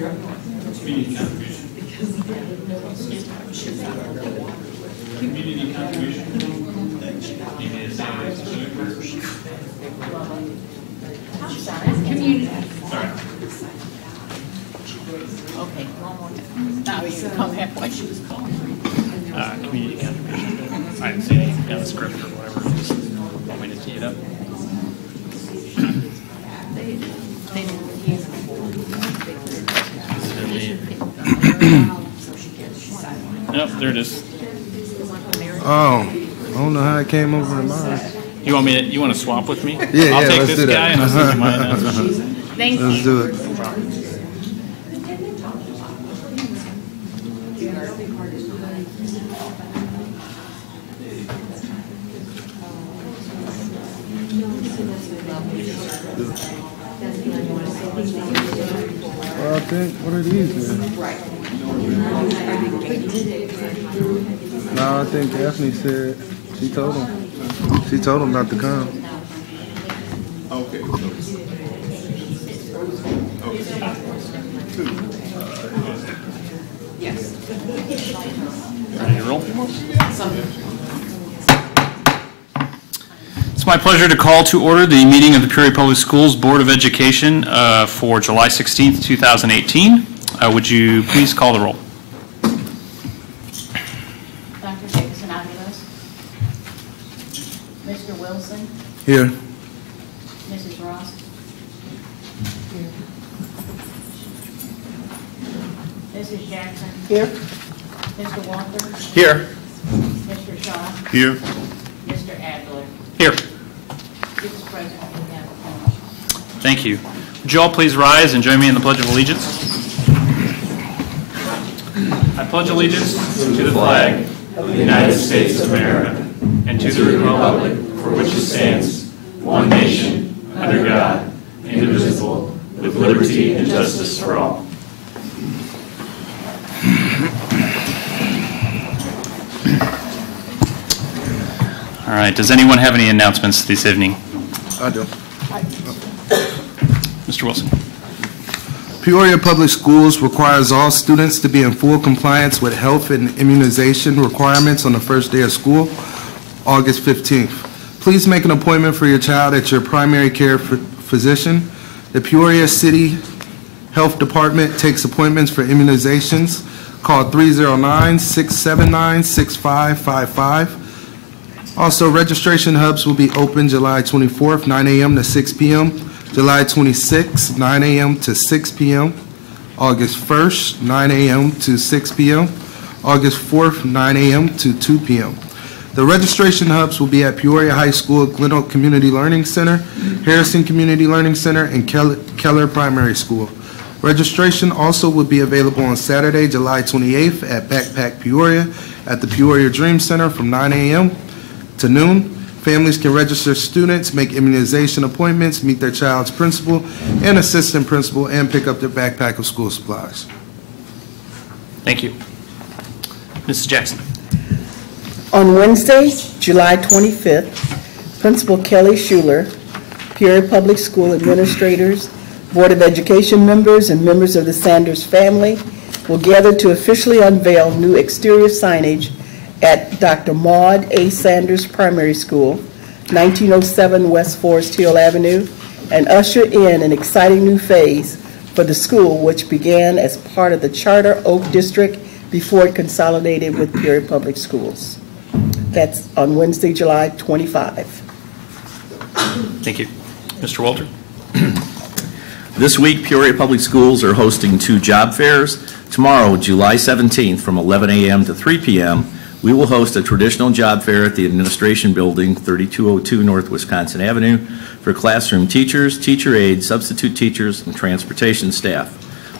Community contribution. Community contribution. You need to say it as a I'm sorry. Community. Sorry. Okay, one more time. Now you come halfway. Community contribution. I didn't see anything down the script or whatever. Just want me to tee it up. They didn't use Nope, there it is. Oh, I don't know how it came over to mine. You want me to? You want to swap with me? Yeah, I'll take let's this do that. guy and I'll send you my announcement. Thank you. Let's do it. Well, I think, what are these then? No, I think Daphne said, she told him not to come. Okay. Ready to roll? It's my pleasure to call to order the meeting of the Peoria Public Schools Board of Education for July 16th, 2018. Would you please call the roll? Dr. Jacobson Aviles. Mr. Wilson. Here. Mrs. Ross. Here. Mrs. Jackson. Here. Mr. Walter. Here. Mr. Shaw. Here. Mr. Adler. Here. Mr. President, we have a quorum. Thank you. Would you all please rise and join me in the Pledge of Allegiance? I pledge allegiance to the flag of the United States of America and to the republic for which it stands, one nation, under God, indivisible, with liberty and justice for all. All right, does anyone have any announcements this evening? I do. Mr. Wilson. Peoria Public Schools requires all students to be in full compliance with health and immunization requirements on the first day of school, August 15th. Please make an appointment for your child at your primary care physician. The Peoria City Health Department takes appointments for immunizations. Call 309-679-6555. Also, registration hubs will be open July 24th, 9 a.m. to 6 p.m., July 26th, 9 a.m. to 6 p.m., August 1st, 9 a.m. to 6 p.m., August 4th, 9 a.m. to 2 p.m. The registration hubs will be at Peoria High School, Glen Oak Community Learning Center, Harrison Community Learning Center, and Keller Primary School. Registration also will be available on Saturday, July 28th at Backpack Peoria at the Peoria Dream Center from 9 a.m. to noon. Families can register students, make immunization appointments, meet their child's principal and assistant principal, and pick up their backpack of school supplies. Thank you. Mrs. Jackson. On Wednesday, July 25th, Principal Kelly Schuler, Peoria Public School administrators, Board of Education members, and members of the Sanders family will gather to officially unveil new exterior signage at Dr. Maud A. Sanders Primary School, 1907 West Forest Hill Avenue, and usher in an exciting new phase for the school, which began as part of the Charter Oak District before it consolidated with Peoria Public Schools. That's on Wednesday, July 25. Thank you. Mr. Walter. This week, Peoria Public Schools are hosting 2 job fairs. Tomorrow, July 17th, from 11 a.m. to 3 p.m., we will host a traditional job fair at the Administration Building, 3202 North Wisconsin Avenue, for classroom teachers, teacher aides, substitute teachers, and transportation staff.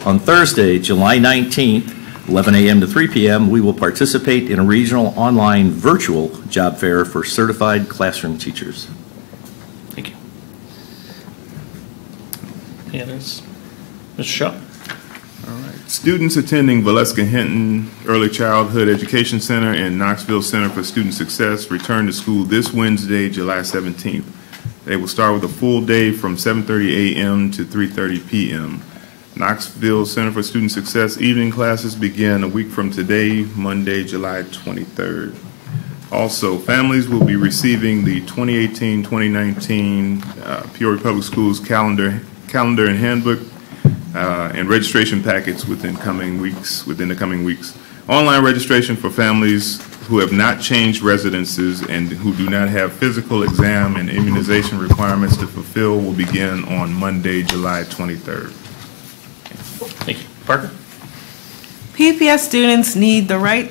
On Thursday, July 19th, 11 a.m. to 3 p.m., we will participate in a regional online virtual job fair for certified classroom teachers. Thank you. Any others? Mr. Shaw. All right. Students attending Valeska Hinton Early Childhood Education Center and Knoxville Center for Student Success return to school this Wednesday, July 17th. They will start with a full day from 7:30 a.m. to 3:30 p.m. Knoxville Center for Student Success evening classes begin a week from today, Monday, July 23rd. Also, families will be receiving the 2018-2019 Peoria Public Schools calendar and handbook and registration packets within the coming weeks. Online registration for families who have not changed residences and who do not have physical exam and immunization requirements to fulfill will begin on Monday, July 23rd. Thank you. Parker? PPS students need the right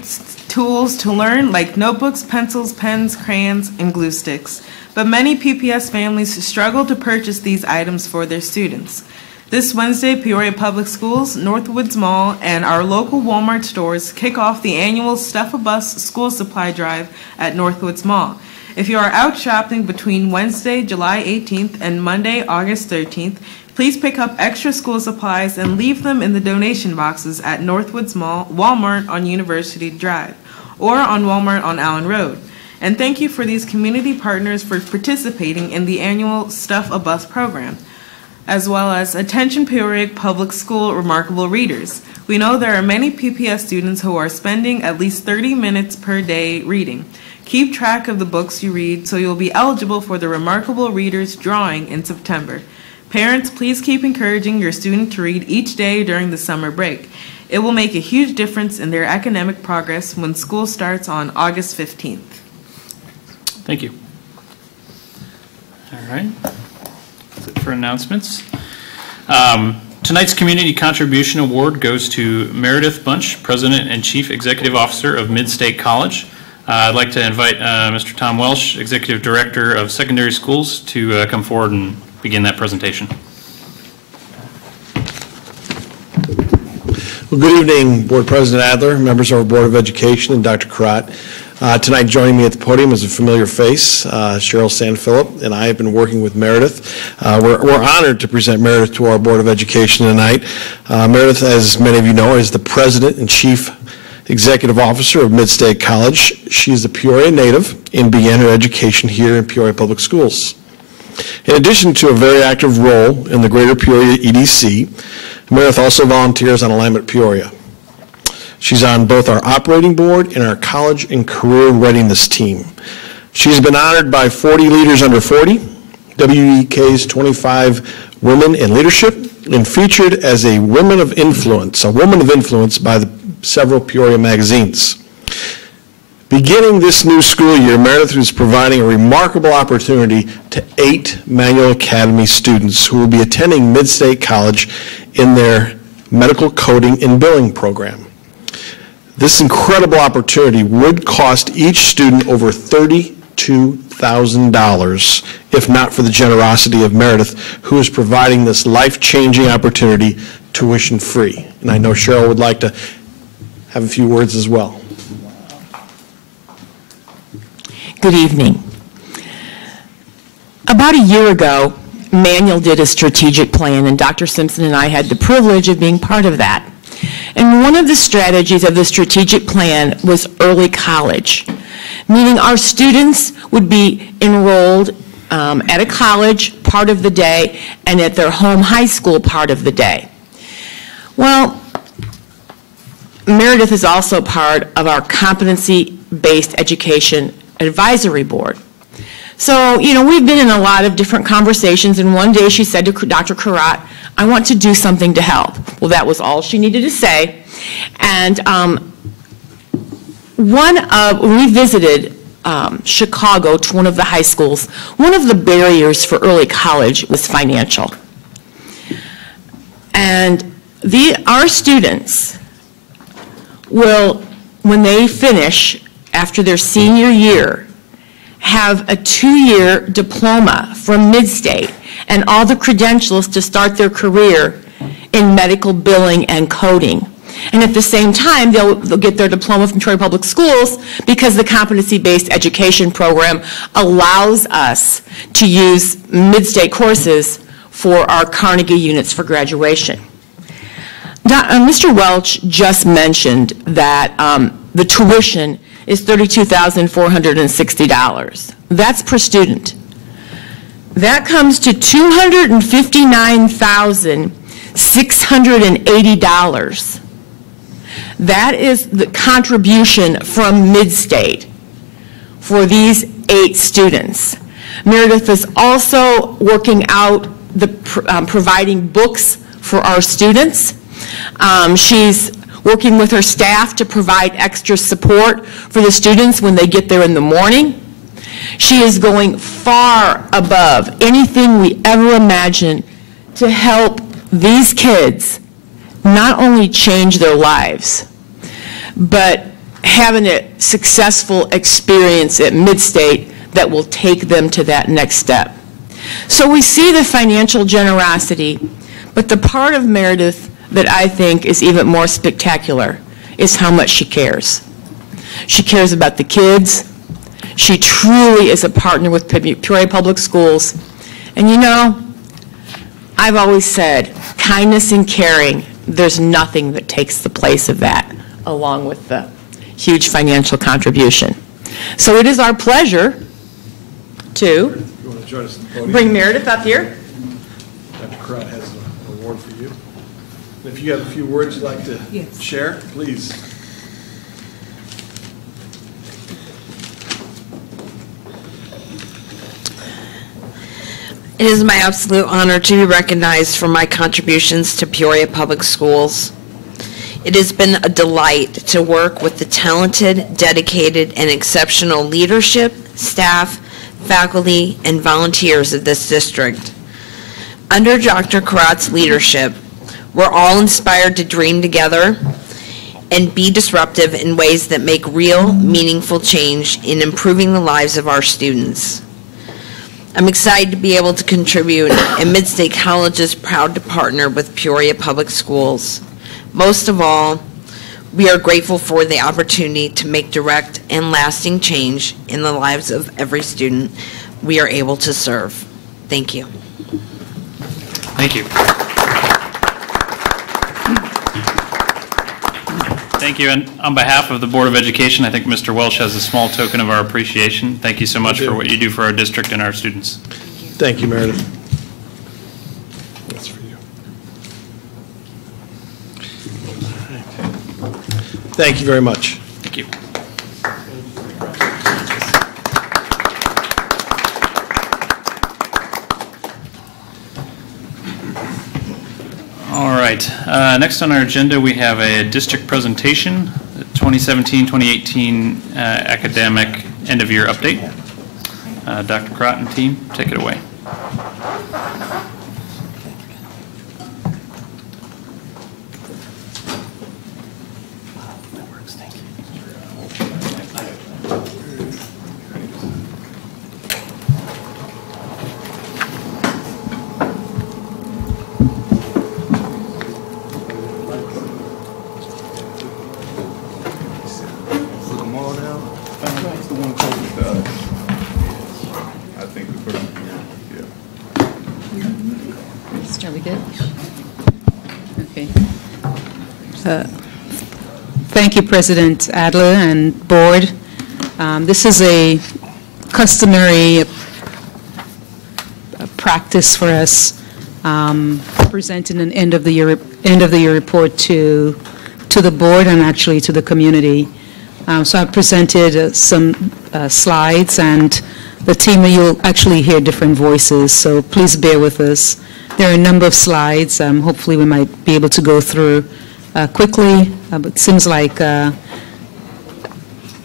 tools to learn, like notebooks, pencils, pens, crayons, and glue sticks. But many PPS families struggle to purchase these items for their students. This Wednesday, Peoria Public Schools, Northwoods Mall, and our local Walmart stores kick off the annual Stuff a Bus school supply drive at Northwoods Mall. If you are out shopping between Wednesday, July 18th and Monday, August 13th, please pick up extra school supplies and leave them in the donation boxes at Northwoods Mall, Walmart on University Drive, or on Walmart on Allen Road. And thank you for these community partners for participating in the annual Stuff a Bus program, as well as Attention Peoria Public School Remarkable Readers. We know there are many PPS students who are spending at least 30 minutes per day reading. Keep track of the books you read so you'll be eligible for the Remarkable Readers drawing in September. Parents, please keep encouraging your student to read each day during the summer break. It will make a huge difference in their academic progress when school starts on August 15th. Thank you. All right. That's it for announcements. Tonight's Community Contribution Award goes to Meredith Bunch, President and Chief Executive Officer of Mid-State College. I'd like to invite Mr. Tom Welsh, Executive Director of Secondary Schools, to come forward and begin that presentation. Well, good evening, Board President Adler, members of our Board of Education, and Dr. Karat. Tonight joining me at the podium is a familiar face, Cheryl Sanphilip, and I have been working with Meredith. We're honored to present Meredith to our Board of Education tonight. Meredith, as many of you know, is the President and Chief Executive Officer of Mid-State College. She is a Peoria native and began her education here in Peoria Public Schools. In addition to a very active role in the Greater Peoria EDC, Meredith also volunteers on Alignment Peoria. She's on both our operating board and our college and career readiness team. She's been honored by 40 Leaders Under 40, WEK's 25 Women in Leadership, and featured as a woman of influence by the several Peoria magazines. Beginning this new school year, Meredith is providing a remarkable opportunity to 8 Manual Academy students who will be attending Mid-State College in their medical coding and billing program. This incredible opportunity would cost each student over $32,000 if not for the generosity of Meredith, who is providing this life-changing opportunity tuition-free. And I know Cheryl would like to have a few words as well. Good evening. About a year ago, Manual did a strategic plan, and Dr. Simpson and I had the privilege of being part of that. And one of the strategies of the strategic plan was early college, meaning our students would be enrolled at a college part of the day and at their home high school part of the day. Well, Meredith is also part of our competency-based education advisory board. So, you know, we've been in a lot of different conversations, and one day she said to Dr. Karat, I want to do something to help. Well, that was all she needed to say. And when we visited Chicago to one of the high schools, one of the barriers for early college was financial. And our students will, when they finish after their senior year, have a 2-year diploma from Mid-State and all the credentials to start their career in medical billing and coding. And at the same time, they'll get their diploma from Peoria Public Schools because the competency-based education program allows us to use Mid-State courses for our Carnegie units for graduation. Mr. Welch just mentioned that the tuition is $32,460. That's per student. That comes to $259,700 $680. That is the contribution from Midstate for these 8 students. Meredith is also working out the providing books for our students. She's working with her staff to provide extra support for the students when they get there in the morning. She is going far above anything we ever imagined to help these kids not only change their lives, but having a successful experience at Midstate that will take them to that next step. So we see the financial generosity, but the part of Meredith that I think is even more spectacular is how much she cares. She cares about the kids. She truly is a partner with Peoria Public Schools. And you know, I've always said, kindness and caring, there's nothing that takes the place of that, along with the huge financial contribution. So it is our pleasure to bring Meredith up here. Dr. Crott has an award for you. If you have a few words you'd like to share, please. It is my absolute honor to be recognized for my contributions to Peoria Public Schools. It has been a delight to work with the talented, dedicated, and exceptional leadership, staff, faculty, and volunteers of this district. Under Dr. Karat's leadership, we're all inspired to dream together and be disruptive in ways that make real, meaningful change in improving the lives of our students. I'm excited to be able to contribute, and Midstate College is proud to partner with Peoria Public Schools. Most of all, we are grateful for the opportunity to make direct and lasting change in the lives of every student we are able to serve. Thank you. Thank you. Thank you. And on behalf of the Board of Education, I think Mr. Welsh has a small token of our appreciation. Thank you so much for what you do for our district and our students. Thank you, Meredith. That's for you. Thank you very much. Thank you. All right. Next on our agenda, we have a district presentation, 2017-2018 academic end-of-year update. Dr. Crott and team, take it away. Are we good? Okay. Thank you, President Adler and Board. This is a customary practice for us, presenting an end of the year report to the board and actually to the community. So I presented some slides, and the team, you'll actually hear different voices, so please bear with us. There are a number of slides. Hopefully we might be able to go through quickly, but it seems like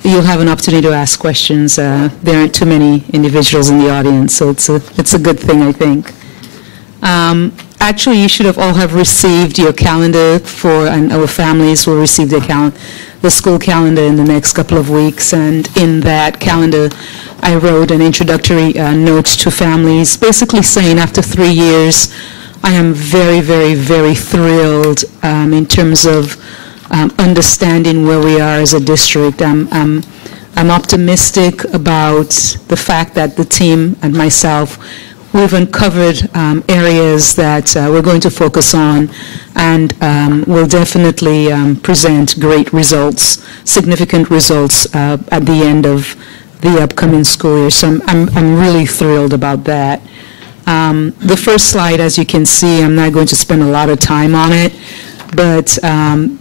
you'll have an opportunity to ask questions. There aren't too many individuals in the audience, so it's a good thing, I think. Actually, you should have all have received your calendar and our families will receive the school calendar in the next couple of weeks, and in that calendar, I wrote an introductory note to families, basically saying after 3 years, I am very, very, very thrilled in terms of understanding where we are as a district. I'm optimistic about the fact that the team and myself, we've uncovered areas that we're going to focus on, and we'll definitely present great results, significant results at the end of the upcoming school year. So I'm really thrilled about that. The first slide, as you can see, I'm not going to spend a lot of time on it, but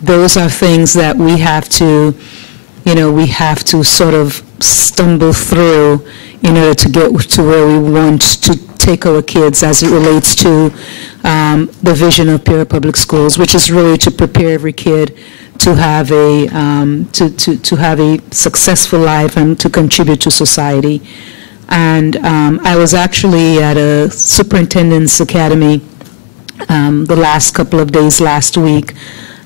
those are things that we have to, we have to sort of stumble through in order to get to where we want to take our kids as it relates to the vision of Peoria Public Schools, which is really to prepare every kid to have a to have a successful life and to contribute to society. And I was actually at a superintendent's academy the last couple of days last week,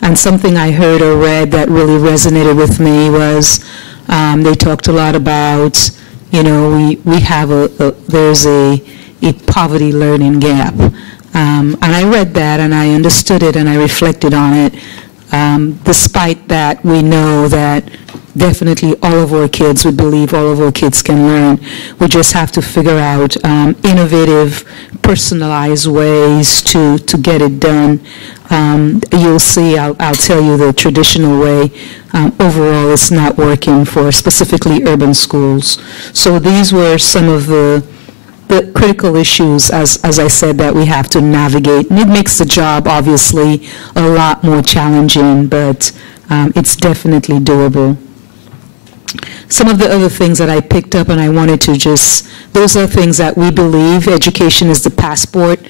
and something I heard or read that really resonated with me was they talked a lot about, we have there's a poverty learning gap. And I read that and I understood it and I reflected on it. Despite that, we know that definitely all of our kids, we believe all of our kids can learn. We just have to figure out innovative, personalized ways to get it done. You'll see, I'll tell you the traditional way, overall it's not working for specifically urban schools. So these were some of the critical issues, as I said, that we have to navigate. And it makes the job, obviously, a lot more challenging, but it's definitely doable. Some of the other things that I picked up and I wanted to those are things that we believe education is the passport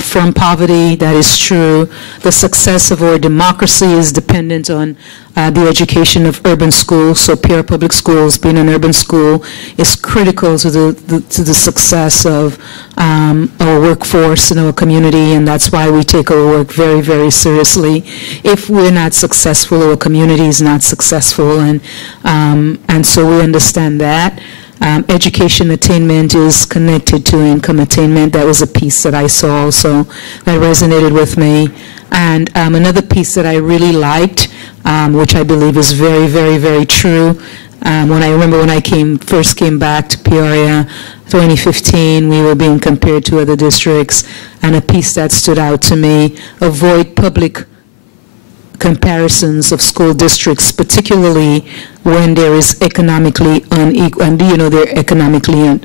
from poverty. That is true. The success of our democracy is dependent on the education of urban schools. So Peoria Public Schools, being an urban school, is critical to the success of our workforce in our community, and that's why we take our work very, very seriously. If we're not successful, our community is not successful, and so we understand that. Education attainment is connected to income attainment. That was a piece that I saw also that resonated with me. And another piece that I really liked, which I believe is very, very, very true. When I first came back to Peoria, 2015, we were being compared to other districts, and a piece that stood out to me: avoid public comparisons of school districts, particularly when there is economically unequal, and they're economically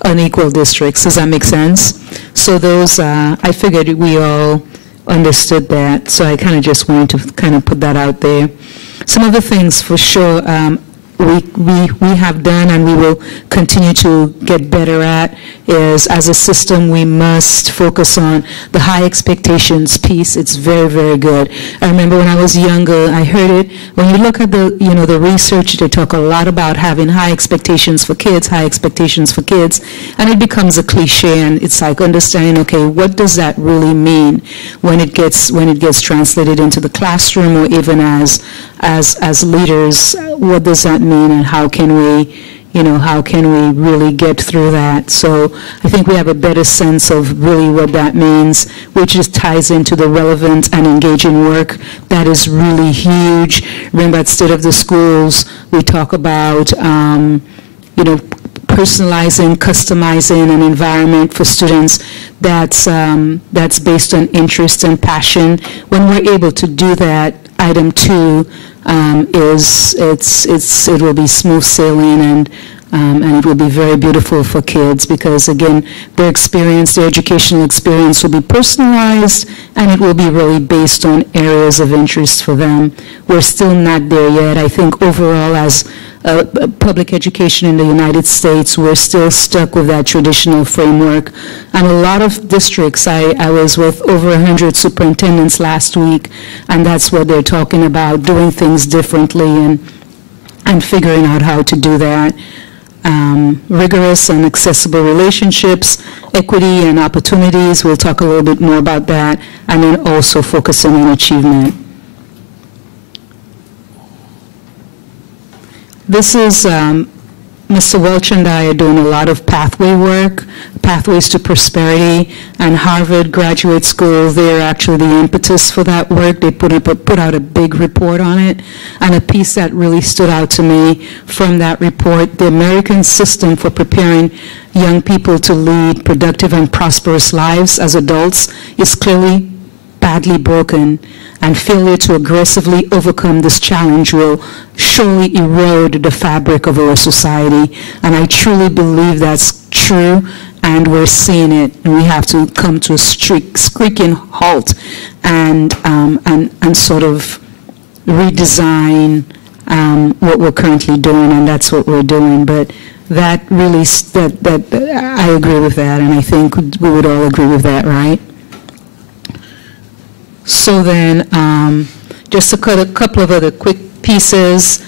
unequal districts. Does that make sense? So those, I figured we all understood that, so I kind of just wanted to kind of put that out there. Some of the things for sure we have done and we will continue to get better at is, as a system, we must focus on the high expectations piece. It's very, very good. I remember when I was younger, I heard it. When you look at the research, they talk a lot about having high expectations for kids, and it becomes a cliche, and it's like understanding, okay, what does that really mean when it gets translated into the classroom, or even as leaders? What does that mean, and how can we really get through that? So I think we have a better sense of really what that means, which just ties into the relevant and engaging work. That is really huge. Remember, at State of the Schools, we talk about, personalizing, customizing an environment for students that's based on interest and passion. When we're able to do that, item 2 it will be smooth sailing, and it will be very beautiful for kids, because again, their educational experience will be personalized, and it will be really based on areas of interest for them. We're still not there yet. I think overall, as public education in the United States, we're still stuck with that traditional framework. And a lot of districts, I was with over 100 superintendents last week, and that's what they're talking about, doing things differently and figuring out how to do that. Rigorous and accessible relationships, equity and opportunities, we'll talk a little bit more about that, and then also focusing on achievement. This is Mr. Welch and I are doing a lot of pathway work, Pathways to Prosperity, and Harvard Graduate School. They're actually the impetus for that work. They put out a big report on it, and a piece that really stood out to me from that report: the American system for preparing young people to lead productive and prosperous lives as adults is clearly badly broken, and failure to aggressively overcome this challenge will surely erode the fabric of our society. And I truly believe that's true, and we're seeing it, and we have to come to a screeching halt and sort of redesign what we're currently doing, and that's what we're doing. But that really, I agree with that, and I think we would all agree with that, right? So then, just a couple of other quick pieces.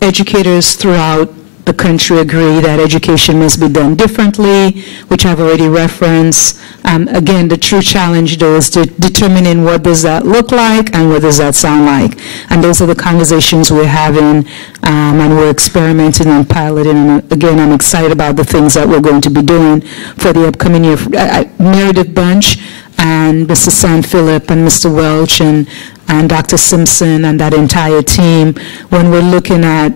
Educators throughout the country agree that education must be done differently, which I've already referenced. Again, the true challenge, though, is determining what does that look like and what does that sound like. And those are the conversations we're having, and we're experimenting and piloting. And again, I'm excited about the things that we're going to be doing for the upcoming year. Meredith Bunch and Mr. Sanphilip and Mr. Welch and Dr. Simpson and that entire team, when we're looking at,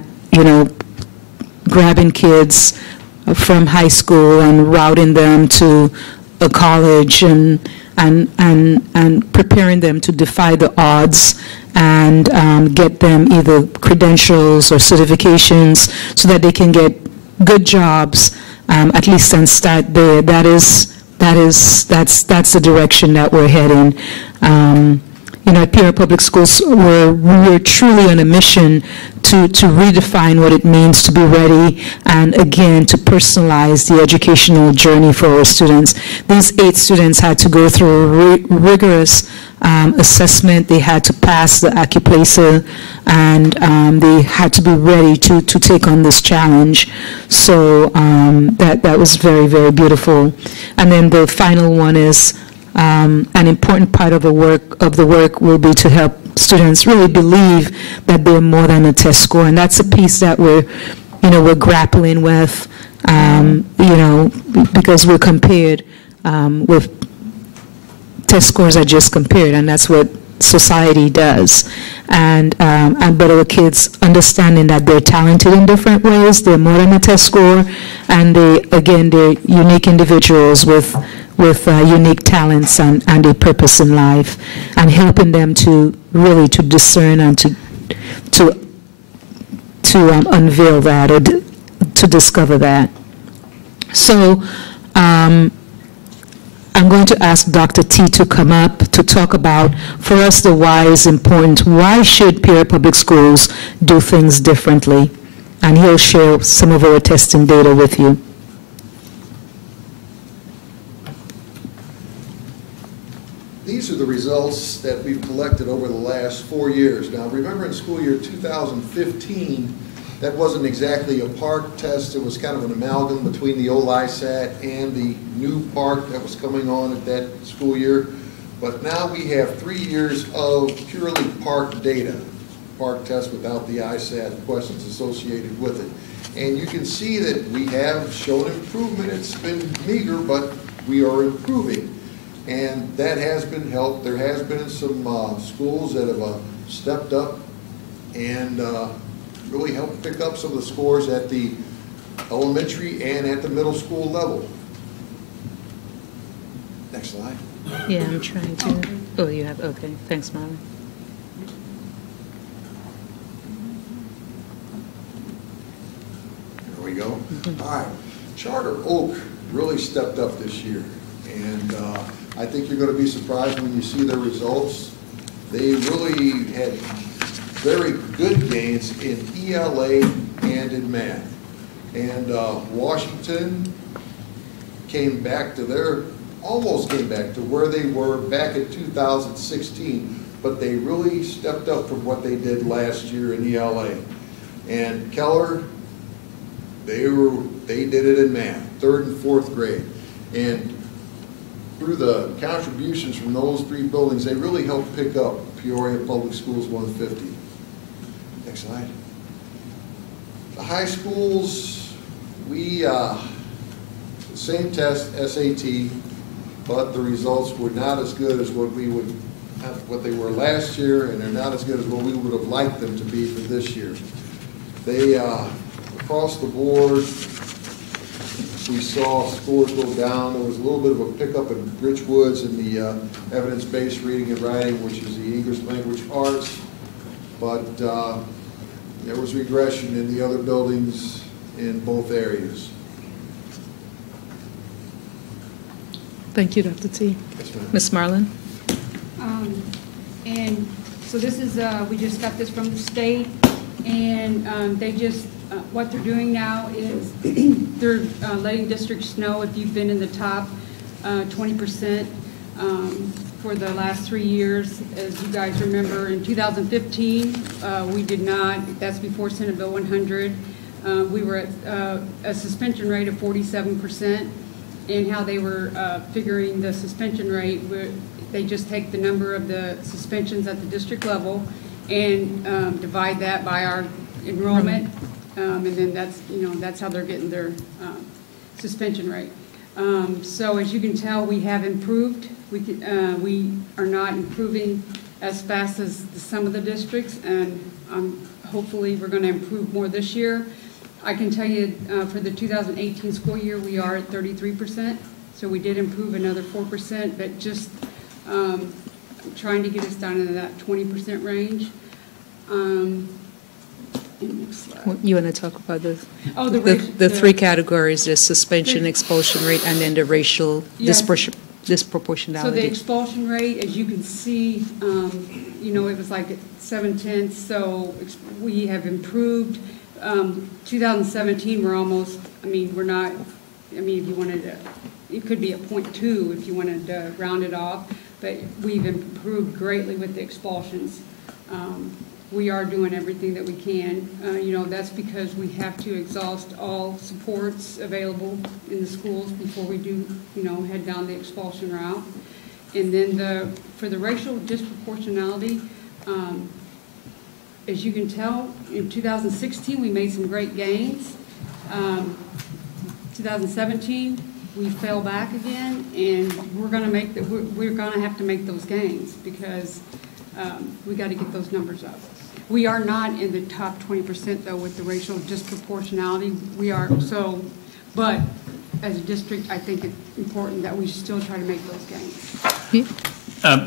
grabbing kids from high school and routing them to a college and preparing them to defy the odds and get them either credentials or certifications so that they can get good jobs, at least and start there. That's the direction that we're heading. At Peoria Public Schools, we're truly on a mission to redefine what it means to be ready, and again, to personalize the educational journey for our students. These 8 students had to go through a rigorous assessment. They had to pass the AccuPlacer, and they had to be ready to take on this challenge. So that was very, very beautiful. And then the final one is, an important part of the work will be to help students really believe that they're more than a test score, and that's a piece that we're grappling with, because we're compared with test scores are just compared, and that's what society does. And but our kids understanding that they're talented in different ways, they're more than a test score, and they're unique individuals with unique talents and a purpose in life, and helping them to really to discern and to unveil that, or to discover that. So I'm going to ask Dr. T to come up to talk about, for us, the why is important. Why should Peoria Public Schools do things differently? And he'll share some of our testing data with you. These are the results that we've collected over the last 4 years. Now, remember in school year 2015, that wasn't exactly a PARCC test. It was kind of an amalgam between the old ISAT and the new PARCC that was coming on at that school year. But now we have 3 years of purely PARCC data, PARCC test without the ISAT questions associated with it. And you can see that we have shown improvement. It's been meager, but we are improving. And that has been helped. There has been some schools that have stepped up and really helped pick up some of the scores at the elementary and at the middle school level. Next slide. Yeah, I'm trying to. Oh, you have, okay. Thanks, Molly. There we go. All right. Charter Oak really stepped up this year. And I think you're going to be surprised when you see their results. They really had very good gains in ELA and in math. And Washington almost came back to where they were back in 2016, but they really stepped up from what they did last year in ELA. And Keller, they did it in math, 3rd and 4th grade. And through the contributions from those 3 buildings, they really helped pick up Peoria Public Schools 150. Next slide. The high schools, same test, SAT, but the results were not as good as what they were last year, and they're not as good as what we would have liked them to be for this year. They, across the board, we saw scores go down. There was a little bit of a pickup in Rich Woods in the evidence-based reading and writing, which is the English language arts, but there was regression in the other buildings in both areas. Thank you, Dr. T. Ms. Marlin? And so this is, we just got this from the state, and they just, what they're doing now is they're letting districts know if you've been in the top 20% for the last 3 years. As you guys remember, in 2015, we did not, that's before Senate Bill 100, we were at a suspension rate of 47%, and how they were figuring the suspension rate, they just take the number of the suspensions at the district level and divide that by our enrollment, and then that's, that's how they're getting their suspension rate. So as you can tell, we have improved. We are not improving as fast as some of the districts, and hopefully we're going to improve more this year. I can tell you for the 2018 school year, we are at 33%, so we did improve another 4%, but just trying to get us down into that 20% range. You want to talk about the three categories, the suspension, expulsion rate, and then the racial disproportionality? So the expulsion rate, as you can see, it was like at 7/10, so we have improved. 2017, we're almost, we're not, if you wanted to, it could be a 0.2 if you wanted to round it off, but we've improved greatly with the expulsions. We are doing everything that we can. That's because we have to exhaust all supports available in the schools before we do, head down the expulsion route. And then for the racial disproportionality, as you can tell, in 2016, we made some great gains. 2017, we fell back again, and we're going to have to make those gains because we got to get those numbers up. We are not in the top 20% though with the racial disproportionality. We are but as a district, I think it's important that we still try to make those gains.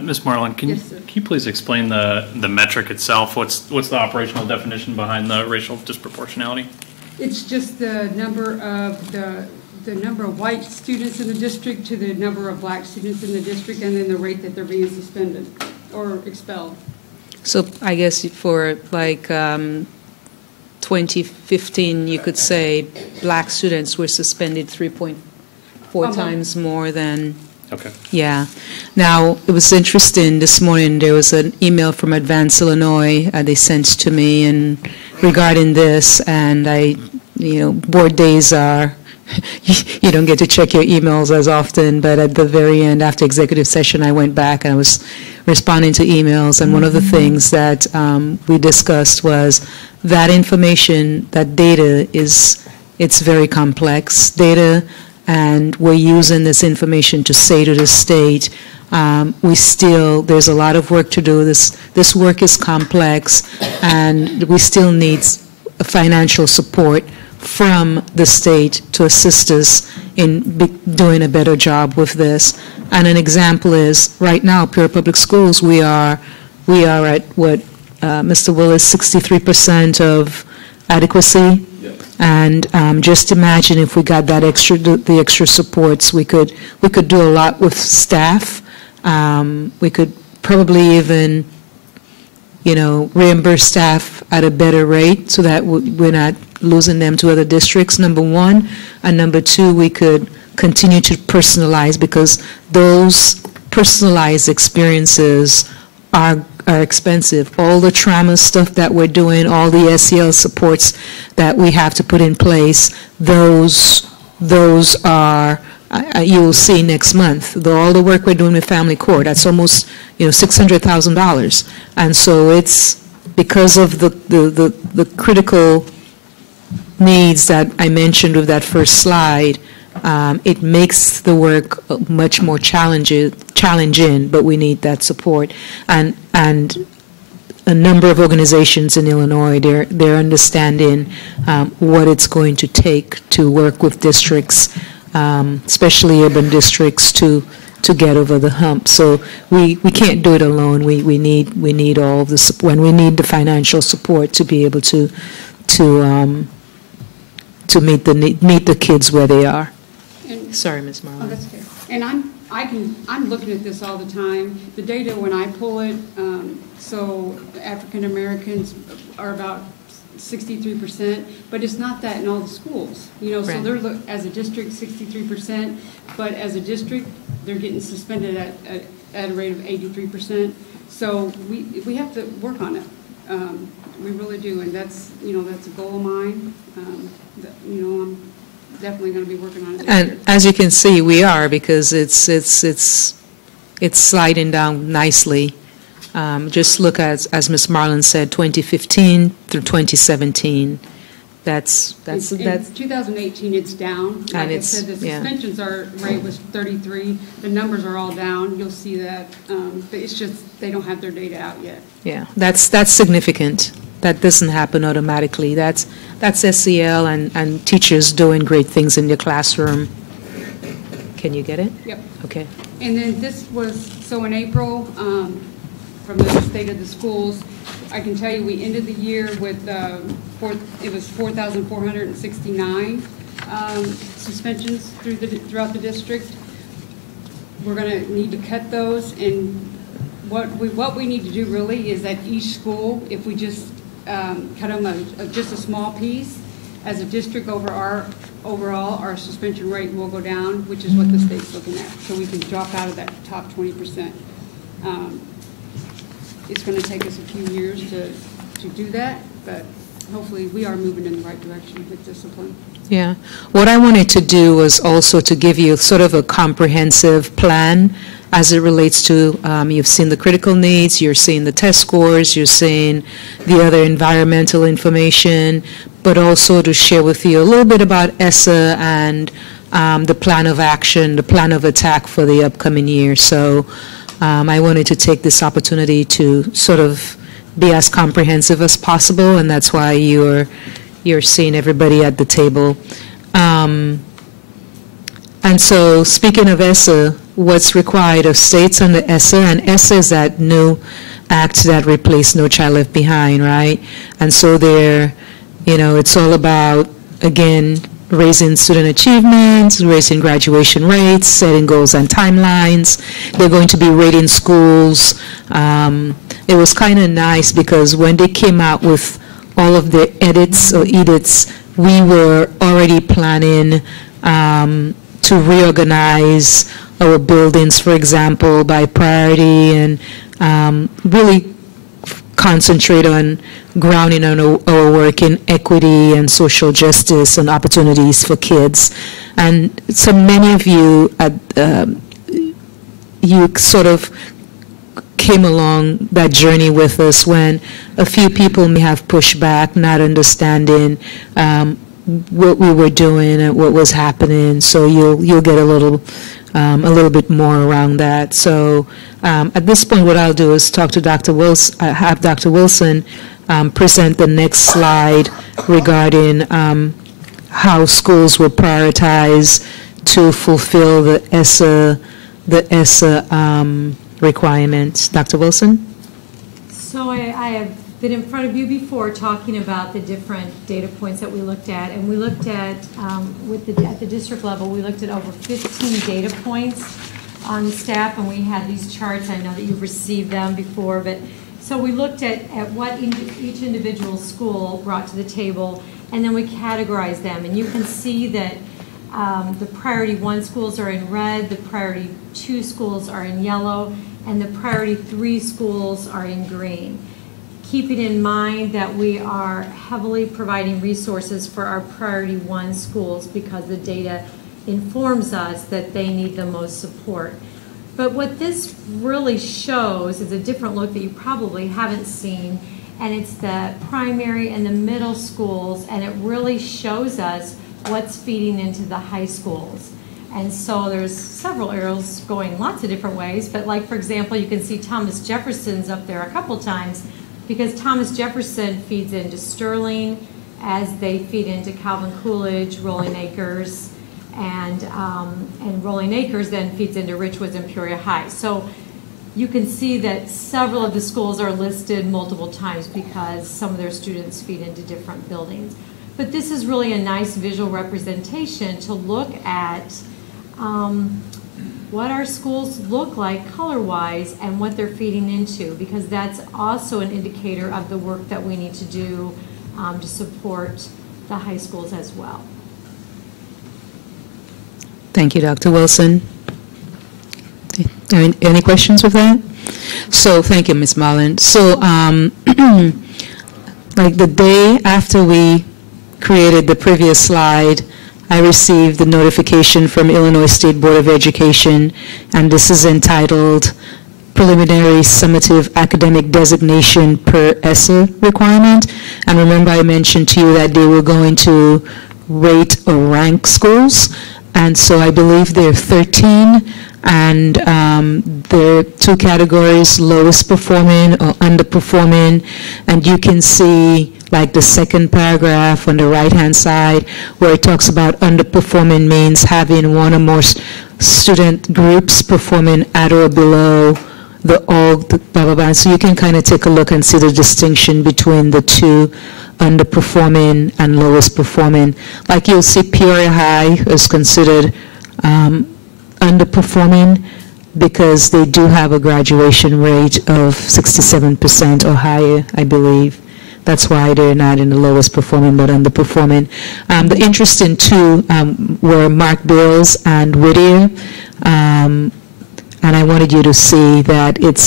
Ms. Marlin, can you please explain the metric itself? What's the operational definition behind the racial disproportionality? It's just the number of the number of white students in the district to the number of black students in the district, and then the rate that they're being suspended or expelled. So I guess for 2015, you could say black students were suspended 3.4 times more than. Okay. Yeah. Now, it was interesting. This morning, there was an email from Advance Illinois they sent to me and regarding this, and board days are, you don't get to check your emails as often, but at the very end, after executive session, I went back and I was responding to emails, and one of the things that we discussed was that information, that data it's very complex data, and we're using this information to say to the state, there's a lot of work to do. This work is complex, and we still need financial support from the state to assist us in doing a better job with this. And an example is, right now, Peoria Public Schools, we are at what, Mr. Willis, 63% of adequacy? And just imagine if we got that the extra supports, we could do a lot with staff. We could probably even, reimburse staff at a better rate so that we're not losing them to other districts, number one. And number two, we could continue to personalize, because those personalized experiences are expensive. All the trauma stuff that we're doing, all the SEL supports that we have to put in place, those are, you'll see next month. All the work we're doing with family court, that's almost $600,000. And so it's because of the critical needs that I mentioned with that first slide, it makes the work much more challenging, but we need that support. And a number of organizations in Illinois, they're understanding what it's going to take to work with districts, especially urban districts, to get over the hump. So we can't do it alone. We need all of the support, and we need the financial support to be able to meet the kids where they are. And, sorry, Ms. Marlin. Oh, that's fair. And I'm looking at this all the time. The data, when I pull it, so African Americans are about 63%, but it's not that in all the schools. You know, so Right. they're, as a district, 63%, but as a district, they're getting suspended at a rate of 83%. So we have to work on it. We really do, and that's, you know, that's a goal of mine. You know, I'm definitely going to be working on it this year. And as you can see, we are, because it's sliding down nicely. Just look at, as Ms. Marlin said, 2015 through 2017. That's In 2018, it's down. Like I said, the suspensions rate was 33. The numbers are all down. You'll see that. But it's just they don't have their data out yet. Yeah, that's significant. That doesn't happen automatically. That's SEL and teachers doing great things in your classroom. Can you get it? Yep. Okay. And then this was, so in April, from the state of the schools, I can tell you we ended the year with, it was 4,469 suspensions throughout the district. We're going to need to cut those, and what we need to do really is at each school, if we just cut them just a small piece, as a district overall, our suspension rate will go down, which is what the state's looking at. So we can drop out of that top 20%. It's going to take us a few years to do that, but hopefully we are moving in the right direction with discipline. Yeah. What I wanted to do was also to give you sort of a comprehensive plan as it relates to, you've seen the critical needs, you're seeing the test scores, you're seeing the other environmental information, but also to share with you a little bit about ESSA and the plan of action, the plan of attack for the upcoming year. So I wanted to take this opportunity to sort of be as comprehensive as possible, and that's why you're seeing everybody at the table. And so, speaking of ESSA, what's required of states under ESSA, and ESSA is that new act that replaced No Child Left Behind, right? And so there, you know, it's all about, again, raising student achievements, raising graduation rates, setting goals and timelines. They're going to be rating schools. It was kind of nice because when they came out with all of the edits or edits, we were already planning to reorganize our buildings, for example, by priority, and really concentrate on grounding on our work in equity and social justice and opportunities for kids. And so many of you, you sort of came along that journey with us when a few people may have pushed back, not understanding what we were doing and what was happening. So you'll get a little bit more around that. So at this point, what I'll do is talk to Dr. Wilson, have Dr. Wilson present the next slide regarding how schools will prioritize to fulfill the ESSA requirements. Dr. Wilson? So I have been in front of you before talking about the different data points that we looked at, and we looked at, at the district level, we looked at over 15 data points on the staff, and we had these charts. I know that you've received them before, but so we looked at what each individual school brought to the table, and then we categorized them, and you can see that the priority 1 schools are in red, the priority 2 schools are in yellow, and the priority 3 schools are in green. Keeping in mind that we are heavily providing resources for our priority 1 schools because the data informs us that they need the most support. But what this really shows is a different look that you probably haven't seen, and it's the primary and the middle schools, and it really shows us what's feeding into the high schools. And so there's several arrows going lots of different ways, but like, for example, you can see Thomas Jefferson's up there a couple times because Thomas Jefferson feeds into Sterling as they feed into Calvin Coolidge, Rolling Acres, and Rolling Acres then feeds into Richwoods and Peoria High. So you can see that several of the schools are listed multiple times because some of their students feed into different buildings. But this is really a nice visual representation to look at what our schools look like color-wise and what they're feeding into, because that's also an indicator of the work that we need to do to support the high schools as well. Thank you, Dr. Wilson. Any questions with that? So, thank you, Ms. Mullen. So, like the day after we created the previous slide, I received the notification from Illinois State Board of Education, and this is entitled Preliminary Summative Academic Designation per ESSA Requirement. And remember, I mentioned to you that they were going to rate or rank schools, and so I believe there are 13, and there are two categories, lowest performing or underperforming, and you can see like the second paragraph on the right-hand side where it talks about underperforming means having one or more student groups performing at or below the blah, blah, blah. So you can kind of take a look and see the distinction between the two, underperforming and lowest performing. Like you'll see Peoria High is considered underperforming because they do have a graduation rate of 67% or higher, I believe. That's why they're not in the lowest performing but underperforming. The interesting two were Mark Bills and Whittier, and I wanted you to see that it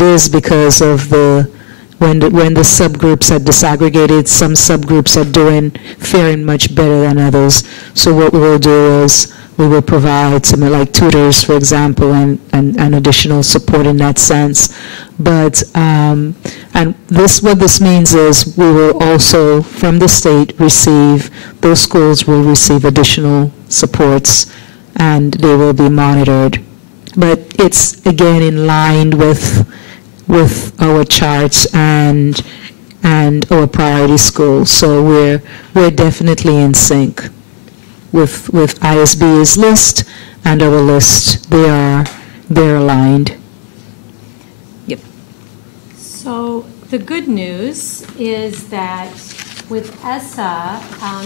is because of when the subgroups are disaggregated, some subgroups are faring much better than others. So what we will do is we will provide some like tutors, for example, and additional support in that sense. But what this means is we will also, from the state, those schools will receive additional supports, and they will be monitored. But it's again in line with our charts and our priority schools. So we're definitely in sync with ISB's list and our list. They're aligned. Yep. So the good news is that with ESSA,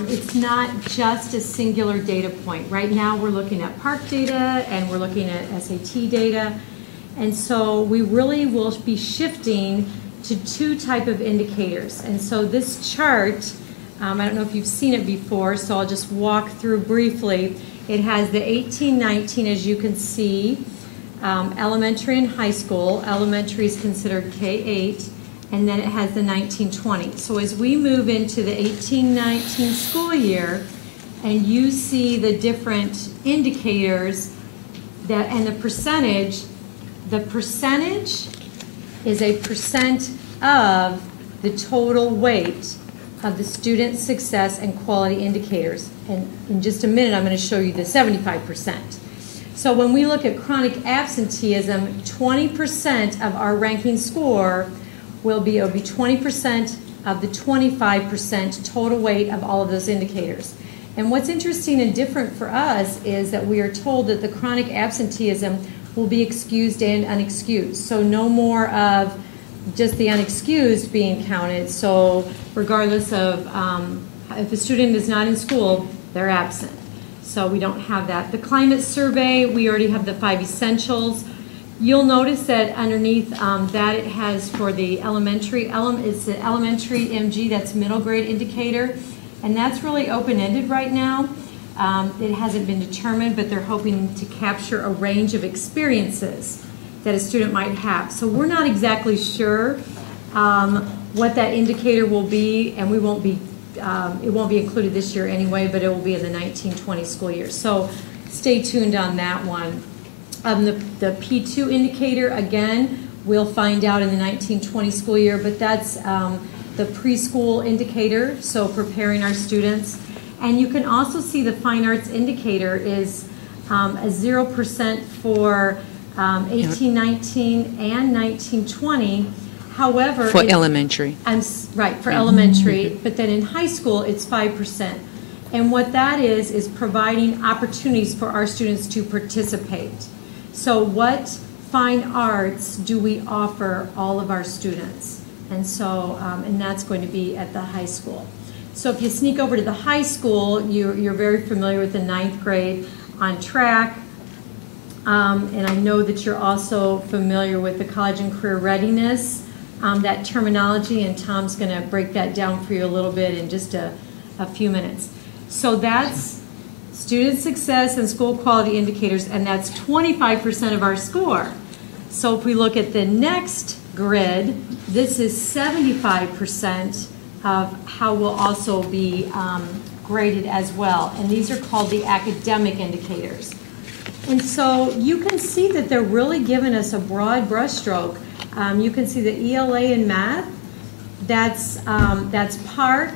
it's not just a singular data point. Right now we're looking at PARCC data and we're looking at SAT data. And so we really will be shifting to two type of indicators. And so this chart, I don't know if you've seen it before, so I'll just walk through briefly. It has the 18-19, as you can see, elementary and high school. Elementary is considered K-8, and then it has the 19-20. So as we move into the 18-19 school year, and you see the different indicators and the percentage is a percent of the total weight of the student success and quality indicators. And in just a minute, I'm going to show you the 75%. So when we look at chronic absenteeism, 20% of our ranking score will be 20% of the 25% total weight of all of those indicators. And what's interesting and different for us is that we are told that the chronic absenteeism will be excused and unexcused. So no more of just the unexcused being counted. So regardless of if a student is not in school, they're absent. So we don't have that. The climate survey, we already have the 5 essentials. You'll notice that underneath that it has for the elementary, it's the elementary MG, that's middle grade indicator. And that's really open-ended right now. It hasn't been determined, but they're hoping to capture a range of experiences that a student might have. So we're not exactly sure what that indicator will be, and it won't be included this year anyway, but it will be in the 19-20 school year. So stay tuned on that one. The P2 indicator, again, we'll find out in the 19-20 school year, but that's the preschool indicator, so preparing our students. And you can also see the fine arts indicator is a 0% for 18-19 and 19-20. However, for elementary. Right, for elementary, but then in high school it's 5%. And what that is providing opportunities for our students to participate. So what fine arts do we offer all of our students? And so, and that's going to be at the high school. So if you sneak over to the high school, you're very familiar with the 9th grade. on track. And I know that you're also familiar with the college and career readiness, that terminology, and Tom's going to break that down for you a little bit in just a few minutes. So that's student success and school quality indicators, and that's 25% of our score. So if we look at the next grid, this is 75% of how we'll also be graded as well. And these are called the academic indicators. And so you can see that they're really giving us a broad brushstroke. You can see the ELA in math, that's PARCC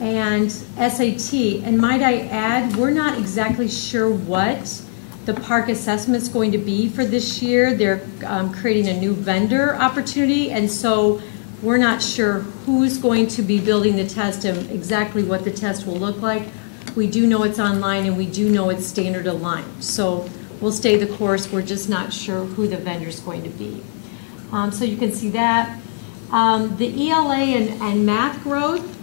and SAT. And might I add, we're not exactly sure what the PARCC assessment is going to be for this year. They're creating a new vendor opportunity, and so we're not sure who's going to be building the test and exactly what the test will look like. We do know it's online, and we do know it's standard aligned. So we'll stay the course. We're just not sure who the vendor is going to be. So you can see that. The ELA and math growth,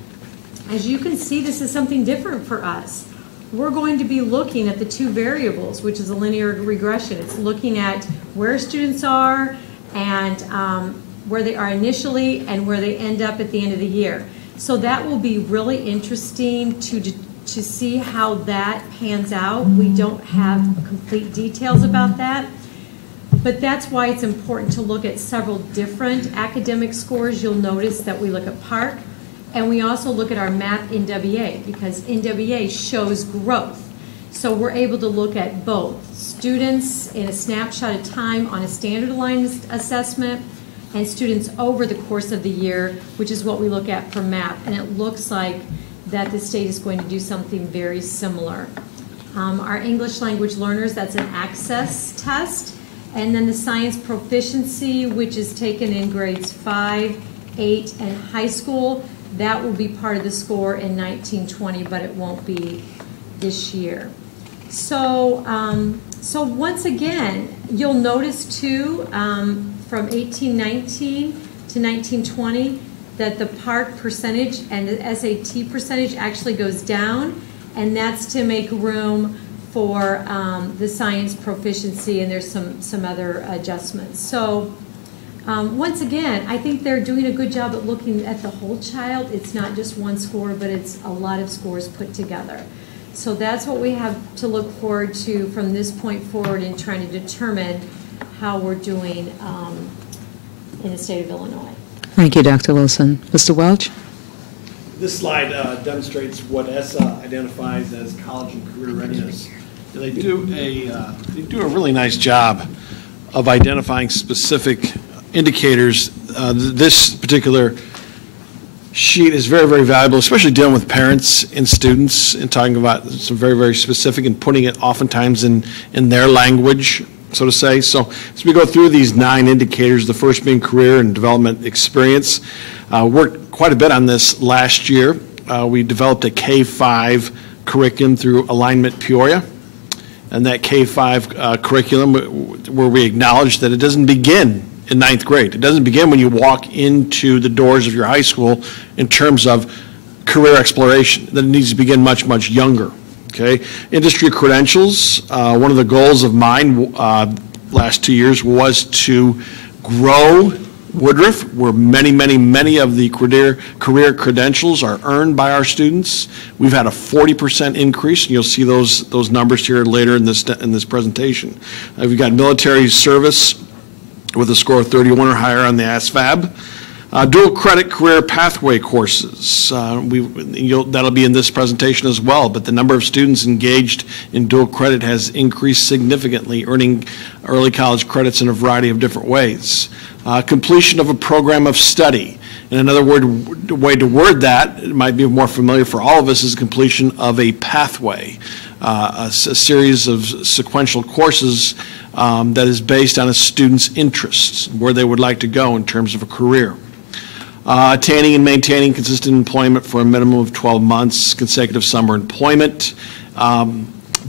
as you can see, this is something different for us. We're going to be looking at the two variables, which is a linear regression. It's looking at where students are and where they are initially and where they end up at the end of the year. So that will be really interesting to see how that pans out. We don't have complete details about that, but that's why it's important to look at several different academic scores. You'll notice that we look at PARCC, and we also look at our math NWA, because NWA shows growth. So we're able to look at both students in a snapshot of time on a standard aligned assessment and students over the course of the year, which is what we look at for math. And it looks like that the state is going to do something very similar. Our English language learners, that's an access test. And then the science proficiency, which is taken in grades 5, 8, and high school, that will be part of the score in 1920, but it won't be this year. So, so once again, you'll notice too, from 1819 to 1920, that the PARCC percentage and the SAT percentage actually goes down, and that's to make room for the science proficiency, and there's some other adjustments. So once again, I think they're doing a good job at looking at the whole child. It's not just one score, but it's a lot of scores put together. So that's what we have to look forward to from this point forward in trying to determine how we're doing in the state of Illinois. Thank you, Dr. Wilson. Mr. Welch? This slide demonstrates what ESSA identifies as college and career readiness. They do a really nice job of identifying specific indicators. This particular sheet is very, very valuable, especially dealing with parents and students and talking about some very, very specific and putting it oftentimes in their language, so to say. So as we go through these 9 indicators, the first being career and development experience, worked quite a bit on this last year. We developed a K-5 curriculum through Alignment Peoria. And that K-5 curriculum, where we acknowledge that it doesn't begin in 9th grade. It doesn't begin when you walk into the doors of your high school in terms of career exploration. That it needs to begin much, much younger. Okay. Industry credentials, one of the goals of mine last 2 years was to grow Woodruff, where many of the career credentials are earned by our students. We've had a 40% increase, and you'll see those numbers here later in this presentation. We've got military service with a score of 31 or higher on the ASVAB. Dual credit career pathway courses, that'll be in this presentation as well, but the number of students engaged in dual credit has increased significantly, earning early college credits in a variety of different ways. Completion of a program of study. In another way to word that, it might be more familiar for all of us, is completion of a pathway, a series of sequential courses that is based on a student's interests, where they would like to go in terms of a career. Attaining and maintaining consistent employment for a minimum of 12 months, consecutive summer employment.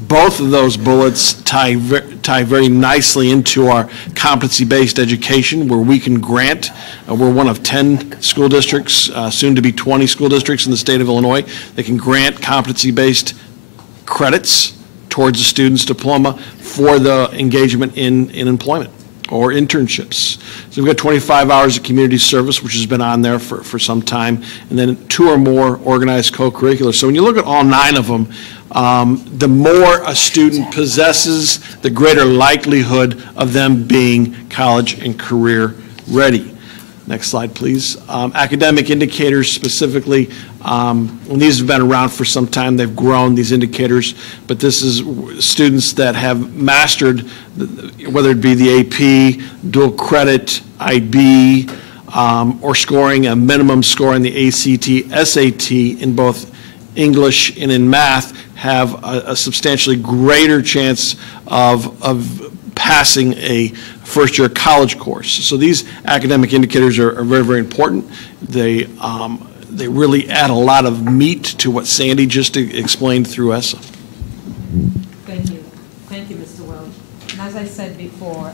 Both of those bullets tie very nicely into our competency-based education, where we can grant, we're one of 10 school districts, soon to be 20 school districts in the state of Illinois, that can grant competency-based credits towards a student's diploma for the engagement in employment or internships. So we've got 25 hours of community service, which has been on there for some time, and then 2 or more organized co-curriculars. So when you look at all 9 of them, the more a student possesses, the greater likelihood of them being college and career ready. Next slide, please. Academic indicators specifically, and these have been around for some time. They've grown, these indicators, but this is students that have mastered, whether it be the AP, dual credit, IB, or scoring a minimum score in the ACT, SAT in both English and in math, have a substantially greater chance of passing a first-year college course. So these academic indicators are very, very important. They really add a lot of meat to what Sandy just explained through ESSA. Thank you. Thank you, Mr. Welch. And as I said before,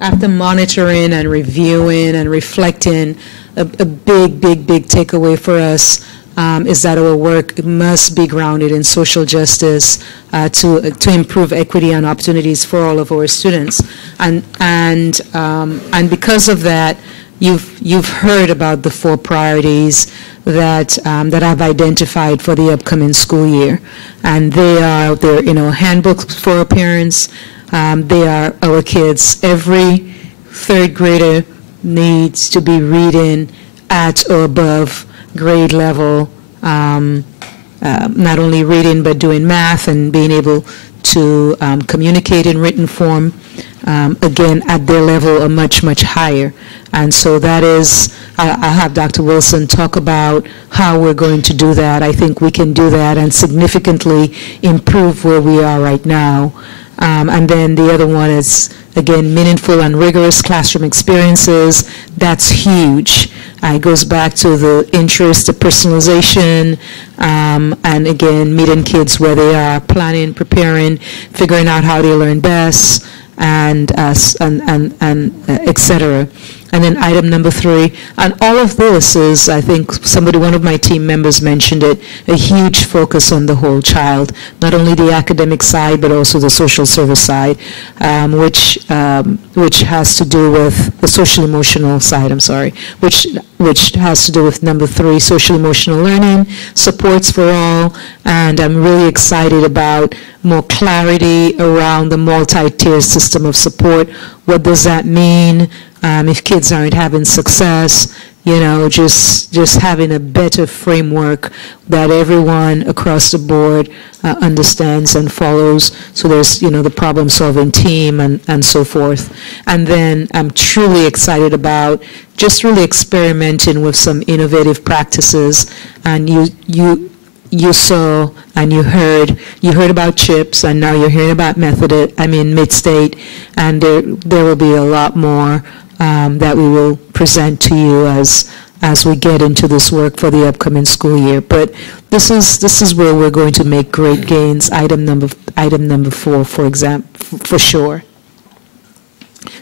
after monitoring and reviewing and reflecting, a big takeaway for us is that our work must be grounded in social justice to improve equity and opportunities for all of our students, and because of that, you've heard about the 4 priorities that I've identified for the upcoming school year, and they're handbooks for our parents. They are our kids. Every 3rd grader needs to be reading at or above grade level, not only reading but doing math and being able to communicate in written form, again, at their level are much higher. And so that is, I'll have Dr. Wilson talk about how we're going to do that. I think we can do that and significantly improve where we are right now. And then the other one is, again, meaningful and rigorous classroom experiences. That's huge. It goes back to the interest, the personalization, and again, meeting kids where they are, planning, preparing, figuring out how they learn best, and et cetera. And then item number 3, and all of this is, I think one of my team members mentioned it, a huge focus on the whole child, not only the academic side, but also the social service side, which has to do with the social emotional side, which has to do with number 3, social emotional learning, supports for all, and I'm really excited about more clarity around the multi-tier system of support. What does that mean? If kids aren't having success, just having a better framework that everyone across the board understands and follows. So there's, the problem-solving team and so forth. And then I'm truly excited about just really experimenting with some innovative practices. And you saw and you heard about CHIPS, and now you're hearing about Mid-State, and there will be a lot more that we will present to you as we get into this work for the upcoming school year. But this is where we're going to make great gains. Item number 4, for example, for sure.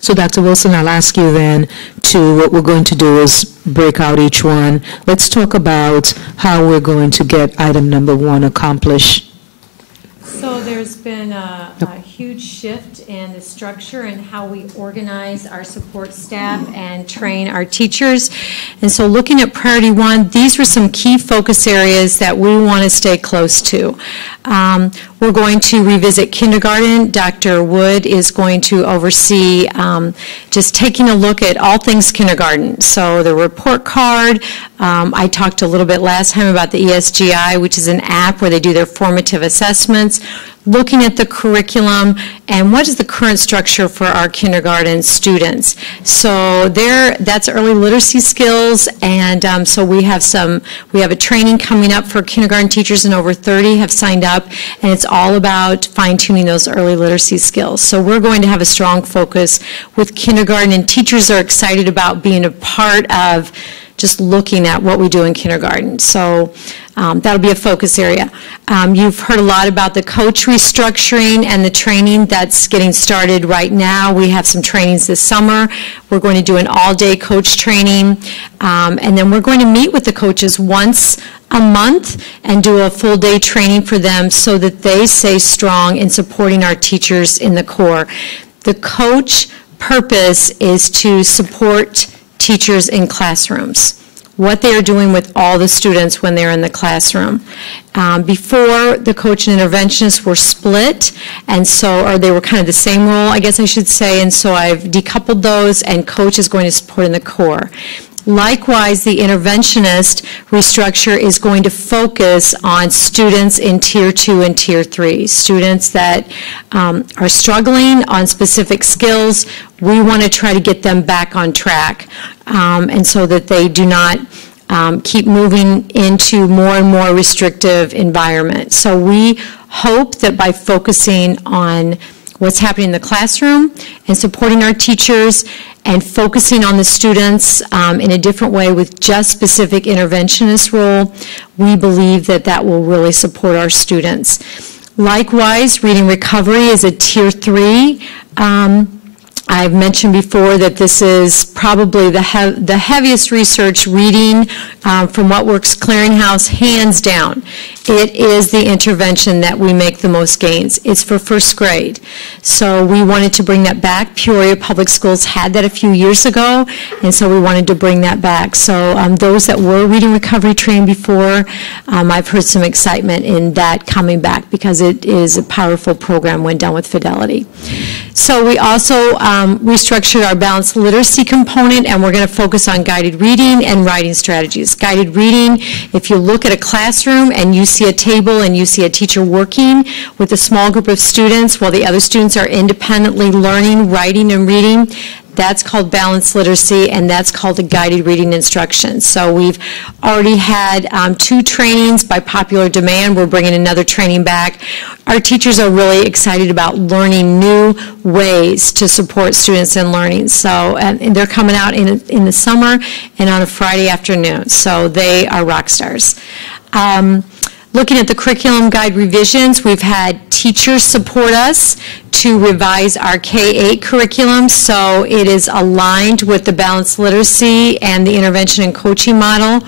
So Dr. Wilson, I'll ask you then what we're going to do is break out each one. Let's talk about how we're going to get item number 1 accomplished. So there's been a huge shift in the structure and how we organize our support staff and train our teachers. And so looking at priority 1, these were some key focus areas that we want to stay close to. We're going to revisit kindergarten. Dr. Wood is going to oversee just taking a look at all things kindergarten. So the report card, I talked a little bit last time about the ESGI, which is an app where they do their formative assessments, looking at the curriculum and what is the current structure for our kindergarten students. So that's early literacy skills, and so we have a training coming up for kindergarten teachers, and over 30 have signed up, and it's all about fine-tuning those early literacy skills. So we're going to have a strong focus with kindergarten, and teachers are excited about being a part of just looking at what we do in kindergarten. So That'll be a focus area. You've heard a lot about the coach restructuring and the training that's getting started right now. We have some trainings this summer. We're going to do an all-day coach training, and then we're going to meet with the coaches once a month and do a full-day training for them so that they stay strong in supporting our teachers in the core. The coach purpose is to support teachers in classrooms, what they are doing with all the students when they're in the classroom. Before, the coach and interventionist were split, and so, or they were kind of the same role, I guess I should say, and so I've decoupled those, and coach is going to support in the core. Likewise, the interventionist restructure is going to focus on students in Tier 2 and Tier 3, students that are struggling on specific skills. We want to try to get them back on track, and so that they do not keep moving into more and more restrictive environments. So we hope that by focusing on what's happening in the classroom and supporting our teachers and focusing on the students in a different way with just specific interventionist role, we believe that that will really support our students. Likewise, reading recovery is a Tier 3. I've mentioned before that this is probably the heaviest research reading from What Works Clearinghouse, hands down. It is the intervention that we make the most gains. It's for first grade. So we wanted to bring that back. Peoria Public Schools had that a few years ago, and so we wanted to bring that back. So those that were reading recovery trained before, I've heard some excitement in that coming back because it is a powerful program when done with fidelity. So we also restructured our balanced literacy component, and we're going to focus on guided reading and writing strategies. Guided reading, if you look at a classroom and you see a table and you see a teacher working with a small group of students while the other students are independently learning, writing, and reading, that's called balanced literacy, and that's called a guided reading instruction. So we've already had 2 trainings by popular demand. We're bringing another training back. Our teachers are really excited about learning new ways to support students in learning. So and they're coming out in the summer and on a Friday afternoon. So they are rock stars. Looking at the curriculum guide revisions, we've had teachers support us to revise our K-8 curriculum, so it is aligned with the balanced literacy and the intervention and coaching model.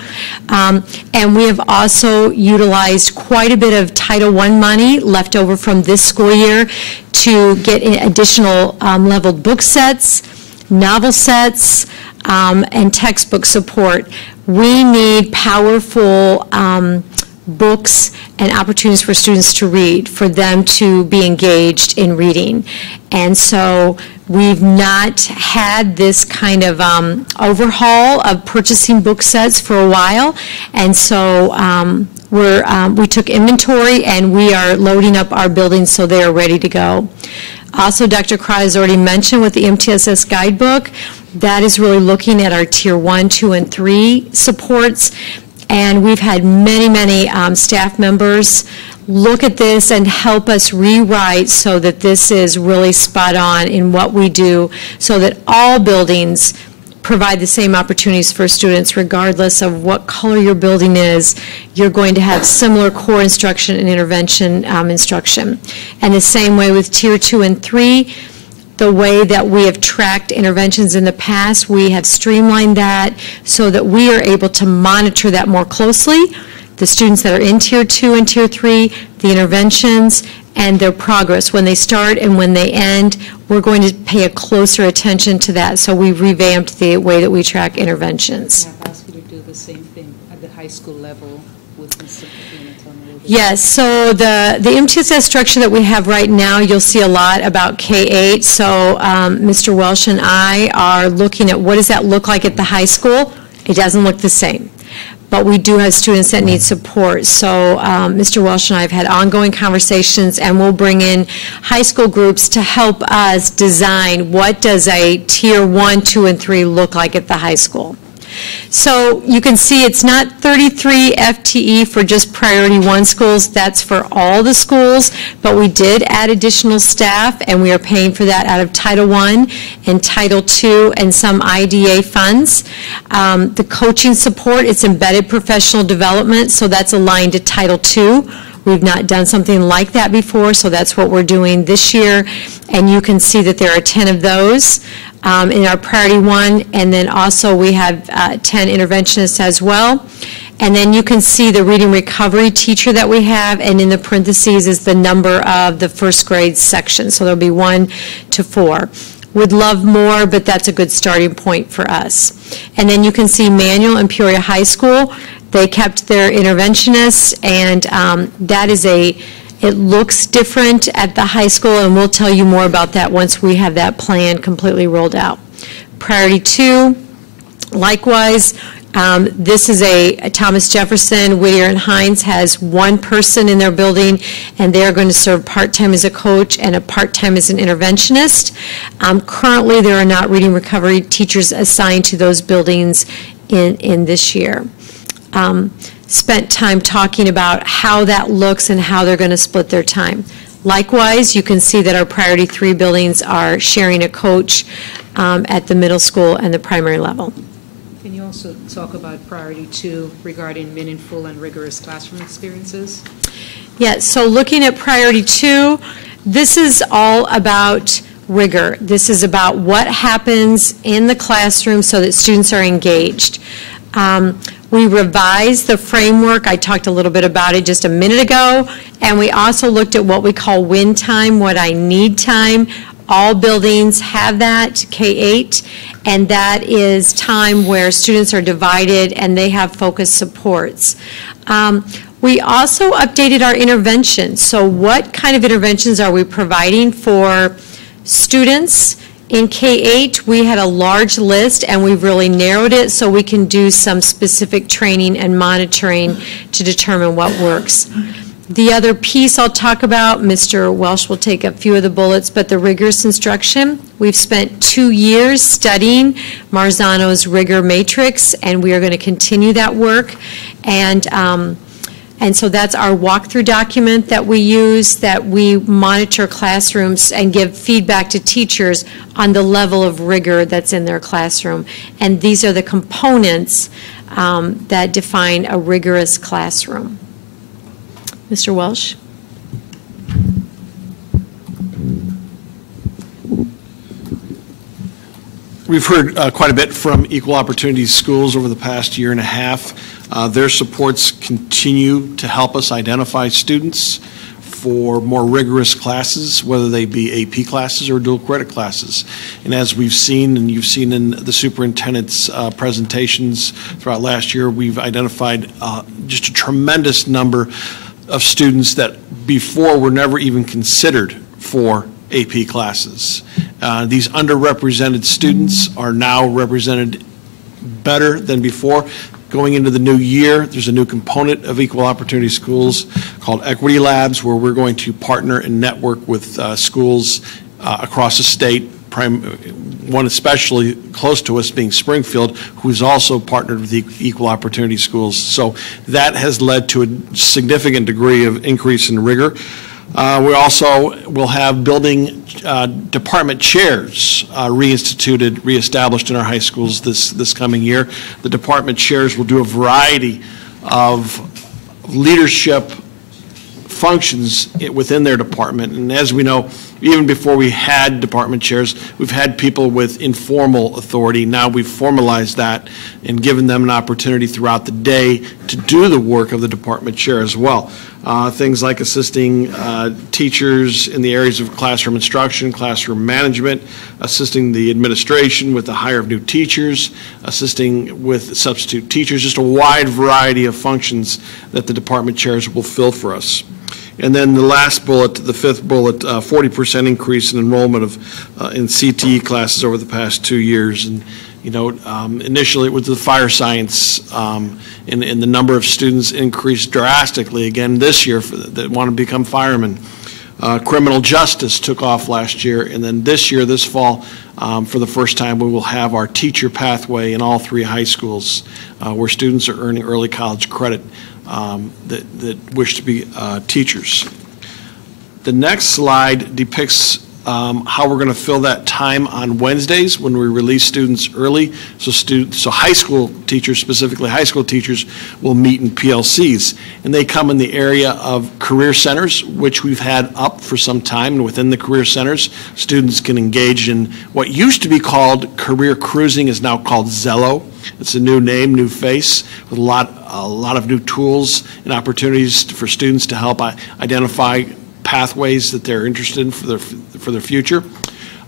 And we have also utilized quite a bit of Title I money left over from this school year to get additional leveled book sets, novel sets, and textbook support. We need powerful books and opportunities for students to read, for them to be engaged in reading. And so we've not had this kind of overhaul of purchasing book sets for a while, and so we took inventory and we are loading up our buildings so they are ready to go. Also, Dr. Crott has already mentioned with the MTSS guidebook, that is really looking at our Tier 1, 2, and 3 supports. And we've had many staff members look at this and help us rewrite so that this is really spot on in what we do, so that all buildings provide the same opportunities for students regardless of what color your building is. You're going to have similar core instruction and intervention instruction. And the same way with Tier 2 and 3, the way that we have tracked interventions in the past, we have streamlined that so that we are able to monitor that more closely. The students that are in Tier 2 and Tier 3, the interventions, and their progress. When they start and when they end, we're going to pay a closer attention to that. So we've revamped the way that we track interventions. I've asked you to do the same thing at the high school level with Mr. Yes, so the MTSS structure that we have right now, you'll see a lot about K-8. So Mr. Welsh and I are looking at what does that look like at the high school. It doesn't look the same, but we do have students that need support. So Mr. Welsh and I have had ongoing conversations, and we'll bring in high school groups to help us design what does a Tier 1, 2, and 3 look like at the high school. So you can see it's not 33 FTE for just Priority 1 schools, that's for all the schools, but we did add additional staff, and we are paying for that out of Title I and Title II and some IDA funds. The coaching support, it's embedded professional development, so that's aligned to Title II. We've not done something like that before, so that's what we're doing this year. And you can see that there are 10 of those in our Priority 1, and then also we have 10 interventionists as well. And then you can see the reading recovery teacher that we have, and in the parentheses is the number of the first grade section. So there'll be 1 to 4. Would love more, but that's a good starting point for us. And then you can see Manual and Peoria High School. They kept their interventionists, and that is it looks different at the high school, and we'll tell you more about that once we have that plan completely rolled out. Priority 2, likewise, this is a Thomas Jefferson, Whittier and Hines has 1 person in their building, and they're going to serve part-time as a coach and a part-time as an interventionist. Currently, there are not reading recovery teachers assigned to those buildings in this year. Spent time talking about how that looks and how they're going to split their time. Likewise, you can see that our Priority 3 buildings are sharing a coach at the middle school and the primary level. Can you also talk about Priority 2 regarding meaningful and rigorous classroom experiences? Yeah, so looking at Priority 2, this is all about rigor. This is about what happens in the classroom so that students are engaged. We revised the framework. I talked a little bit about it just a minute ago, and we also looked at what we call win time, what I need time. All buildings have that, K-8, and that is time where students are divided and they have focused supports. We also updated our interventions. So what kind of interventions are we providing for students? In K-8, we had a large list, and we've really narrowed it so we can do some specific training and monitoring to determine what works. The other piece I'll talk about, Mr. Welsh will take a few of the bullets, but the rigorous instruction. We've spent 2 years studying Marzano's rigor matrix, and we are going to continue that work. And so that's our walkthrough document that we use, that we monitor classrooms and give feedback to teachers on the level of rigor that's in their classroom. And these are the components that define a rigorous classroom. Mr. Welsh? We've heard quite a bit from Equal Opportunity Schools over the past year and a half. Their supports continue to help us identify students for more rigorous classes, whether they be AP classes or dual credit classes. And as we've seen, and you've seen in the superintendent's presentations throughout last year, we've identified just a tremendous number of students that before were never even considered for AP classes. These underrepresented students are now represented better than before. Going into the new year, there's a new component of Equal Opportunity Schools called Equity Labs, where we're going to partner and network with schools across the state, one especially close to us being Springfield, who's also partnered with Equal Opportunity Schools. So that has led to a significant degree of increase in rigor. We also will have building department chairs reestablished in our high schools this coming year. The department chairs will do a variety of leadership functions within their department. And as we know, even before we had department chairs, we've had people with informal authority. Now we've formalized that and given them an opportunity throughout the day to do the work of the department chair as well. Things like assisting teachers in the areas of classroom instruction, classroom management, assisting the administration with the hire of new teachers, assisting with substitute teachers, just a wide variety of functions that the department chairs will fill for us. And then the last bullet, the fifth bullet, 40% increase in enrollment in CTE classes over the past 2 years. And you know, initially it was the fire science, and the number of students increased drastically again this year that want to become firemen. Criminal justice took off last year, and then this year, this fall, for the first time, we will have our teacher pathway in all 3 high schools where students are earning early college credit that wish to be teachers. The next slide depicts how we're going to fill that time on Wednesdays when we release students early. So high school teachers, specifically high school teachers, will meet in PLCs. And they come in the area of career centers, which we've had up for some time. And within the career centers, students can engage in what used to be called career cruising, is now called Zello. It's a new name, new face, with a lot of new tools and opportunities for students to help identify pathways that they're interested in for their future.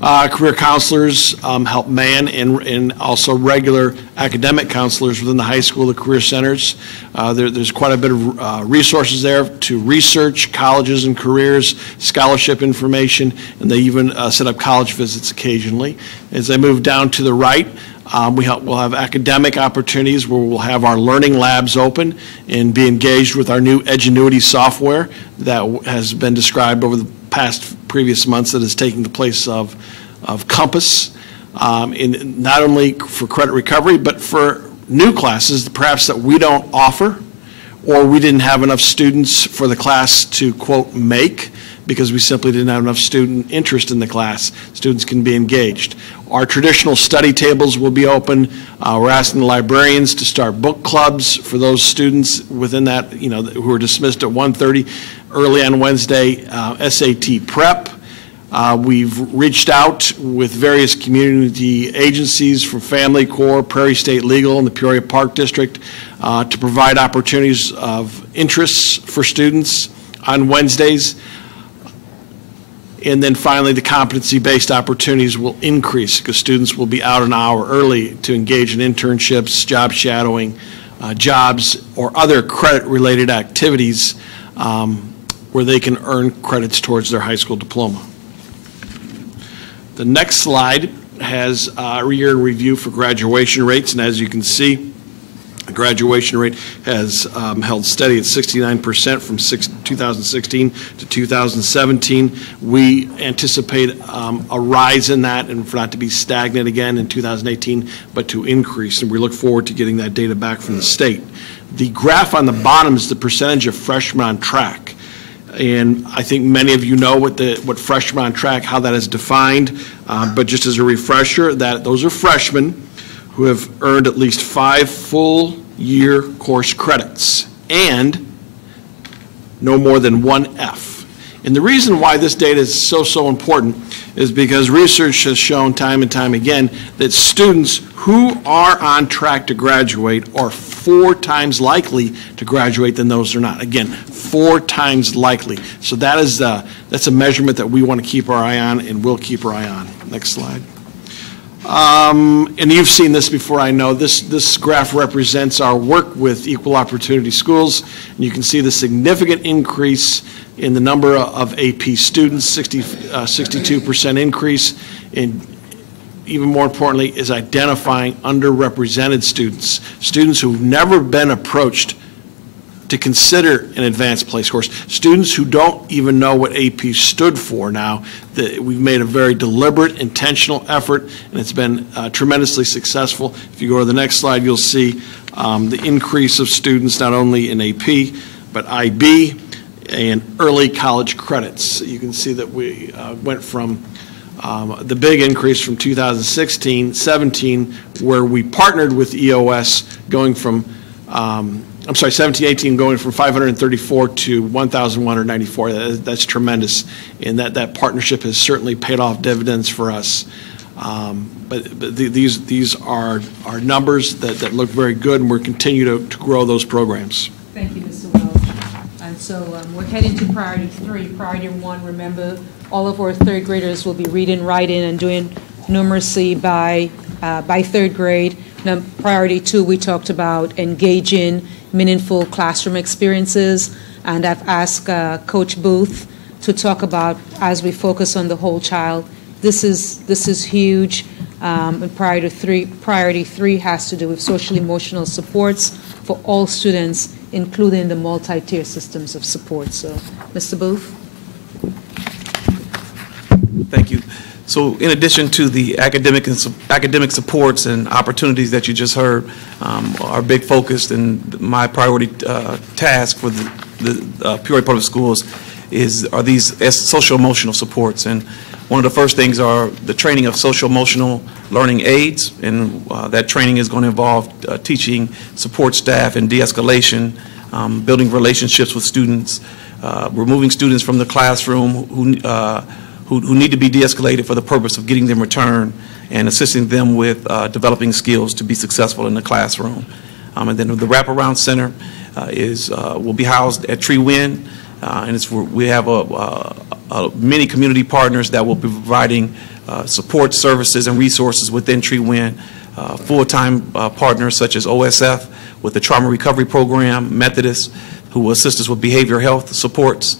Career counselors help man and also regular academic counselors within the high school, the career centers. There's quite a bit of resources there to research colleges and careers, scholarship information, and they even set up college visits occasionally. As I move down to the right, we'll have academic opportunities where we'll have our learning labs open and be engaged with our new Edgenuity software that has been described over the previous months, that is taking the place of Compass, in not only for credit recovery, but for new classes perhaps that we don't offer, or we didn't have enough students for the class to, quote, make, because we simply didn't have enough student interest in the class. Students can be engaged. Our traditional study tables will be open. We're asking the librarians to start book clubs for those students within that, who are dismissed at 1:30 early on Wednesday. SAT prep. We've reached out with various community agencies from Family Corps, Prairie State Legal, and the Peoria Park District to provide opportunities of interests for students on Wednesdays. And then finally, the competency-based opportunities will increase because students will be out an hour early to engage in internships, job shadowing, jobs, or other credit-related activities where they can earn credits towards their high school diploma. The next slide has a year in review for graduation rates, and as you can see, the graduation rate has held steady at 69% from 2016 to 2017. We anticipate a rise in that, and for not to be stagnant again in 2018, but to increase, and we look forward to getting that data back from the state. The graph on the bottom is the percentage of freshmen on track. And I think many of you know what freshmen on track, how that is defined, but just as a refresher, that those are freshmen who have earned at least 5 full year course credits and no more than 1 F. And the reason why this data is so important is because research has shown time and time again that students who are on track to graduate are 4 times likely to graduate than those who are not. Again, 4 times likely. So that's a measurement that we want to keep our eye on and will keep our eye on. Next slide. And you've seen this before, I know. This graph represents our work with equal opportunity schools. And you can see the significant increase in the number of AP students, 62% increase. And even more importantly, is identifying underrepresented students, students who've never been approached to consider an advanced place course, students who don't even know what AP stood for now. We've made a very deliberate, intentional effort, and it's been tremendously successful. If you go to the next slide, you'll see the increase of students not only in AP, but IB and early college credits. You can see that we went from the big increase from 2016-17, where we partnered with EOS, going from 17-18 going from 534 to 1,194. That's tremendous, and that partnership has certainly paid off dividends for us. But these are numbers that look very good, and we're continue to grow those programs. Thank you, Mr. Welch. And so we're heading to priority 3. Priority 1, remember, all of our 3rd graders will be reading, writing, and doing numeracy by 3rd grade. Now, priority 2, we talked about engaging meaningful classroom experiences, and I've asked Coach Booth to talk about, as we focus on the whole child, this is huge. And priority 3 has to do with social emotional supports for all students, including the multi-tier systems of support. So, Mr. Booth. Thank you. So in addition to the academic supports and opportunities that you just heard, our big focus and my priority task for the Peoria Public Schools are these social emotional supports. And one of the first things are the training of social emotional learning aids, and that training is going to involve teaching support staff and de-escalation, building relationships with students, removing students from the classroom who need to be de-escalated for the purpose of getting them returned, and assisting them with developing skills to be successful in the classroom. And then the wraparound center will be housed at Tree Wind, and we have many community partners that will be providing support services and resources within Tree Wind, full-time partners such as OSF with the Trauma Recovery Program, Methodist, who will assist us with behavioral health supports,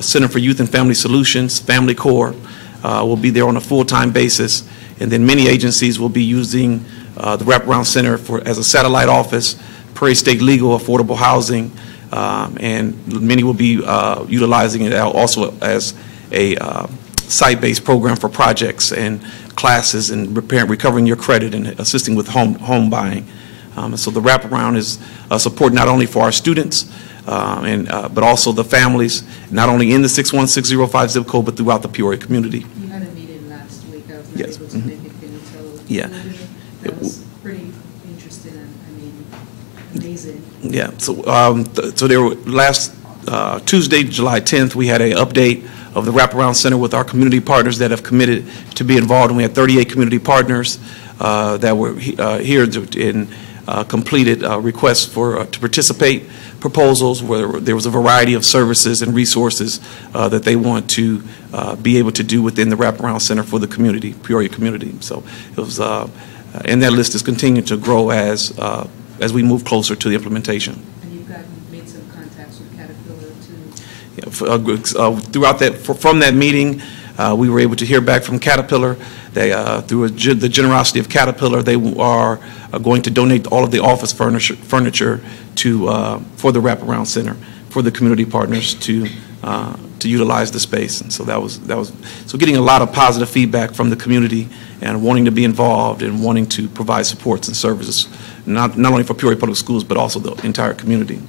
Center for Youth and Family Solutions, Family Corps will be there on a full-time basis, and then many agencies will be using the Wraparound Center as a satellite office, Prairie State Legal, affordable housing, and many will be utilizing it also as a site-based program for projects and classes and recovering your credit and assisting with home buying. So the wraparound is support not only for our students, but also the families, not only in the 61605 zip code, but throughout the Peoria community. You had a meeting last week. I was not Yes. able to make it. Can you tell? Yeah. That was pretty interesting and amazing. Yeah. So there were last Tuesday, July 10th, we had an update of the Wraparound Center with our community partners that have committed to be involved, and we had 38 community partners that were here and completed requests to participate, proposals where there was a variety of services and resources that they want to be able to do within the Wraparound Center for the community, Peoria community. So it was, and that list is continuing to grow as we move closer to the implementation. And you've made some contacts with Caterpillar too? Yeah, throughout from that meeting, we were able to hear back from Caterpillar. They, through the generosity of Caterpillar, they are going to donate all of the office furniture for the Wraparound Center for the community partners to utilize the space. And so that was so getting a lot of positive feedback from the community and wanting to be involved and wanting to provide supports and services, not only for Peoria Public Schools but also the entire community.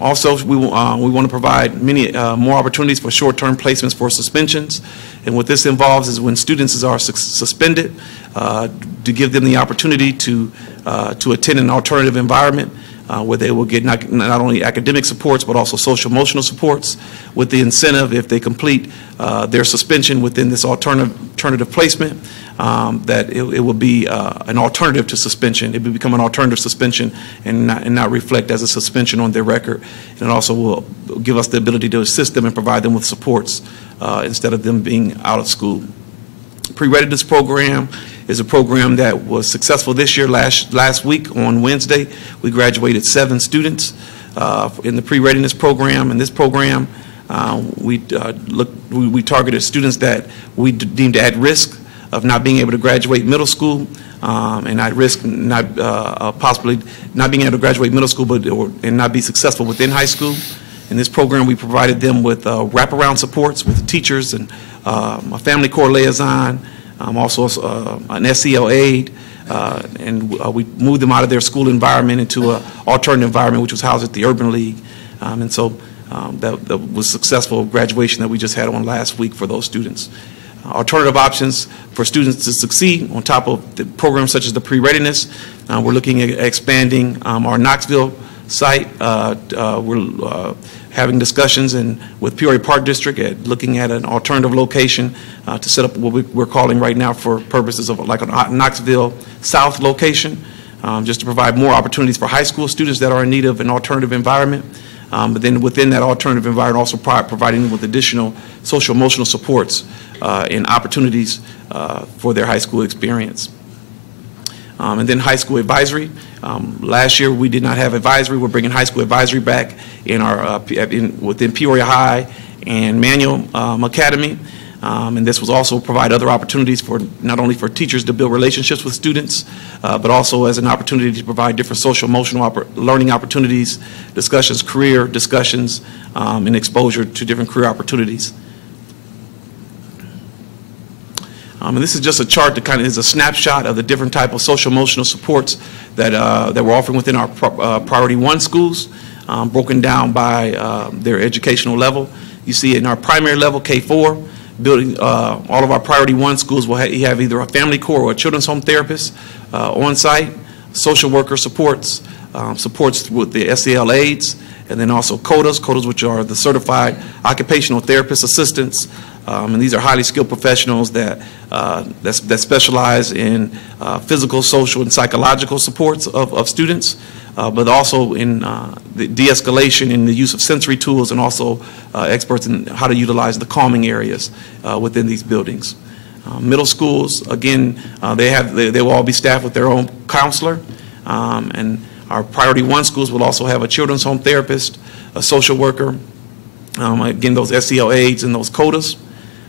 Also, we want to provide many more opportunities for short-term placements for suspensions. And what this involves is when students are suspended, to give them the opportunity to attend an alternative environment where they will get not only academic supports but also social emotional supports, with the incentive, if they complete their suspension within this alternative placement, that it will be an alternative to suspension. It will become an alternative suspension and not reflect as a suspension on their record. And it also will give us the ability to assist them and provide them with supports instead of them being out of school. Pre-readiness program is a program that was successful this year. Last week on Wednesday, we graduated 7 students in the pre-readiness program. In this program, we targeted students that we deemed at risk of not being able to graduate middle school, and at risk possibly not being able to graduate middle school and not be successful within high school. In this program, we provided them with wraparound supports with teachers and a family corps liaison, also an SEL aide, and we moved them out of their school environment into an alternative environment, which was housed at the Urban League. And so that was successful graduation that we just had on last week for those students. Alternative options for students to succeed on top of the programs such as the pre-readiness. We're looking at expanding our Knoxville site. We're having discussions with Peoria Park District looking at an alternative location to set up what we're calling right now for purposes of like a Knoxville South location, just to provide more opportunities for high school students that are in need of an alternative environment. But then within that alternative environment, also providing them with additional social emotional supports and opportunities for their high school experience. And then high school advisory. Last year we did not have advisory. We're bringing high school advisory back in our within Peoria High and Manual Academy. And this will also provide other opportunities for not only for teachers to build relationships with students, but also as an opportunity to provide different social emotional learning opportunities, discussions, career discussions, and exposure to different career opportunities. And this is just a chart that kind of is a snapshot of the different type of social emotional supports that, that we're offering within our Priority 1 schools, broken down by their educational level. You see in our primary level, K-4, building, all of our Priority 1 schools will have either a family core or a children's home therapist on site, social worker supports, supports with the SEL aides, and then also CODAs, which are the Certified Occupational Therapist Assistants. And these are highly skilled professionals that, that specialize in physical, social, and psychological supports of students, but also in the de-escalation in the use of sensory tools, and also experts in how to utilize the calming areas within these buildings. Middle schools, again, they will all be staffed with their own counselor, and our Priority 1 schools will also have a children's home therapist, a social worker, again, those SEL aides and those CODAs.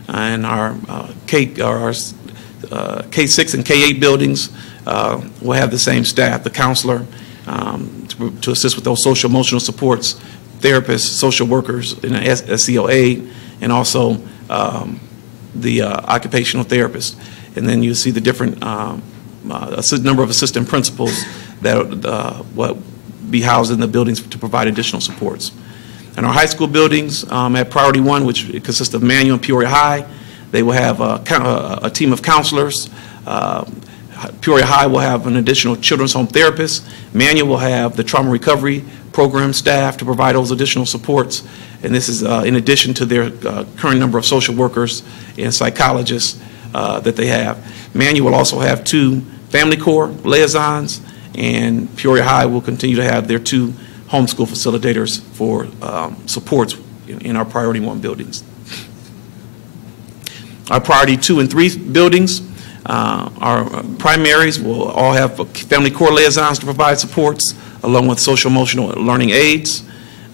And our K6 and K8 buildings will have the same staff, the counselor, to assist with those social emotional supports, therapists, social workers, and an SEL aide, and also the occupational therapist. And then you see the different number of assistant principals that will be housed in the buildings to provide additional supports. In our high school buildings, at Priority 1, which consists of Manual and Peoria High, they will have a team of counselors. Peoria High will have an additional children's home therapist. Manual will have the trauma recovery program staff to provide those additional supports. And this is in addition to their current number of social workers and psychologists that they have. Manual will also have 2 family core liaisons, and Peoria High will continue to have their 2 homeschool facilitators for supports in our Priority 1 buildings. Our Priority 2 and 3 buildings, our primaries will all have family core liaisons to provide supports, along with social emotional learning aides.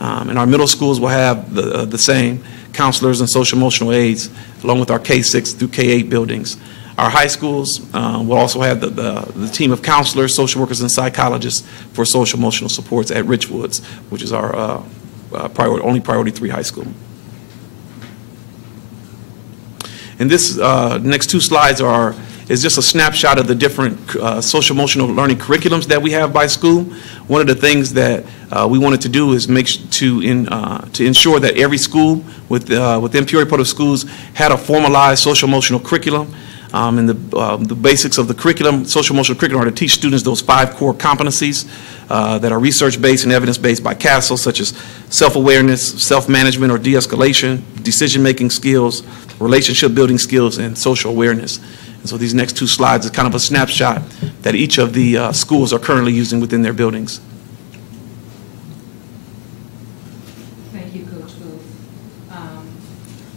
And our middle schools will have the same counselors and social emotional aides, along with our K6 through K8 buildings. Our high schools will also have the team of counselors, social workers, and psychologists for social emotional supports at Richwoods, which is our only Priority 3 high school. And this next 2 slides is just a snapshot of the different social emotional learning curriculums that we have by school. One of the things that we wanted to do is to ensure that every school within Peoria Public Schools had a formalized social emotional curriculum. And the basics of the curriculum, social emotional curriculum, are to teach students those 5 core competencies that are research-based and evidence-based by CASEL, such as self-awareness, self-management or de-escalation, decision-making skills, relationship-building skills, and social awareness. And so these next 2 slides are kind of a snapshot that each of the schools are currently using within their buildings. Thank you, Coach Booth.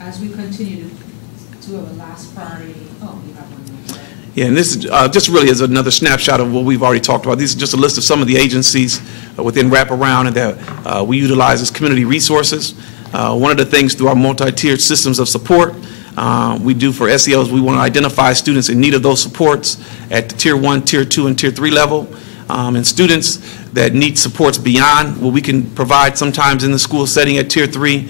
As we continue to have a last priority, oh, you have one more. Yeah, and this just really is another snapshot of what we've already talked about. These are just a list of some of the agencies within Wraparound and that we utilize as community resources. One of the things through our multi-tiered systems of support we do for SELs, we want to identify students in need of those supports at the Tier 1, Tier 2, and Tier 3 level. And students that need supports beyond what we can provide sometimes in the school setting at Tier 3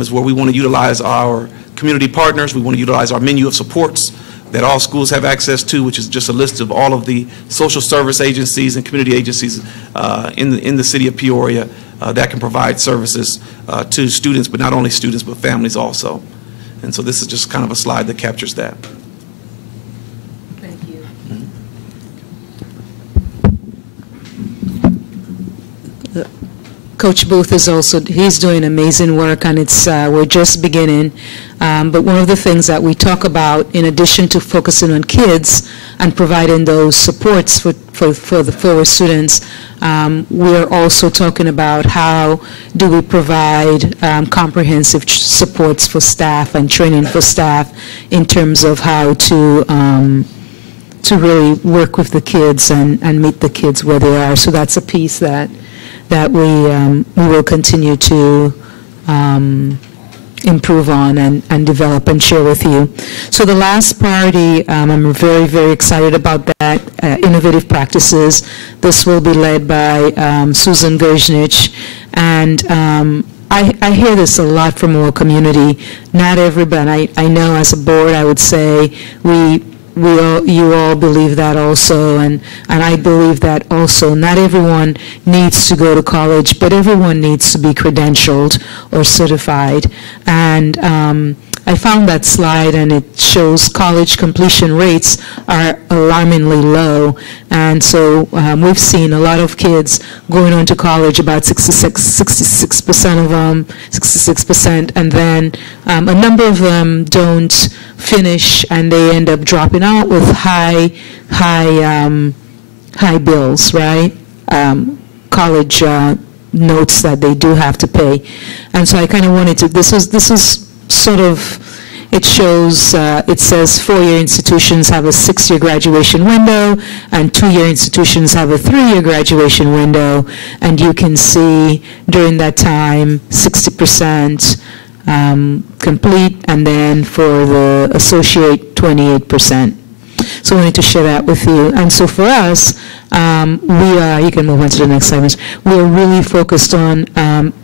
is where we want to utilize our community partners. We want to utilize our menu of supports that all schools have access to, which is just a list of all of the social service agencies and community agencies in the city of Peoria that can provide services to students, but not only students, but families also. And so this is just kind of a slide that captures that. Thank you. Coach Booth is also, he's doing amazing work, and it's we're just beginning. But one of the things that we talk about, in addition to focusing on kids and providing those supports for the students, we're also talking about how do we provide comprehensive supports for staff and training for staff in terms of how to really work with the kids and meet the kids where they are. So that's a piece that we will continue to improve on and develop and share with you. So the last priority, I'm very, very excited about that, innovative practices. This will be led by Susan Versnich, and I hear this a lot from our community. Not everybody, I know as a board, I would say we you all believe that also, and I believe that also. Not everyone needs to go to college, but everyone needs to be credentialed or certified. And I found that slide, and it shows college completion rates are alarmingly low. And so we've seen a lot of kids going on to college, about 66% of them, 66%, and then a number of them don't finish, and they end up dropping out with high bills, right? College notes that they do have to pay. And so I kind of wanted to, this is sort of, it shows, it says 4-year institutions have a 6-year graduation window, and 2-year institutions have a 3-year graduation window. And you can see during that time, 60% complete, and then for the associate, 28%. So I wanted to share that with you. And so for us, we are, you can move on to the next slide. We're really focused on,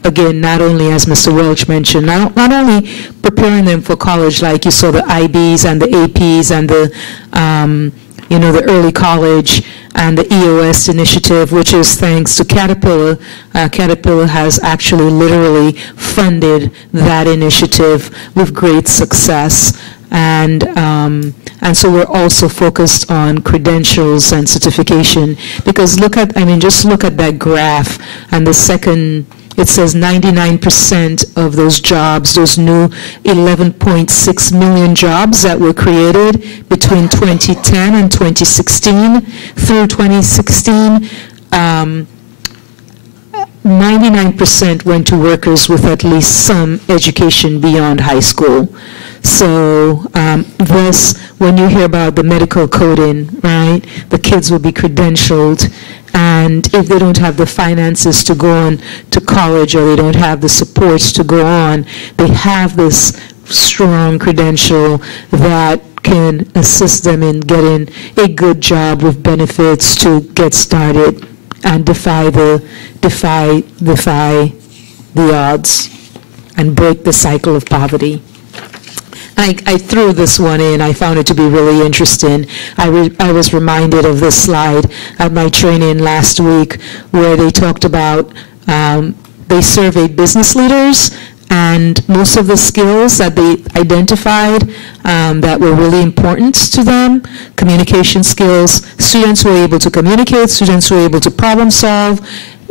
again, not only, as Mr. Welch mentioned, not only preparing them for college, like you saw the IBs and the APs and the, the early college and the EOS initiative, which is thanks to Caterpillar. Caterpillar has actually literally funded that initiative with great success. And so we're also focused on credentials and certification, because just look at that graph, and the second, it says 99% of those jobs, those new 11.6 million jobs that were created between 2010 and 2016, through 2016, 99% went to workers with at least some education beyond high school. So thus, when you hear about the medical coding, right, the kids will be credentialed, and if they don't have the finances to go on to college, or they don't have the supports to go on, they have this strong credential that can assist them in getting a good job with benefits to get started and defy the odds and break the cycle of poverty. I threw this one in. I found it to be really interesting. I was reminded of this slide at my training last week, where they talked about, they surveyed business leaders, and most of the skills that they identified that were really important to them, communication skills, students who were able to communicate, students who were able to problem solve,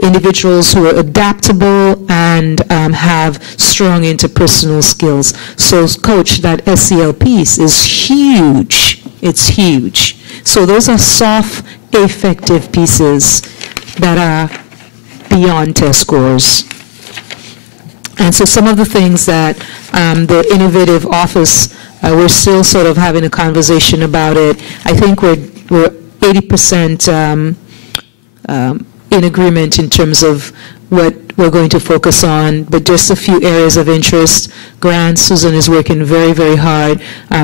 individuals who are adaptable and have strong interpersonal skills. So, Coach, that SEL piece is huge. It's huge. So those are soft, effective pieces that are beyond test scores. And so some of the things that the innovative office, we're still sort of having a conversation about it. I think we're 80% in agreement in terms of what we're going to focus on, but just a few areas of interest. Grants, Susan is working very, very hard,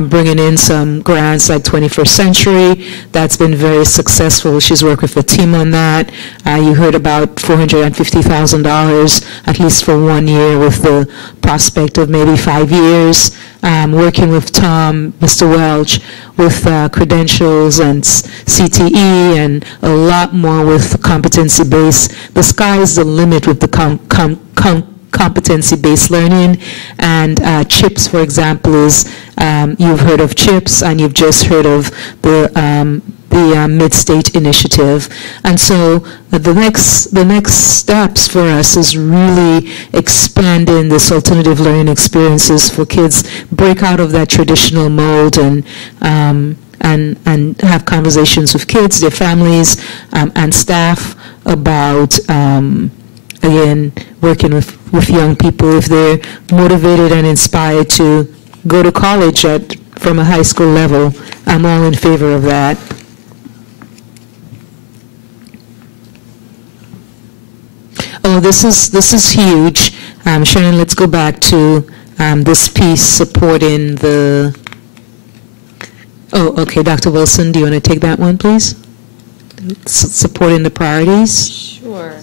bringing in some grants like 21st Century. That's been very successful. She's worked with a team on that. You heard about $450,000, at least for 1 year, with the prospect of maybe 5 years. Working with Tom, Mr. Welch, with credentials and CTE, and a lot more with competency-based. The sky is the limit with the competency-based learning. And CHIPS, for example, is, you've heard of CHIPS, and you've just heard of the Mid-State Initiative. And so the next steps for us is really expanding this alternative learning experiences for kids, break out of that traditional mold, and have conversations with kids, their families, and staff about again, working with young people, if they're motivated and inspired to go to college from a high school level. I'm all in favor of that. Oh, this is huge. Sharon, let's go back to this piece supporting the, oh, okay, Dr. Wilson, do you want to take that one, please? Supporting the priorities? Sure.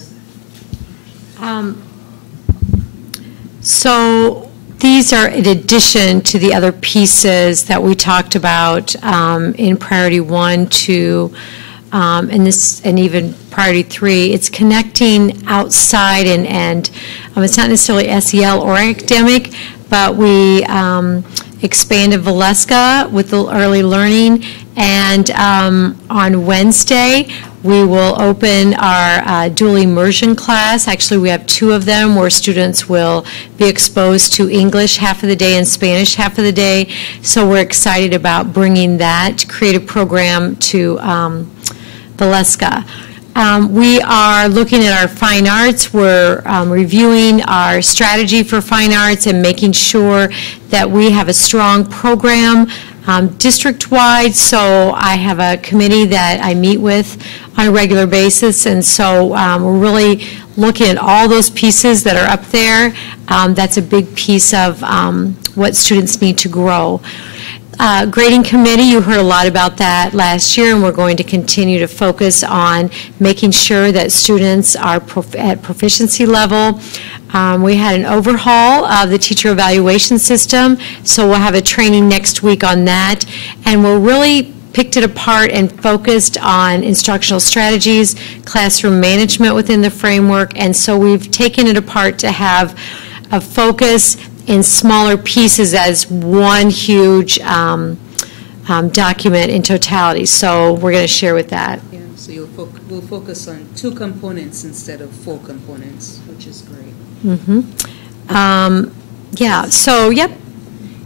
So These are in addition to the other pieces that we talked about in priority 1, 2, and even priority 3. It's connecting outside and it's not necessarily SEL or academic, but we expanded Valeska with the early learning, and on Wednesday we will open our dual immersion class. Actually, we have 2 of them where students will be exposed to English half of the day and Spanish half of the day. So we're excited about bringing that creative program to Valeska. We are looking at our fine arts. We're reviewing our strategy for fine arts and making sure that we have a strong program district-wide. So I have a committee that I meet with on a regular basis, and so we're really looking at all those pieces that are up there. That's a big piece of what students need to grow. Grading committee, you heard a lot about that last year, and we're going to continue to focus on making sure that students are at proficiency level. We had an overhaul of the teacher evaluation system, so we'll have a training next week on that, and we're really picked it apart and focused on instructional strategies, classroom management within the framework, and so we've taken it apart to have a focus in smaller pieces as one huge document in totality. So we're going to share with that. Yeah, so we'll focus on 2 components instead of 4 components, which is great. Yeah, so, yep.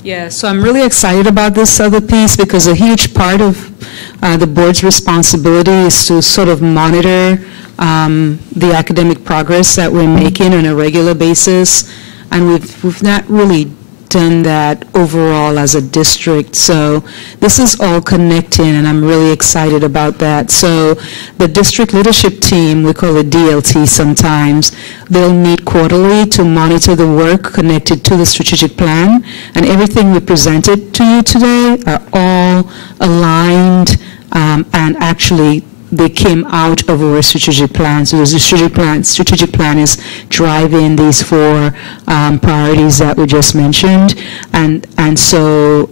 Yeah, so I'm really excited about this other piece because a huge part of the board's responsibility is to sort of monitor the academic progress that we're making on a regular basis, and we've not really done that overall as a district. So this is all connecting, and I'm really excited about that. So the district leadership team, we call it DLT sometimes, they'll meet quarterly to monitor the work connected to the strategic plan, and everything we presented to you today are all aligned and actually they came out of our strategic plan. So the strategic plan is driving these 4 priorities that we just mentioned. And so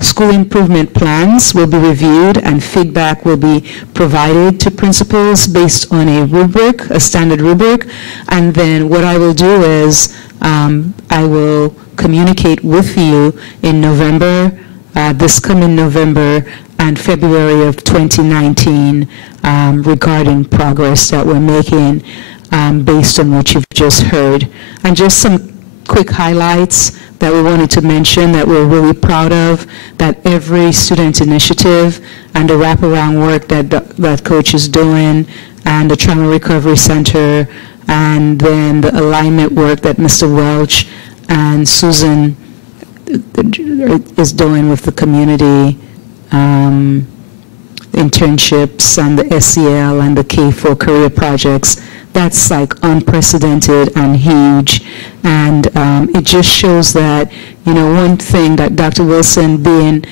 school improvement plans will be reviewed and feedback will be provided to principals based on a rubric, a standard rubric. And then what I will do is I will communicate with you in November, this coming November, and February of 2019 regarding progress that we're making based on what you've just heard. And just some quick highlights that we wanted to mention that we're really proud of, that every student initiative and the wraparound work that Coach is doing, and the Trauma Recovery Center, and then the alignment work that Mr. Welch and Susan is doing with the community, internships and the SEL and the K4 career projects. That's like unprecedented and huge, and it just shows that, you know, one thing that Dr. Wilson, being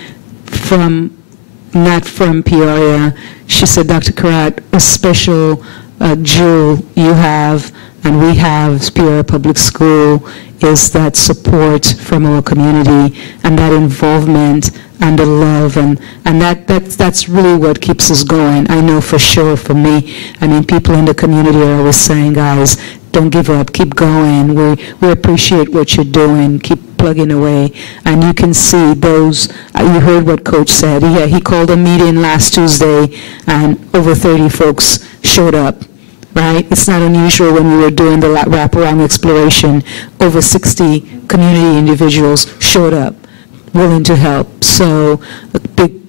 not from Peoria, she said, Dr. Karat, a special jewel you have, and we have Peoria Public School, is that support from our community and that involvement and the love, and that's really what keeps us going. I know for sure for me. I mean, people in the community are always saying, guys, don't give up, keep going. We appreciate what you're doing, keep plugging away. And you can see those, you heard what Coach said. He called a meeting last Tuesday and over 30 folks showed up. Right? It's not unusual when we were doing the wraparound exploration, over 60 community individuals showed up willing to help. So a big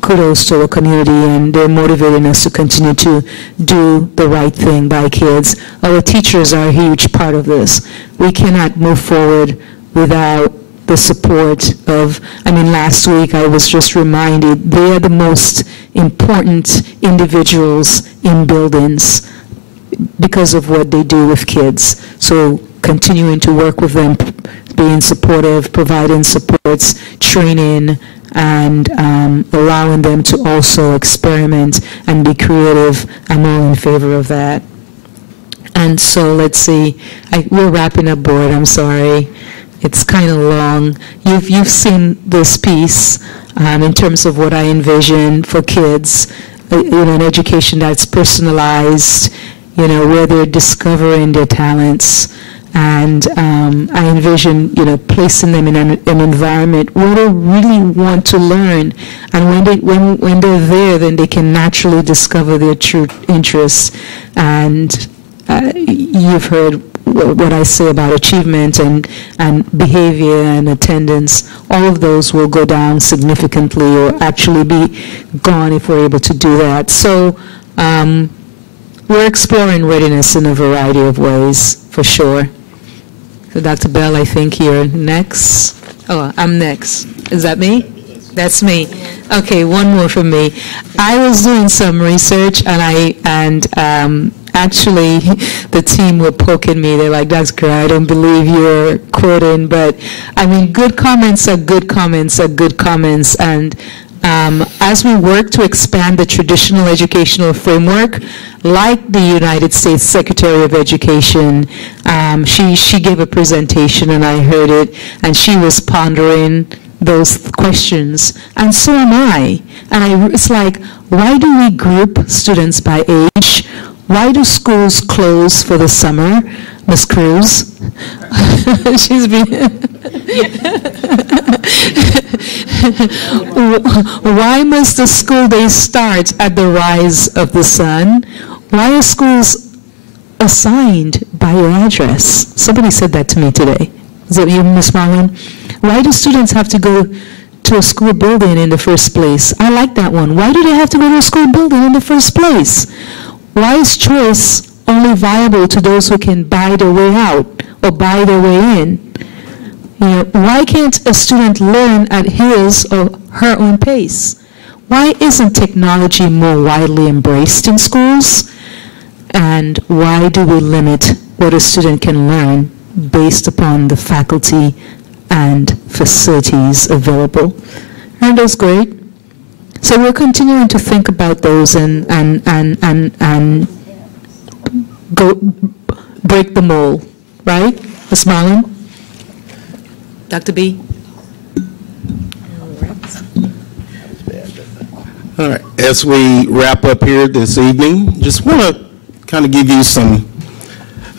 kudos to our community, and they're motivating us to continue to do the right thing by kids. Our teachers are a huge part of this. We cannot move forward without the support of, last week I was just reminded, they are the most important individuals in buildings because of what they do with kids. So continuing to work with them, being supportive, providing supports, training, and allowing them to also experiment and be creative, I'm all in favor of that. And so let's see, we're wrapping up, board, I'm sorry. It's kind of long. You've seen this piece in terms of what I envision for kids, an education that's personalized, where they're discovering their talents. And I envision, placing them in an environment where they really want to learn. And when they're there, then they can naturally discover their true interests. And you've heard what I say about achievement and behavior and attendance. All of those will go down significantly or actually be gone if we're able to do that. So we're exploring readiness in a variety of ways, for sure. So Dr. Bell, I think you're next. Oh, I'm next. Is that me? That's me. Okay, one more from me. I was doing some research, and actually the team were poking me. They're like, "That's great. I don't believe you're quoting," but I mean, good comments are good comments are good comments, and as we work to expand the traditional educational framework, like the United States Secretary of Education, she gave a presentation and I heard it, and she was pondering those questions, and so am I. And it's like, why do we group students by age? Why do schools close for the summer? Ms. Cruz? She's been... Why must the school day start at the rise of the sun? Why are schools assigned by your address? Somebody said that to me today. Is that you, Ms. Marlin? Why do students have to go to a school building in the first place? I like that one. Why do they have to go to a school building in the first place? Why is choice only viable to those who can buy their way out or buy their way in? Why can't a student learn at his or her own pace? Why isn't technology more widely embraced in schools? And why do we limit what a student can learn based upon the faculty and facilities available? Aren't those great? So we're continuing to think about those and go break the mold, right? Ms. Marlin? Dr. B? All right, as we wrap up here this evening, just want to kind of give you some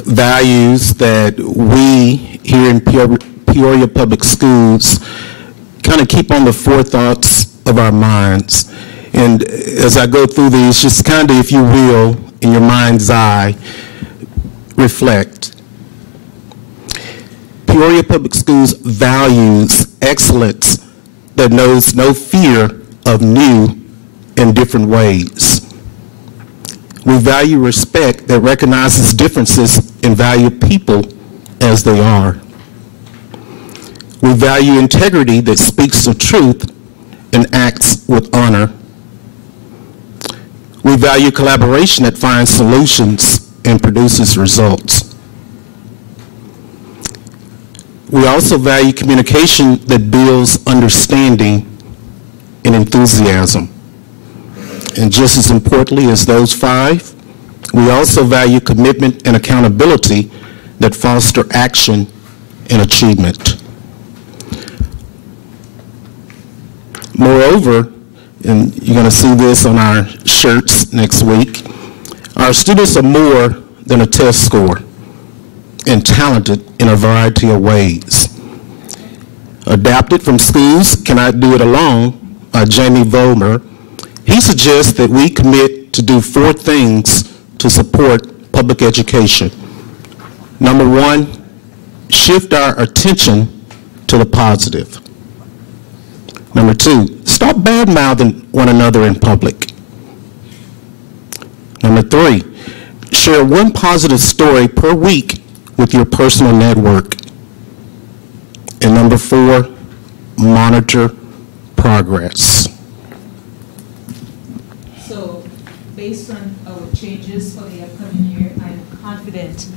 values that we here in Peoria Public Schools kind of keep on the forethoughts of our minds. And as I go through these, just kind of, if you will, in your mind's eye, reflect. Peoria Public Schools values excellence that knows no fear of new and different ways. We value respect that recognizes differences and value people as they are. We value integrity that speaks the truth and acts with honor. We value collaboration that finds solutions and produces results. We also value communication that builds understanding and enthusiasm. And just as importantly as those five, we also value commitment and accountability that foster action and achievement. Moreover, and you're going to see this on our shirts next week, our students are more than a test score and talented in a variety of ways. Adapted from Schools Cannot Do It Alone by Jamie Vollmer, he suggests that we commit to do 4 things to support public education. Number 1, shift our attention to the positive. Number 2, stop bad-mouthing one another in public. Number 3, share 1 positive story per week with your personal network. And number 4, monitor progress. So, based on our changes for the upcoming year, I'm confident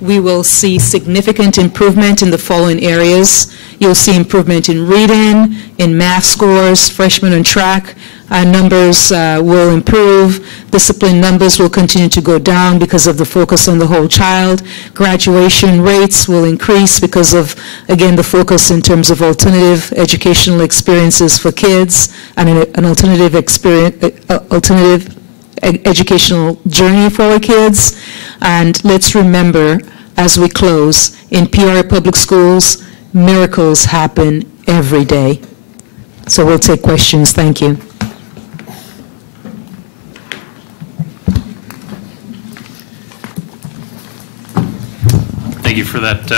we will see significant improvement in the following areas. You'll see improvement in reading, in math scores, freshmen on track numbers will improve. Discipline numbers will continue to go down because of the focus on the whole child. Graduation rates will increase because of, again, the focus in terms of alternative educational experiences for kids and an alternative educational journey for our kids. And let's remember, as we close, in Peoria Public Schools, miracles happen every day. So we'll take questions. Thank you. Thank you for that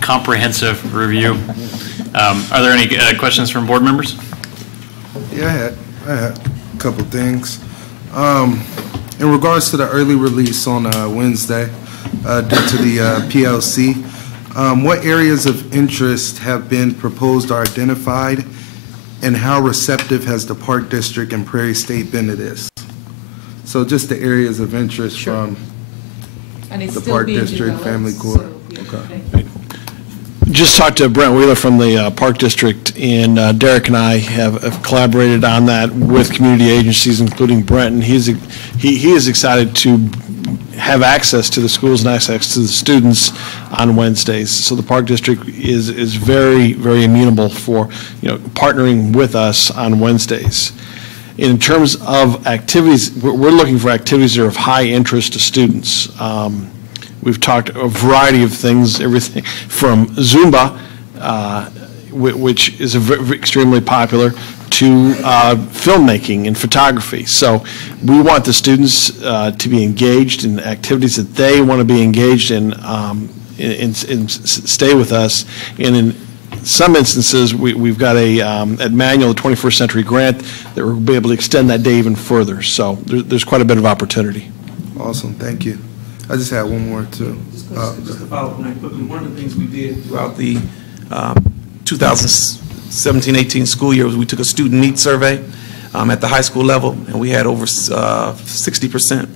comprehensive review. Are there any questions from board members? Yeah, I had a couple things. In regards to the early release on Wednesday, due to the PLC, what areas of interest have been proposed or identified, and how receptive has the Park District and Prairie State been to this? So just the areas of interest from the Park District, Family Court. Okay. Just talked to Brent Wheeler from the Park District, and Derek and I have collaborated on that with community agencies, including Brent, and he is excited to have access to the schools and access to the students on Wednesdays. So the Park District is very, very amenable for, partnering with us on Wednesdays. In terms of activities, we're looking for activities that are of high interest to students. We've talked a variety of things, everything from Zumba, which is extremely popular, to filmmaking and photography. So we want the students to be engaged in activities that they want to be engaged in and stay with us. And in some instances, we've got at Manual, the 21st Century Grant, that we'll be able to extend that day even further. So there's quite a bit of opportunity. Awesome, thank you. I just had one more too. Just to follow up on that quickly, one of the things we did throughout the 2017-18 school year was we took a student needs survey at the high school level, and we had over 60%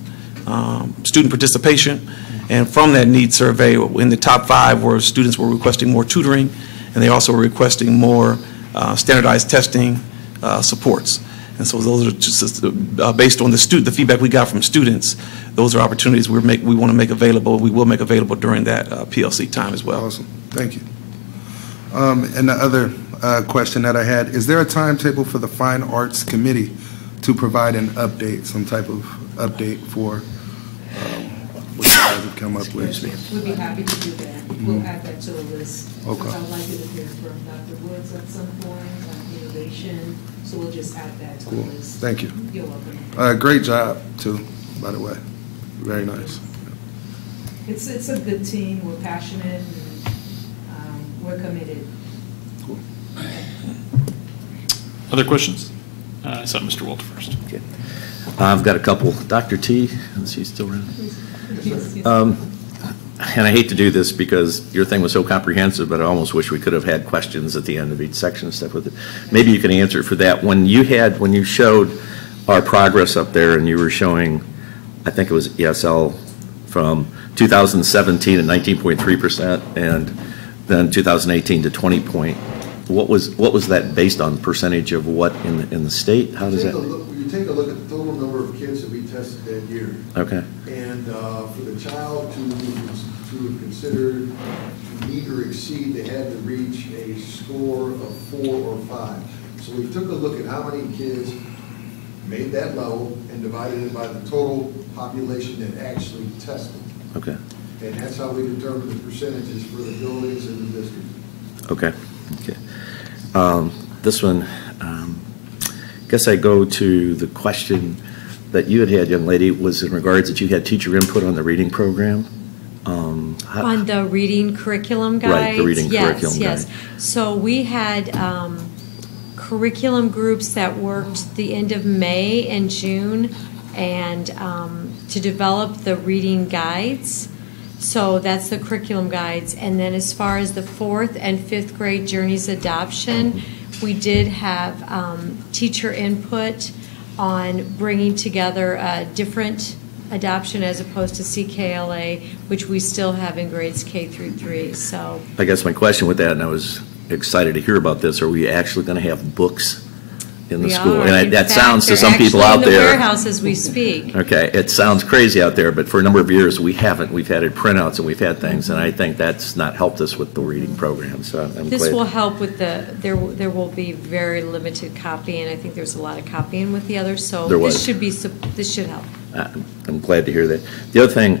student participation. And from that needs survey, in the top 5 were students were requesting more tutoring, and they also were requesting more standardized testing supports. And so those are just based on the feedback we got from students. Those are opportunities we want to make available. We will make available during that PLC time as well. Awesome, thank you. And the other question that I had, is there a timetable for the Fine Arts Committee to provide an update, some type of update for what you guys have come up with? We'd be happy to do that. We'll add that to the list. Okay. I'd like you to hear from Dr. Woods at some point on innovation, so we'll just add that to the list. Thank you. You're welcome. Great job, too, by the way. Very nice. It's a good team. We're passionate, and we're committed. Cool. Other questions? I saw Mr. Walter first. Okay. I've got a couple. Dr. T, is he still around? And I hate to do this because your thing was so comprehensive, but I almost wish we could have had questions at the end of each section and stuff with it. Maybe you can answer for that. When you showed our progress up there and you were showing, I think it was ESL from 2017 at 19.3% and then 2018 to 20 point. What was that based on? Percentage of what in the state? How does that? You take a look at the total number of kids that we tested that year. Okay. And for the child to consider to meet or exceed, they had to reach a score of 4 or 5. So we took a look at how many kids made that level and divided it by the total population that actually tested. Okay. And that's how we determined the percentages for the buildings in the district. Okay. Okay. This one, I guess I go to the question that you had, young lady, was in regards that you had teacher input on the reading program. On the reading curriculum guides? Right, the reading curriculum guide. Yes. So we had curriculum groups that worked the end of May and June and to develop the reading guides. So that's the curriculum guides. And then as far as the 4th and 5th grade Journeys Adoption, we did have teacher input on bringing together a different adoption as opposed to CKLA, which we still have in grades K through 3. So I guess my question with that, and I was excited to hear about this, are we actually going to have books in the We school. are. And In that fact, sounds to they're some people actually out in the there. warehouse as we speak. Okay, it sounds crazy out there, but for a number of years, we haven't. We've had printouts and we've had things, and I think that's not helped us with the reading program, so I'm This glad. will help with there will be very limited copying. I think there's a lot of copying with the others, so There this was. this should help. I'm glad to hear that. The other thing,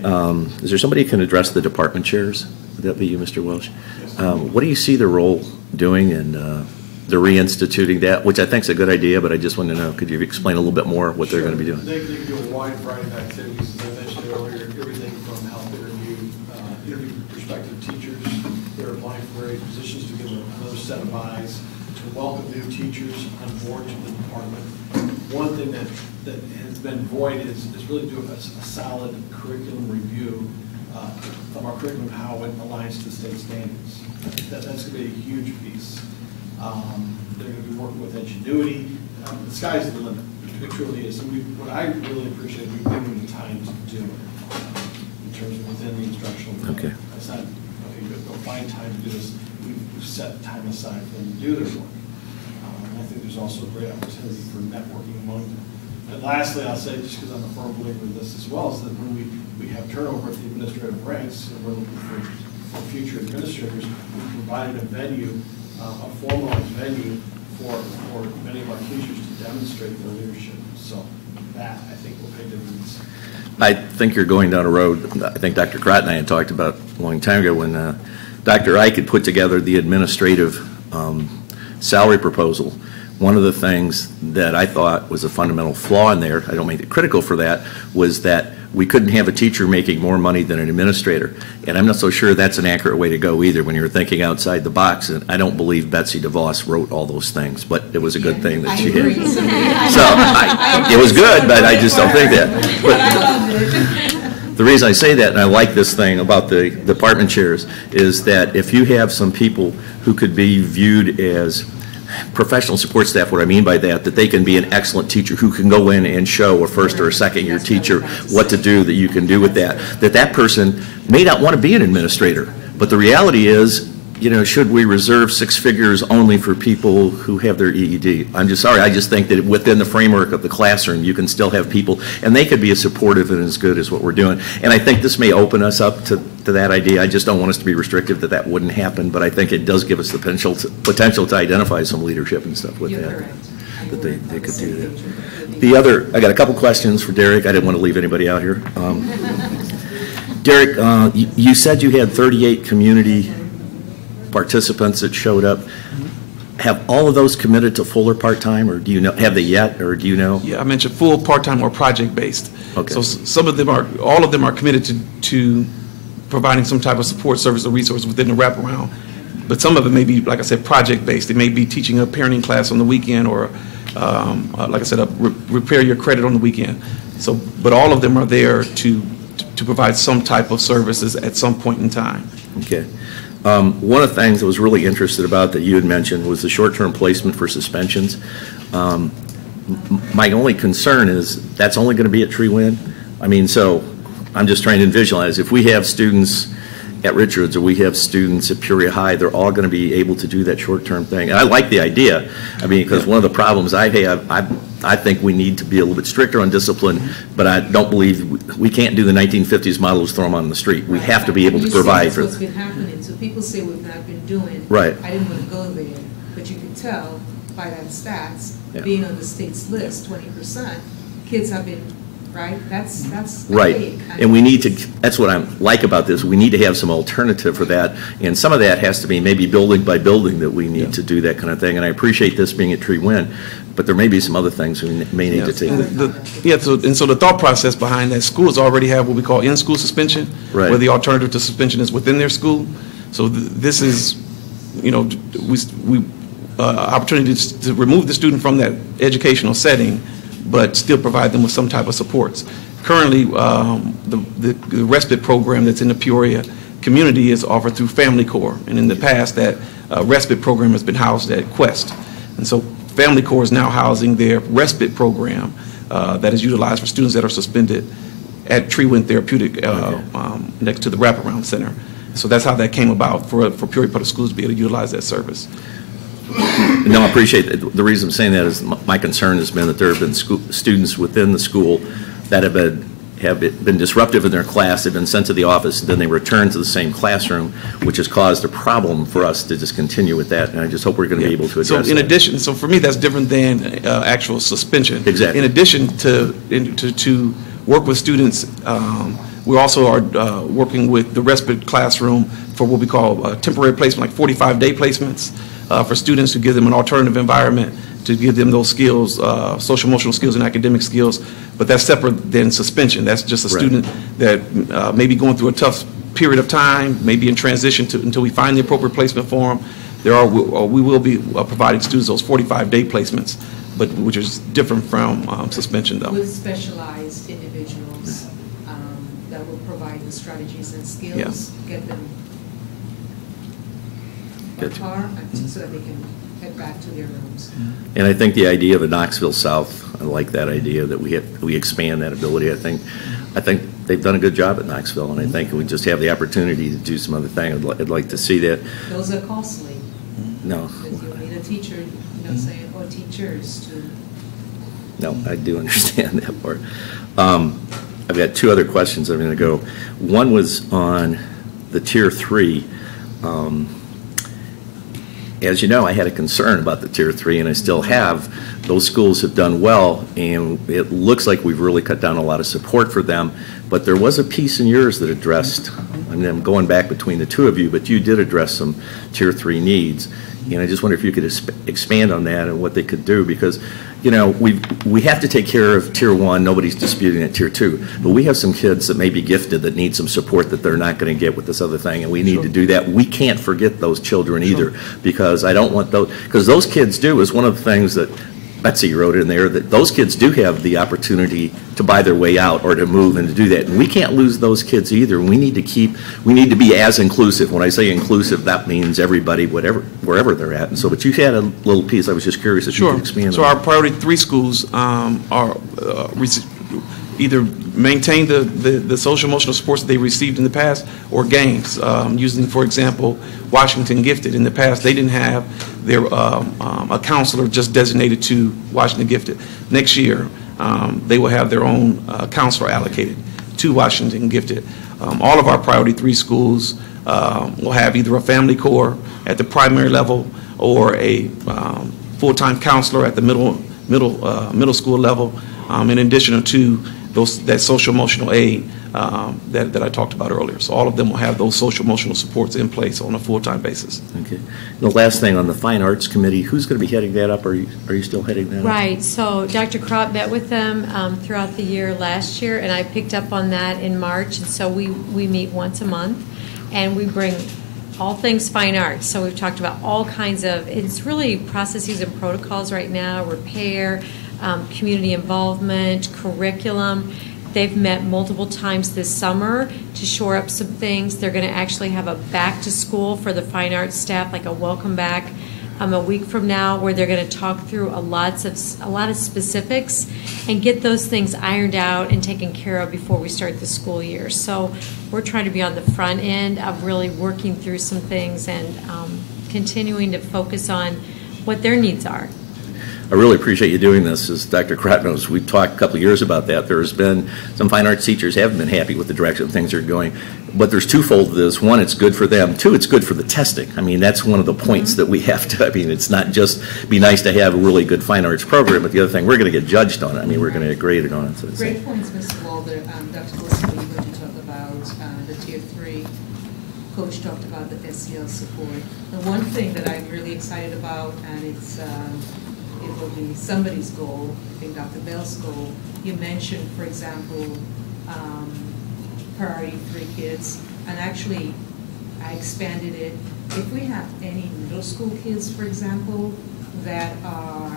is there somebody who can address the department chairs? Would that be you, Mr. Welsh? What do you see their role doing in the reinstituting that, which I think is a good idea, but I just want to know, could you explain a little bit more what they're going to be doing? They do a wide variety of activities, as I mentioned earlier, everything from help interview prospective teachers that are applying for various positions to give another set of eyes, to welcome new teachers on board to the department. One thing that has been void is really doing a solid curriculum review of our curriculum, how it aligns to the state standards. That's going to be a huge piece. They're going to be working with ingenuity. The sky's the limit. It truly is. And what I really appreciate, we've given them the time to do it in terms of within the instructional plan. Okay. It's not, okay, go find time to do this. We've set time aside for them to do their work. And I think there's also a great opportunity for networking among them. And lastly, I'll say, just because I'm a firm believer in this as well, is that when we have turnover at the administrative ranks, and we're looking for future administrators, we provided a venue, a formalized venue for many of our teachers to demonstrate their leadership. So that, I think, will pay dividends. I think you're going down a road, I think Dr. Crott and I had talked about a long time ago when Dr. Ike had put together the administrative salary proposal. One of the things that I thought was a fundamental flaw in there, I don't make it critical for that, was that we couldn't have a teacher making more money than an administrator. And I'm not so sure that's an accurate way to go either when you're thinking outside the box. And I don't believe Betsy DeVos wrote all those things, but it was a good thing that she did. So it was good, but I just don't think that. But the reason I say that, and I like this thing about the department chairs, is that if you have some people who could be viewed as professional support staff, what I mean by that they can be an excellent teacher who can go in and show a first or a second year teacher what to do that you can do with that person may not want to be an administrator. But the reality is, you know, should we reserve 6 figures only for people who have their EED? I'm just sorry, I just think that within the framework of the classroom, you can still have people, and they could be as supportive and as good as what we're doing. And I think this may open us up to that idea. I just don't want us to be restrictive that wouldn't happen, but I think it does give us the potential to identify some leadership and stuff with that. That they could do that. The other, I got a couple questions for Derek. I didn't want to leave anybody out here. Derek, you said you had 38 community participants that showed up. Have all of those committed to full or part-time, or do you know, have they yet, or do you know? Yeah, I mentioned full, part-time, or project-based. Okay. So some of them are, all of them are committed to providing some type of support service or resource within the wraparound. But some of it may be, like I said, project-based. It may be teaching a parenting class on the weekend, or like I said, repair your credit on the weekend. So, but all of them are there to provide some type of services at some point in time. Okay. One of the things I was really interested about that you had mentioned was the short-term placement for suspensions. My only concern is that's only going to be at Tree Wind. I mean, so I'm just trying to visualize. If we have students at Richards or we have students at Peoria High, they're all going to be able to do that short-term thing. And I like the idea. I mean, because one of the problems I have, I think we need to be a little bit stricter on discipline, but I don't believe we can't do the 1950s models, throw them on the street. We have to be able to provide for what's been happening. So people say we've not been doing. Right. I didn't want to go there, but you can tell by that stats, Yeah. being on the state's list, 20%, kids have been, right? That's right. big. And we need to, that's what I like about this, we need to have some alternative for that. And some of that has to be maybe building by building that we need to do that kind of thing. And I appreciate this being at Tree Wind, but there may be some other things we may need to take. So the thought process behind that, schools already have what we call in-school suspension, Right. where the alternative to suspension is within their school. So this is, you know, opportunities to remove the student from that educational setting, but still provide them with some type of supports. Currently, the respite program that's in the Peoria community is offered through Family Corps, and in the past that respite program has been housed at Quest. And so Family Corps is now housing their respite program that is utilized for students that are suspended at Tree Wind Therapeutic next to the Wraparound Center. So that's how that came about for Peoria Public Schools to be able to utilize that service. No, I appreciate it. The reason I'm saying that is my concern has been that there have been students within the school that have been disruptive in their class, they've been sent to the office, and then they return to the same classroom, which has caused a problem for us to just continue with that, and I just hope we're going to be able to address that. So in addition, so for me, that's different than actual suspension. Exactly. In addition to work with students, we also are working with the respite classroom for what we call temporary placement, like 45-day placements for students to give them an alternative environment, to give them those skills, social emotional skills and academic skills, but that's separate than suspension. That's just a student that may be going through a tough period of time, maybe in transition until we find the appropriate placement for them. We will be providing students those 45-day placements, but which is different from suspension, though. With specialized individuals that will provide the strategies and skills, get them on par so that they can head back to their rooms. And I think the idea of a Knoxville South, I like that idea that we expand that ability. I think they've done a good job at Knoxville, and I think we just have the opportunity to do some other thing. I'd like to see that. Those are costly. No. Because you'll need a teacher, saying, or teachers to. No, I do understand that part. I've got two other questions I'm going to go. One was on the Tier 3. As you know, I had a concern about the Tier 3, and I still have. Those schools have done well, and it looks like we've really cut down a lot of support for them. But there was a piece in yours that addressed, I mean, I'm going back between the two of you, but you did address some Tier 3 needs. And I just wonder if you could expand on that and what they could do, because, you know, we have to take care of Tier 1. Nobody's disputing it, Tier 2. But we have some kids that may be gifted that need some support that they're not going to get with this other thing, and we need to do that. We can't forget those children either, because I don't want those, because those kids do, is one of the things that Betsy wrote in there, that those kids do have the opportunity to buy their way out or to move and to do that. And we can't lose those kids either. We need to be as inclusive. When I say inclusive, that means everybody, wherever they're at. And so, but you had a little piece, I was just curious if you could expand on. So our priority 3 schools are either maintain the social emotional supports that they received in the past or gains. Using, for example, Washington Gifted. In the past, they didn't have their a counselor just designated to Washington Gifted. Next year, they will have their own counselor allocated to Washington Gifted. All of our priority 3 schools will have either a family core at the primary level or a full-time counselor at the middle school level, in addition to that social emotional aid that I talked about earlier. So all of them will have those social emotional supports in place on a full-time basis. Okay. The last thing on the Fine Arts Committee, who's going to be heading that up? Are you still heading that up? Right. So Dr. Crott met with them throughout the year last year, and I picked up on that in March. And so we meet once a month, and we bring all things fine arts. So we've talked about all kinds of, it's really processes and protocols right now, repair, community involvement, curriculum. They've met multiple times this summer to shore up some things. They're going to actually have a back to school for the fine arts staff, like a welcome back, a week from now, where they're going to talk through a lot of specifics and get those things ironed out and taken care of before we start the school year. So we're trying to be on the front end of really working through some things and continuing to focus on what their needs are. I really appreciate you doing this. As Dr. Crott knows, we talked a couple of years about that. There's been some fine arts teachers haven't been happy with the direction things are going. But there's twofold to this. One, it's good for them. Two, it's good for the testing. I mean, that's one of the points that we have to, I mean, it's not just be nice to have a really good fine arts program, but the other thing, we're going to get judged on it. I mean, we're going to get graded on it. So great points, Mr. Walder. Dr. Wilson, we're going to talk about the Tier 3. Coach talked about the SEL support. The one thing that I'm really excited about, and it will be somebody's goal, I think Dr. Bell's goal. You mentioned, for example, priority 3 kids, and actually I expanded it. If we have any middle school kids, for example, that are,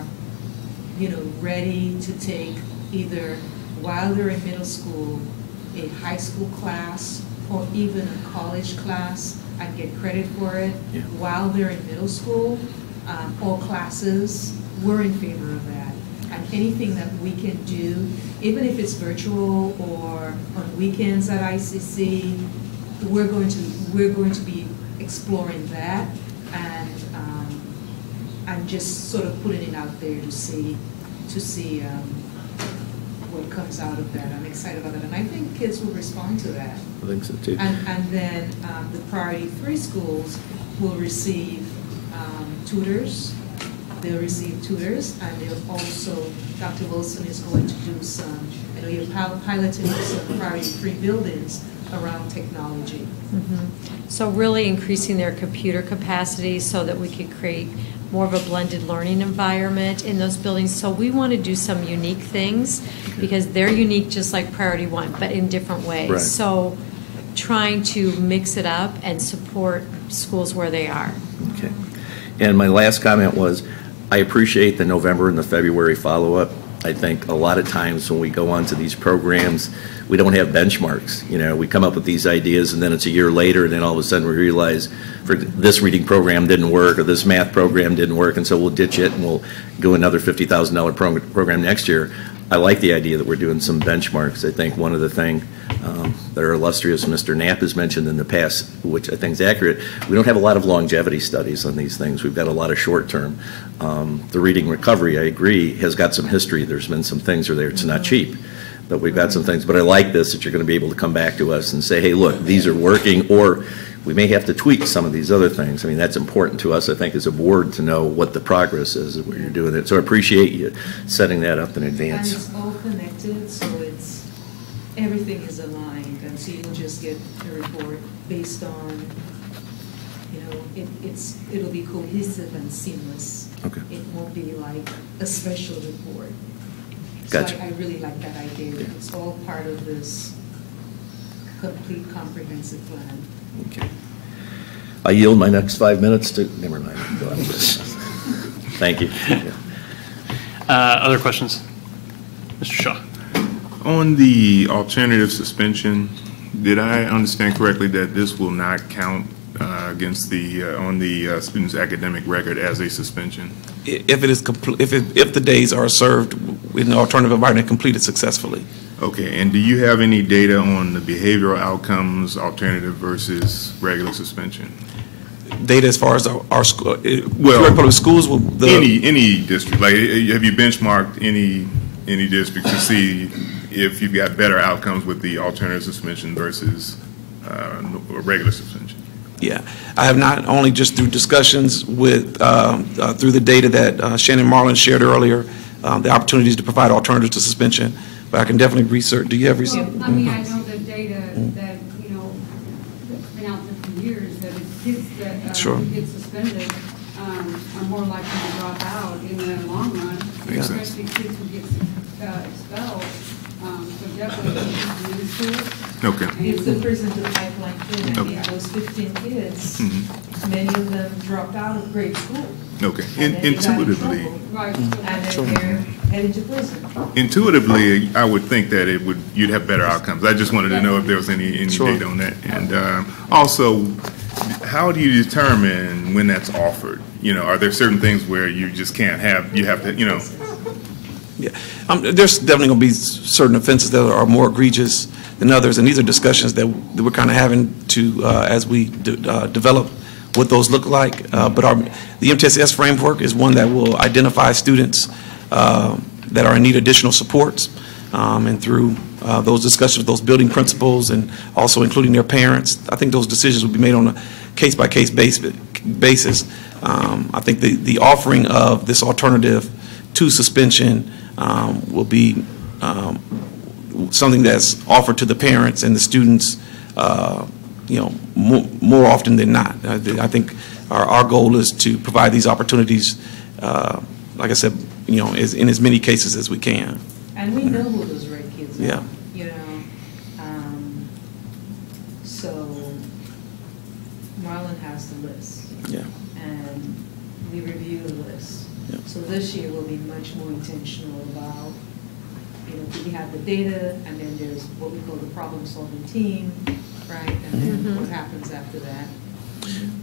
ready to take either while they're in middle school, a high school class, or even a college class, and get credit for it while they're in middle school, all classes, we're in favor of that. And anything that we can do, even if it's virtual or on weekends at ICC, we're going to be exploring that and and just sort of putting it out there to see what comes out of that. I'm excited about that, and I think kids will respond to that. I think so too. And then the priority 3 schools will receive tutors. They'll receive tutors, and they'll also, Dr. Wilson is going to do some, I know you're piloting some priority 3 buildings around technology. So really increasing their computer capacity so that we could create more of a blended learning environment in those buildings. So we want to do some unique things because they're unique just like priority 1, but in different ways. Right. So trying to mix it up and support schools where they are. Okay. And my last comment was, I appreciate the November and the February follow-up. I think a lot of times when we go onto these programs, we don't have benchmarks. You know, we come up with these ideas and then it's a year later and then all of a sudden we realize this reading program didn't work or this math program didn't work, and so we'll ditch it and we'll go another $50,000 program next year. I like the idea that we're doing some benchmarks. I think one of the things that our illustrious Mr. Knapp has mentioned in the past, which I think is accurate, we don't have a lot of longevity studies on these things. We've got a lot of short-term. The reading recovery, I agree, has got some history. There's been some things there. It's not cheap, but we've got some things. But I like this, that you're going to be able to come back to us and say, hey, look, these are working, or we may have to tweak some of these other things. I mean, that's important to us, I think, as a board to know what the progress is of what you're doing it. So I appreciate you setting that up in advance. And it's all connected, so it's, everything is aligned, and so you'll just get a report based on, you know, it'll be cohesive and seamless. Okay. It won't be like a special report. Gotcha. So I really like that idea. It's all part of this complete comprehensive plan. Okay. I yield my next 5 minutes to, never mind. Go on. Thank you. Yeah. Other questions? Mr. Shaw. On the alternative suspension, did I understand correctly that this will not count against on the student's academic record as a suspension? If it is if the days are served in the alternative environment completed successfully. Okay, and do you have any data on the behavioral outcomes, alternative versus regular suspension? Data as far as our school, well, public schools will any district. Like, have you benchmarked any district to see if you've got better outcomes with the alternative suspension versus regular suspension? Yeah, I have not, only just through discussions with through the data that Shannon Marlin shared earlier, the opportunities to provide alternatives to suspension. But I can definitely research. Do you have research? Well, I mean, I know the data that, you know, that's been out there for years, that kids that Sure. get suspended are more likely to drop out in the long run, especially kids who get expelled. So definitely in schools. Okay. It's the prison to pipeline thing. Okay. Those 15 kids, many of them dropped out of grade school. Okay. And then they got in Intuitively. trouble. Right. And then they're headed to prison. Intuitively, I would think that you'd have better outcomes. I just wanted to know if there was any data on that. And also, how do you determine when that's offered? You know, are there certain things where you just can't have? You have to, you know. Yeah, there's definitely going to be certain offenses that are more egregious than others, and these are discussions that we're kind of having to as we develop what those look like. But the MTSS framework is one that will identify students that are in need of additional supports, and through those discussions, those building principles, and also including their parents, I think those decisions will be made on a case-by-case basis. I think the offering of this alternative to suspension will be something that's offered to the parents and the students, you know, more often than not. I think our goal is to provide these opportunities, like I said, you know, in as many cases as we can. And we know who those red kids are. Yeah. You know, so Marlon has the list. Yeah. And we review the list. Yeah. So this year we'll be much more intentional about, you know, we have the data, and then there's what we call the problem-solving team, right? And then what happens after that.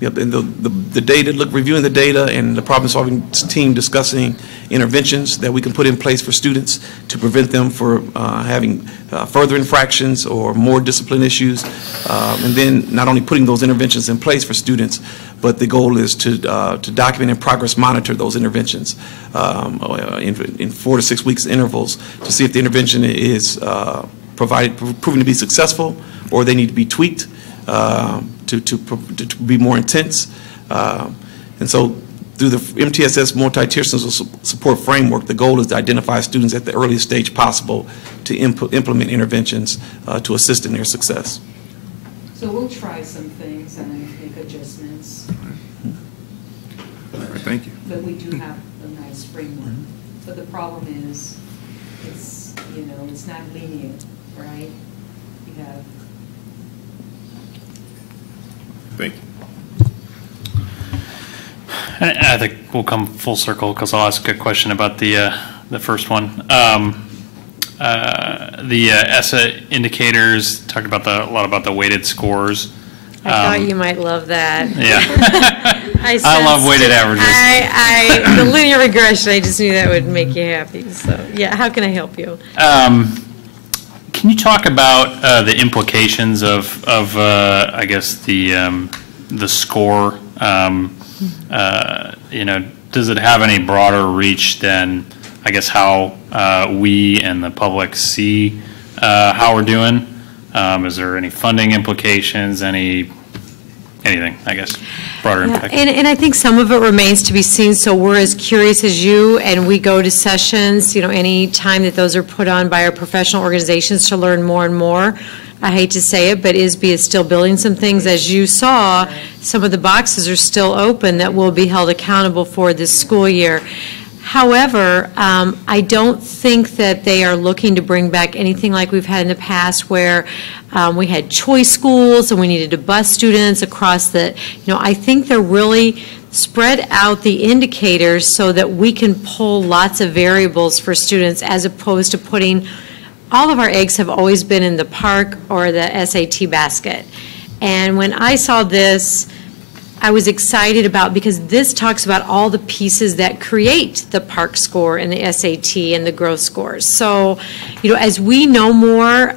And the data, reviewing the data and the problem-solving team discussing interventions that we can put in place for students to prevent them from having further infractions or more discipline issues. And then not only putting those interventions in place for students, but the goal is to document and progress monitor those interventions in 4 to 6 weeks intervals to see if the intervention is proven to be successful or they need to be tweaked to be more intense. And so through the MTSS multi-tier support framework, the goal is to identify students at the earliest stage possible to implement interventions to assist in their success. So we'll try some things and make adjustments. All right, thank you. But we do have a nice framework. But the problem is, it's, you know, it's not linear, right? You have. Thank you. I think we'll come full circle because I'll ask a question about the first one. The ESSA indicators talked about a lot about the weighted scores. I thought you might love that. Yeah. I love weighted averages. The linear regression, I just knew that would make you happy. So, yeah, how can I help you? Can you talk about the implications of I guess the score? You know, does it have any broader reach than I guess how we and the public see how we're doing? Is there any funding implications? Anything? I guess broader impact. And I think some of it remains to be seen. So we're as curious as you, and we go to sessions. You know, any time that those are put on by our professional organizations to learn more and more. I hate to say it, but ISB is still building some things. As you saw, some of the boxes are still open that will be held accountable for this school year. However, I don't think that they are looking to bring back anything like we've had in the past where we had choice schools and we needed to bus students across the, you know, I think they're really spread out the indicators so that we can pull lots of variables for students as opposed to putting all of our eggs have always been in the PARCC or the SAT basket. And when I saw this, I was excited about, because this talks about all the pieces that create the PARCC score and the SAT and the growth scores. So, you know, as we know more,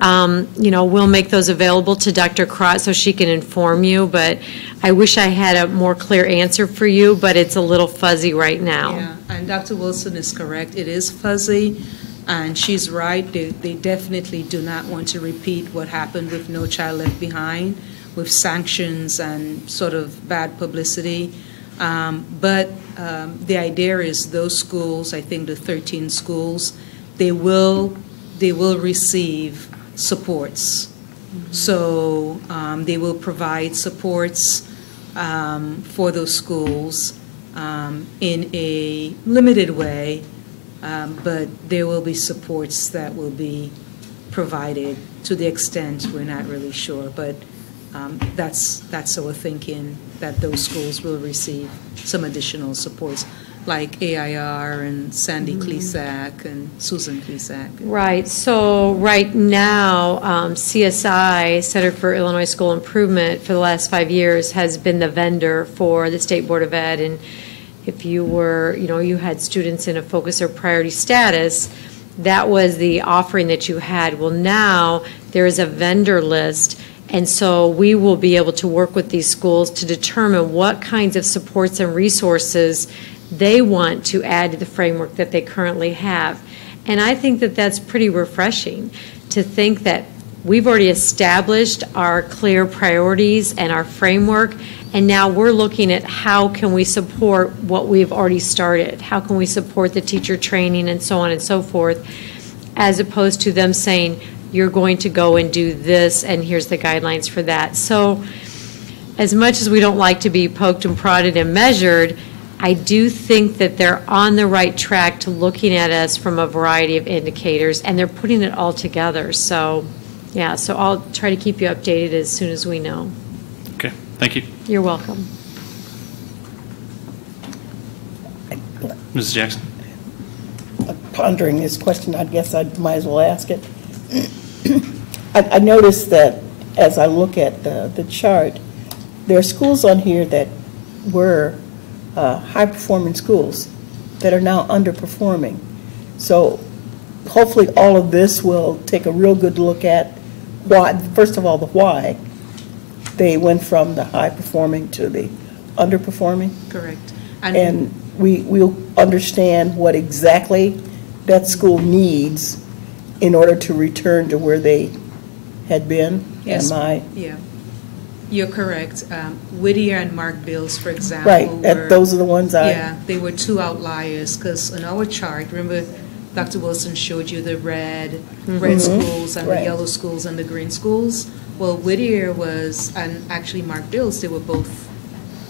you know, we'll make those available to Dr. Crott so she can inform you, but I wish I had a more clear answer for you, but it's a little fuzzy right now. Yeah, and Dr. Wilson is correct. It is fuzzy. And she's right, they definitely do not want to repeat what happened with No Child Left Behind, with sanctions and sort of bad publicity. But the idea is those schools, I think the 13 schools, they will receive supports. Mm-hmm. So they will provide supports for those schools in a limited way. But there will be supports that will be provided to the extent we're not really sure. But that's our thinking, that those schools will receive some additional supports, like AIR and Sandy Klesak and Susan Klesak. Right. So right now, CSI, Center for Illinois School Improvement, for the last 5 years has been the vendor for the State Board of Ed. And if you were, you know, you had students in a focus or priority status, that was the offering that you had. Well, now there is a vendor list, and so we will be able to work with these schools to determine what kinds of supports and resources they want to add to the framework that they currently have. And I think that that's pretty refreshing to think that we've already established our clear priorities and our framework, and now we're looking at how can we support what we've already started? How can we support the teacher training and so on and so forth, as opposed to them saying, you're going to go and do this, and here's the guidelines for that. So as much as we don't like to be poked and prodded and measured, I do think that they're on the right track to looking at us from a variety of indicators, and they're putting it all together. So, yeah, so I'll try to keep you updated as soon as we know. Okay, thank you. You're welcome. Mrs. Jackson. Pondering this question, I guess I might as well ask it. I noticed that as I look at the chart, there are schools on here that were high-performing schools that are now underperforming. So hopefully all of this will take a real good look at why, first of all, the why they went from the high-performing to the underperforming. Correct. And we'll understand what exactly that school needs in order to return to where they had been. Yes. Yeah. You're correct. Whittier and Mark Bills, for example. Right. Those are the ones Yeah, they were two outliers because on our chart, remember Dr. Wilson showed you the red schools and the yellow schools and the green schools? Well, Whittier was, and actually Mark Bills, they were both.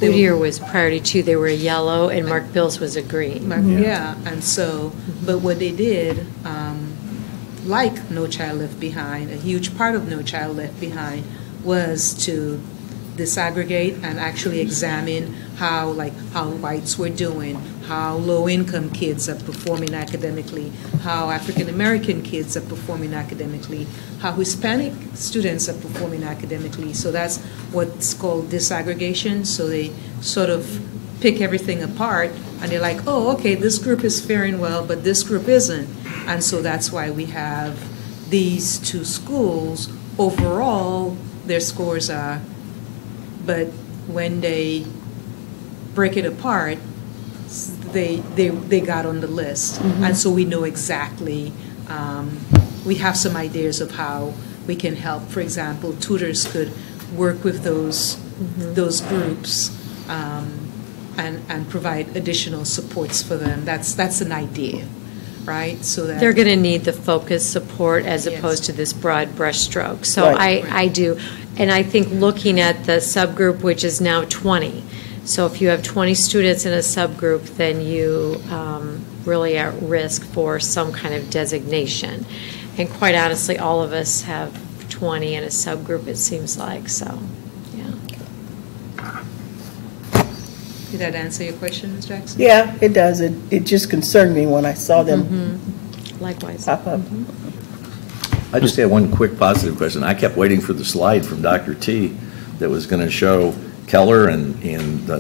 Whittier was priority 2, they were a yellow, and Mark Bills was a green. Yeah, and so, but what they did, like No Child Left Behind, a huge part of No Child Left Behind was to disaggregate and actually examine how whites were doing, how low-income kids are performing academically, how African-American kids are performing academically, how Hispanic students are performing academically. So that's what's called disaggregation. So they sort of pick everything apart, and they're like, oh, okay, this group is faring well, but this group isn't. And so that's why we have these two schools. Overall, their scores are, but when they break it apart, they got on the list. And so we know exactly, we have some ideas of how we can help. For example, tutors could work with those groups and provide additional supports for them. That's an idea, right? So that they're going to need the focused support as opposed to this broad brushstroke. So I do. And I think looking at the subgroup, which is now 20, so if you have 20 students in a subgroup, then you really are at risk for some kind of designation. And quite honestly, all of us have 20 in a subgroup, it seems like, so, yeah. Did that answer your question, Ms. Jackson? Yeah, it does. It just concerned me when I saw them likewise pop up. I just had one quick positive question. I kept waiting for the slide from Dr. T that was going to show Keller and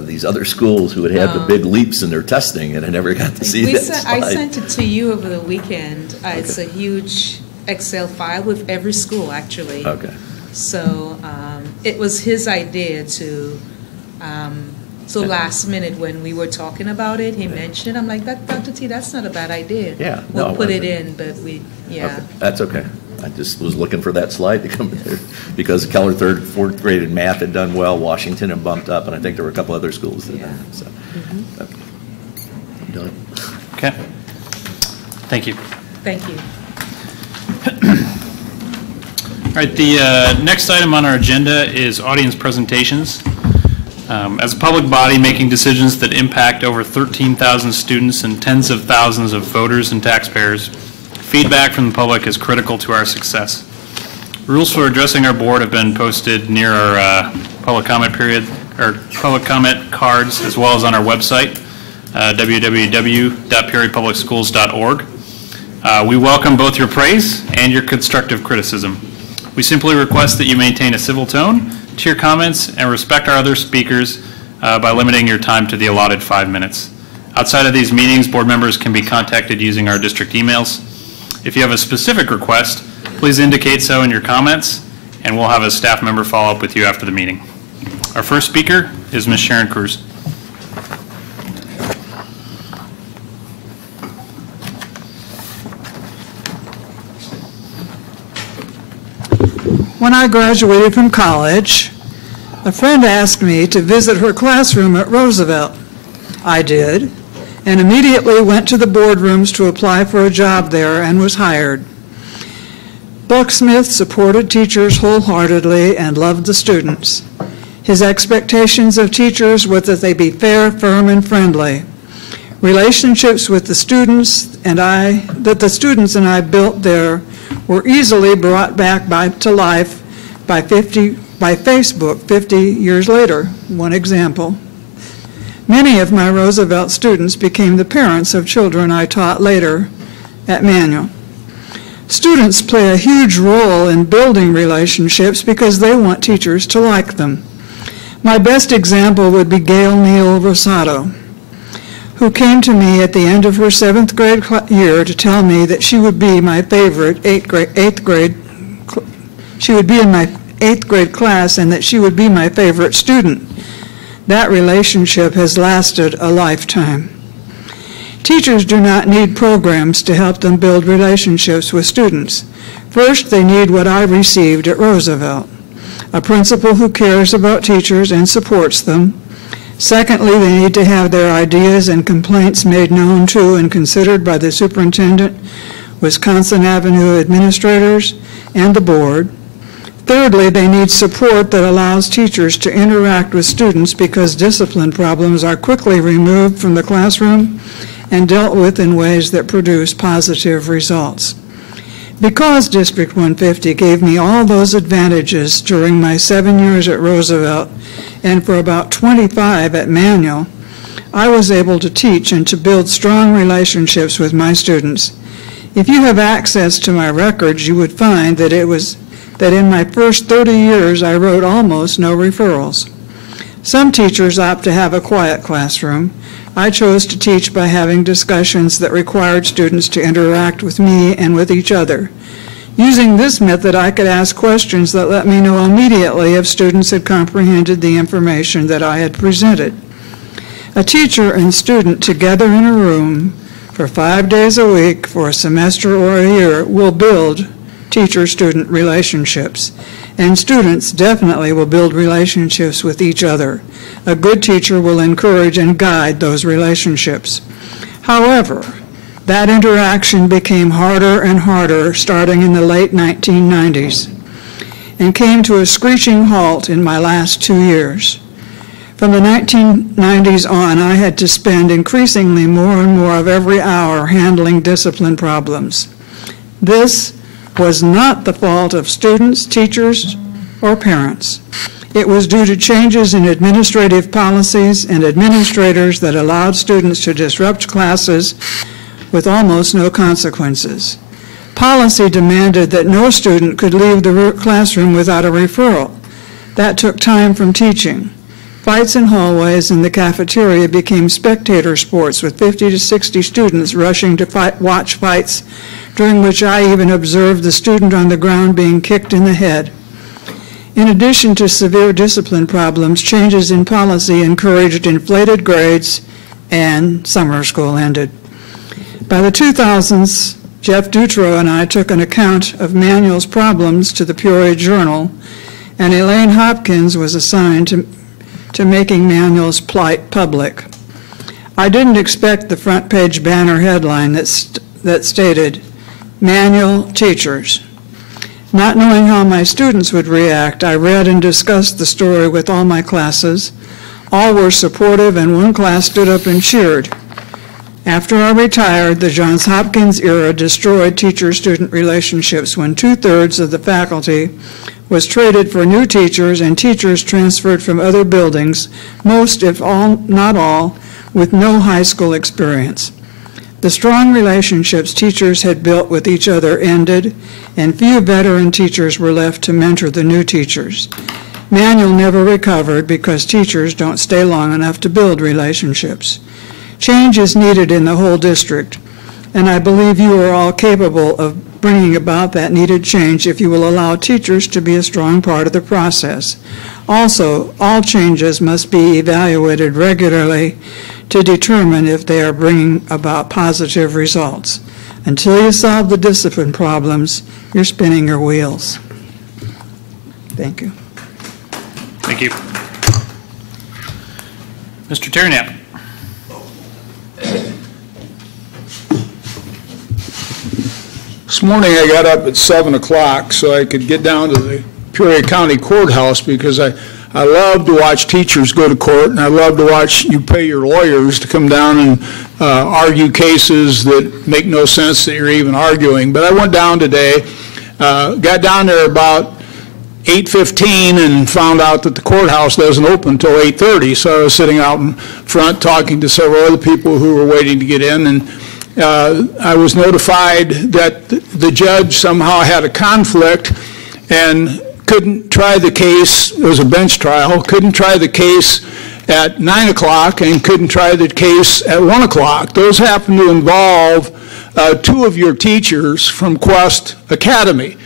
these other schools who had had the big leaps in their testing, and I never got to see that slide. I sent it to you over the weekend. It's a huge Excel file with every school, actually. Okay. So it was his idea to, so last minute when we were talking about it, he mentioned it. I'm like, Dr. T, that's not a bad idea. Yeah. We'll put it in, but yeah. Okay. That's okay. I just was looking for that slide to come in there because Keller 3rd, 4th grade in math had done well, Washington had bumped up, and I think there were a couple other schools that done. So, I'm done. Okay. Thank you. Thank you. All right, the next item on our agenda is audience presentations. As a public body making decisions that impact over 13,000 students and tens of thousands of voters and taxpayers, feedback from the public is critical to our success. Rules for addressing our board have been posted near our public comment period, or public comment cards, as well as on our website, www.peoriapublicschools.org. We welcome both your praise and your constructive criticism. We simply request that you maintain a civil tone to your comments and respect our other speakers by limiting your time to the allotted 5 minutes. Outside of these meetings, board members can be contacted using our district emails. If you have a specific request, please indicate so in your comments, and we'll have a staff member follow up with you after the meeting. Our first speaker is Ms. Sharon Cruz. When I graduated from college, a friend asked me to visit her classroom at Roosevelt. I did, and immediately went to the boardrooms to apply for a job there and was hired. Buck Smith supported teachers wholeheartedly and loved the students. His expectations of teachers were that they be fair, firm, and friendly. Relationships with the students and that the students and I built there were easily brought back to life by Facebook 50 years later. One example. Many of my Roosevelt students became the parents of children I taught later at Manual. Students play a huge role in building relationships because they want teachers to like them. My best example would be Gail Neal Rosado, who came to me at the end of her 7th grade year to tell me that she would be my favorite she would be in my 8th grade class and that she would be my favorite student. That relationship has lasted a lifetime. Teachers do not need programs to help them build relationships with students. First, they need what I received at Roosevelt, a principal who cares about teachers and supports them. Secondly, they need to have their ideas and complaints made known to and considered by the superintendent, Wisconsin Avenue administrators, and the board. Thirdly, they need support that allows teachers to interact with students because discipline problems are quickly removed from the classroom and dealt with in ways that produce positive results. Because District 150 gave me all those advantages during my 7 years at Roosevelt and for about 25 at Manual, I was able to teach and to build strong relationships with my students. If you have access to my records, you would find that in my first 30 years I wrote almost no referrals. Some teachers opt to have a quiet classroom. I chose to teach by having discussions that required students to interact with me and with each other. Using this method, I could ask questions that let me know immediately if students had comprehended the information that I had presented. A teacher and student together in a room for 5 days a week for a semester or a year will build teacher-student relationships, and students definitely will build relationships with each other. A good teacher will encourage and guide those relationships. However, that interaction became harder and harder starting in the late 1990s and came to a screeching halt in my last 2 years. From the 1990s on, I had to spend increasingly more and more of every hour handling discipline problems. This was not the fault of students, teachers, or parents. It was due to changes in administrative policies and administrators that allowed students to disrupt classes with almost no consequences. Policy demanded that no student could leave the classroom without a referral. That took time from teaching. Fights in hallways and the cafeteria became spectator sports with 50 to 60 students rushing to watch fights, during which I even observed the student on the ground being kicked in the head. In addition to severe discipline problems, changes in policy encouraged inflated grades, and summer school ended. By the 2000s, Jeff Dutro and I took an account of Manual's problems to the Peoria Journal, and Elaine Hopkins was assigned to making Manual's plight public. I didn't expect the front page banner headline that stated, "Manual Teachers." Not knowing how my students would react, I read and discussed the story with all my classes. All were supportive, and one class stood up and cheered. After I retired, the Johns Hopkins era destroyed teacher-student relationships when 2/3 of the faculty was traded for new teachers and teachers transferred from other buildings, most, if all, not all, with no high school experience. The strong relationships teachers had built with each other ended, and few veteran teachers were left to mentor the new teachers. Manual never recovered because teachers don't stay long enough to build relationships. Change is needed in the whole district, and I believe you are all capable of bringing about that needed change if you will allow teachers to be a strong part of the process. Also, all changes must be evaluated regularly to determine if they are bringing about positive results. Until you solve the discipline problems, you're spinning your wheels. Thank you. Thank you. Mr. Terrinet. This morning I got up at 7 o'clock so I could get down to the Peoria County Courthouse because I love to watch teachers go to court, and I love to watch you pay your lawyers to come down and argue cases that make no sense that you're even arguing. But I went down today, got down there about 8:15 and found out that the courthouse doesn't open until 8:30. So I was sitting out in front talking to several other people who were waiting to get in, and I was notified that the judge somehow had a conflict and couldn't try the case, it was a bench trial, couldn't try the case at 9 o'clock and couldn't try the case at 1 o'clock. Those happen to involve two of your teachers from Quest Academy.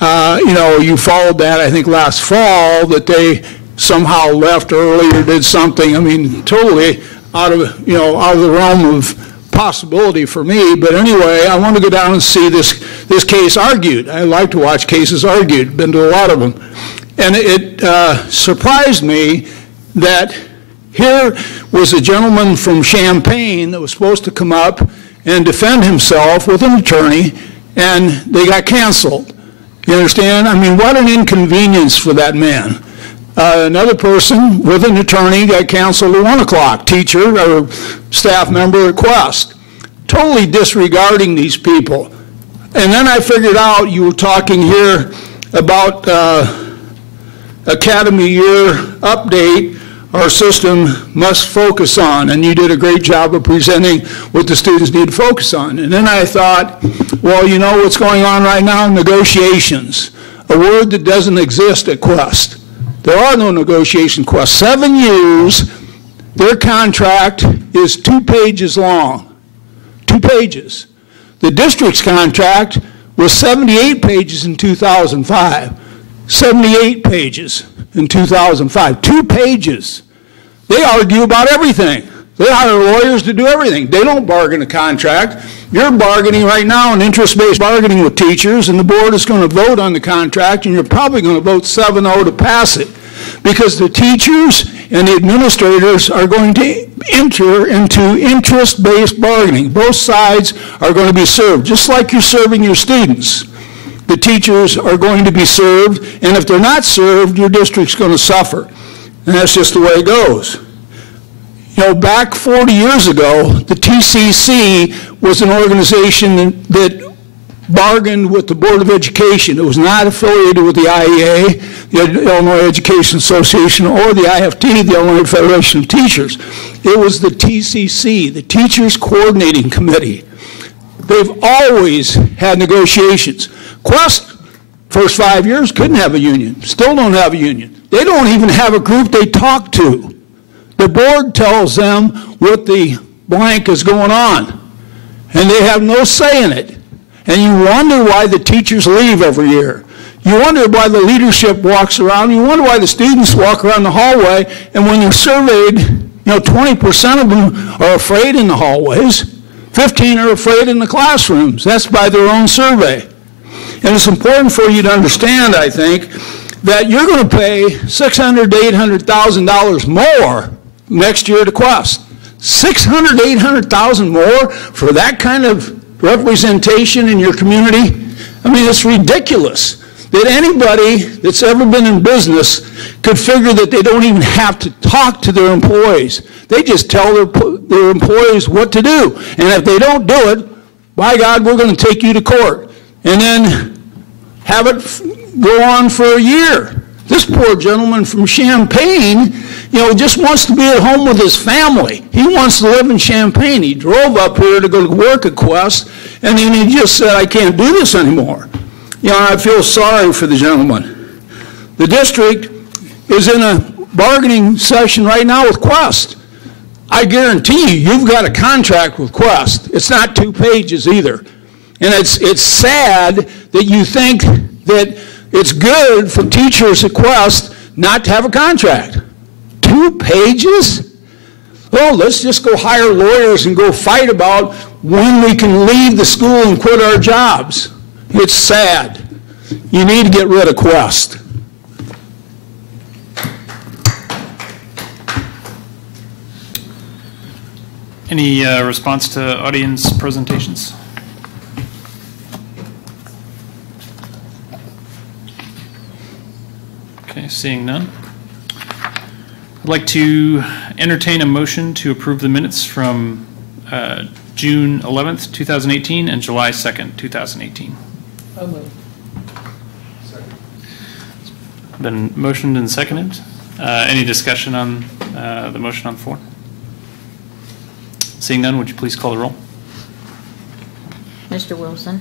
You followed that, I think, last fall, that they somehow left early or did something. I mean, totally out of the realm of possibility for me. But anyway, I want to go down and see this case argued. I like to watch cases argued, been to a lot of them. And it surprised me that here was a gentleman from Champaign that was supposed to come up and defend himself with an attorney, and they got canceled. You understand? I mean, what an inconvenience for that man. Another person with an attorney got canceled at 1 o'clock, teacher or staff member at Quest. Totally disregarding these people. And then I figured out you were talking here about Academy Year update our system must focus on, and you did a great job of presenting what the students need to focus on. And then I thought, well, you know what's going on right now? Negotiations, a word that doesn't exist at Quest. There are no negotiation Quest. 7 years, their contract is 2 pages long. 2 pages. The district's contract was 78 pages in 2005. 78 pages in 2005. 2 pages. They argue about everything. They hire lawyers to do everything. They don't bargain a contract. You're bargaining right now in interest-based bargaining with teachers, and the board is going to vote on the contract, and you're probably going to vote 7-0 to pass it, because the teachers and the administrators are going to enter into interest-based bargaining. Both sides are going to be served, just like you're serving your students. The teachers are going to be served, and if they're not served, your district's going to suffer. And that's just the way it goes. You know, back 40 years ago, the TCC was an organization that bargained with the Board of Education. It was not affiliated with the IEA, the Illinois Education Association, or the IFT, the Illinois Federation of Teachers. It was the TCC, the Teachers Coordinating Committee. They've always had negotiations. Quest, first 5 years, couldn't have a union, still don't have a union. They don't even have a group they talk to. The board tells them what the blank is going on, and they have no say in it. And you wonder why the teachers leave every year. You wonder why the leadership walks around. You wonder why the students walk around the hallway, and when you're surveyed, 20% of them are afraid in the hallways. 15 are afraid in the classrooms. That's by their own survey. And it's important for you to understand, I think, that you're going to pay $600,000 to $800,000 more next year to Quest. $600,000 to $800,000 more for that kind of representation in your community? I mean, it's ridiculous that anybody that's ever been in business could figure that they don't even have to talk to their employees. They just tell their employees what to do. And if they don't do it, by God, we're going to take you to court. And then have it go on for a year. This poor gentleman from Champaign, just wants to be at home with his family. He wants to live in Champaign. He drove up here to go to work at Quest, and then he just said, I can't do this anymore. I feel sorry for the gentleman. The district is in a bargaining session right now with Quest. I guarantee you've got a contract with Quest. It's not 2 pages either. And it's sad that you think that it's good for teachers at Quest not to have a contract. 2 pages? Oh, let's just go hire lawyers and go fight about when we can leave the school and quit our jobs. It's sad. You need to get rid of Quest. Any response to audience presentations? Okay, seeing none. I'd like to entertain a motion to approve the minutes from June 11th, 2018 and July 2nd, 2018. Been motioned and seconded. Any discussion on the motion on the floor? Seeing none, would you please call the roll? Mr. Wilson?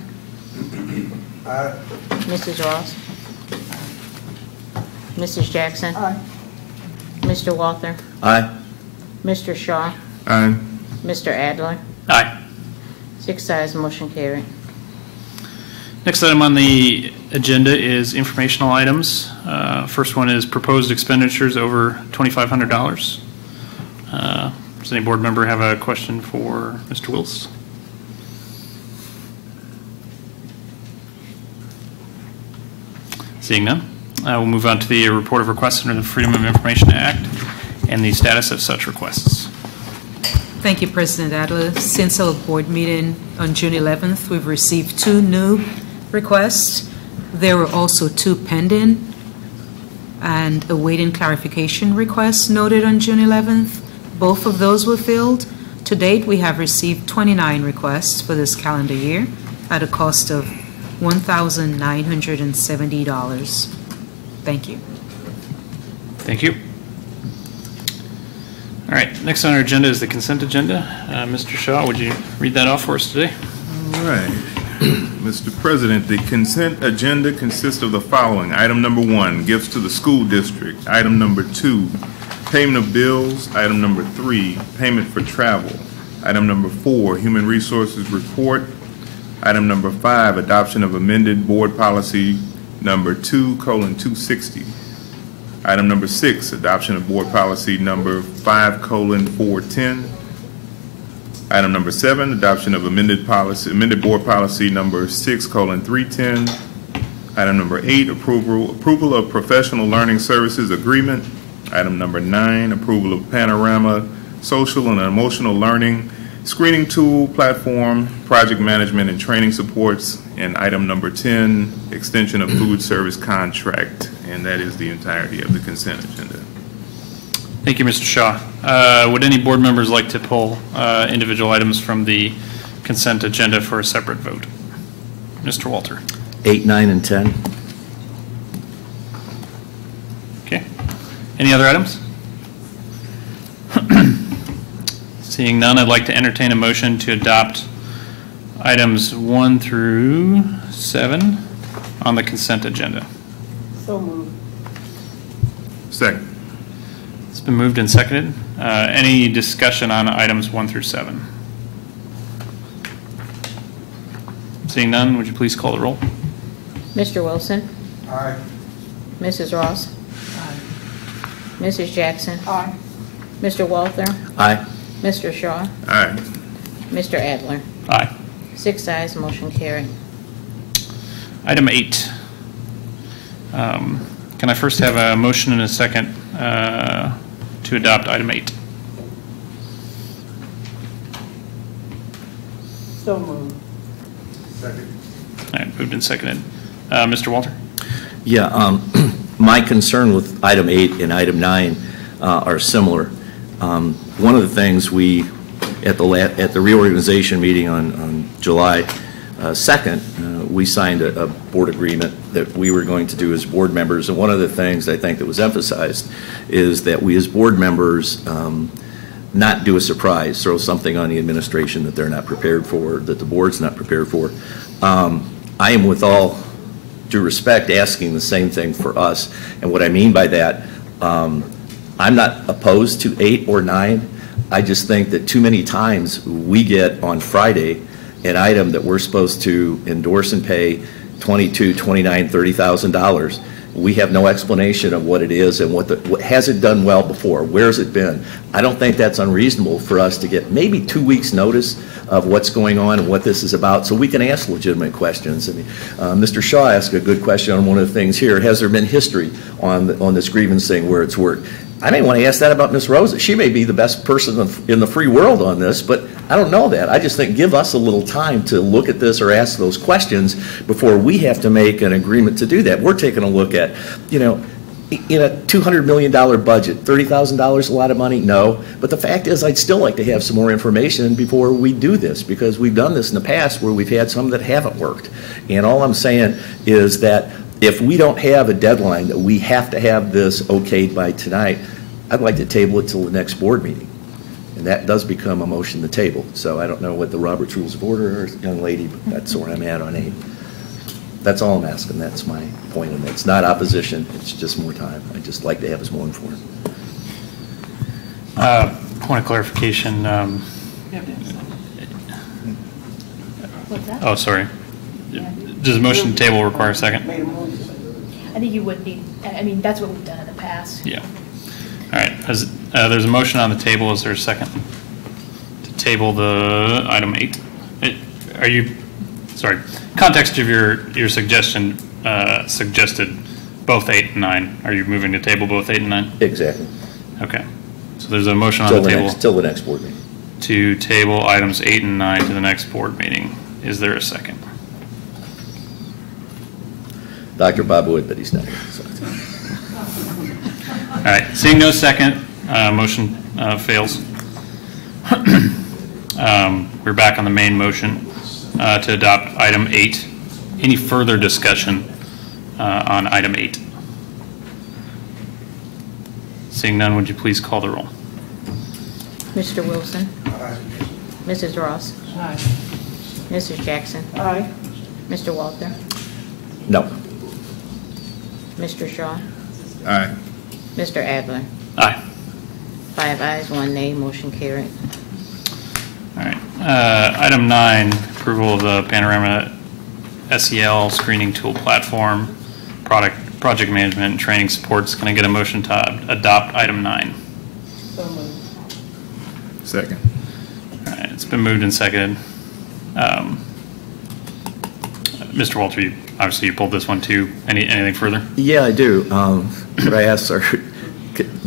Aye. Mrs. Ross? Mrs. Jackson? Aye. Mr. Walther? Aye. Mr. Shaw? Aye. Mr. Adler? Aye. 6 ayes, motion carried. Next item on the agenda is informational items. First one is proposed expenditures over $2,500. Does any board member have a question for Mr. Wills? Seeing none, we'll move on to the report of requests under the Freedom of Information Act and the status of such requests. Thank you, President Adler. Since our board meeting on June 11th, we've received 2 new requests. There were also 2 pending and awaiting clarification requests noted on June 11th. Both of those were filled. To date, we have received 29 requests for this calendar year at a cost of $1,970. Thank you. Thank you. All right, next on our agenda is the consent agenda. Mr. Shaw, would you read that off for us today? All right. Mr. President, the consent agenda consists of the following. Item number 1, gifts to the school district. Item number 2, payment of bills. Item number 3, payment for travel. Item number 4, human resources report. Item number 5, adoption of amended board policy number 2:260. Item number 6, adoption of board policy number 5:410. Item number 7, adoption of amended board policy number 6:310. Item number 8, approval of professional learning services agreement. Item number 9, approval of Panorama social and emotional learning screening tool platform, project management and training supports. And item number 10, extension of food service contract. And that is the entirety of the consent agenda. Thank you, Mr. Shaw. Would any board members like to pull individual items from the consent agenda for a separate vote? Mr. Walter. 8, 9, and 10. Okay. Any other items? Seeing none, I'd like to entertain a motion to adopt items 1 through 7 on the consent agenda. So moved. Second. It's been moved and seconded. Any discussion on items 1 through 7? Seeing none, would you please call the roll? Mr. Wilson? Aye. Mrs. Ross? Aye. Mrs. Jackson? Aye. Mr. Walther? Aye. Mr. Shaw? Aye. Mr. Adler? Aye. 6 ayes, motion carried. Item 8. Can I first have a motion and a second to adopt item 8? So moved. Second. All right, moved and seconded. Mr. Walter? Yeah, my concern with item 8 and item 9 are similar. One of the things we, at the reorganization meeting on July 2nd, we signed a board agreement that we were going to do as board members. And one of the things I think that was emphasized is that we as board members not do a surprise, throw something on the administration that they're not prepared for, that the board's not prepared for. I am, with all due respect, asking the same thing for us. And what I mean by that, I'm not opposed to 8 or 9. I just think that too many times we get on Friday an item that we're supposed to endorse and pay $22,000, $29,000, $30,000. We have no explanation of what it is and what has it done well before? Where's it been? I don't think that's unreasonable for us to get maybe 2 weeks' notice of what's going on and what this is about, so we can ask legitimate questions. I mean, Mr. Shaw asked a good question on one of the things here. Has there been history on this grievance thing where it's worked? I may want to ask that about Ms. Rosa. She may be the best person in the free world on this, but I don't know that. I just think give us a little time to look at this or ask those questions before we have to make an agreement to do that. We're taking a look at, in a $200 million budget, $30,000 a lot of money? No. But the fact is, I'd still like to have some more information before we do this, because we've done this in the past where we've had some that haven't worked. And all I'm saying is that if we don't have a deadline that we have to have this okayed by tonight, I'd like to table it till the next board meeting. And that does become a motion to table. So I don't know what the Robert's Rules of Order are, young lady, but that's where I'm at on 8. that's all I'm asking. That's my point, and it's not opposition. It's just more time. I'd just like to have us more informed. Point of clarification. What's that? Oh, sorry. Does the motion to table require a second? I think you would need, I mean, that's what we've done in the past. Yeah. All right. There's a motion on the table. Is there a second? To table the item 8. Are you, sorry, context of your suggestion suggested both 8 and 9. Are you moving to table both 8 and 9? Exactly. Okay. So there's a motion on the table. Till the next board meeting. To table items 8 and 9 to the next board meeting. Is there a second? Dr. Bob would, but he's not here. So. All right. Seeing no second, motion fails. We're back on the main motion to adopt item 8. Any further discussion on item 8? Seeing none, would you please call the roll? Mr. Wilson? Aye. Mrs. Ross? Aye. Mrs. Jackson? Aye. Mr. Walter? No. Mr. Shaw? Aye. Mr. Adler? Aye. 5 ayes, 1 nay, motion carried. All right. Item 9, approval of the Panorama SEL screening tool platform, project management and training supports. Can I get a motion to adopt item 9? So moved. Second. All right. It's been moved and seconded. Mr. Walter, obviously you pulled this one too. Anything further? Yeah, I do. Could I ask our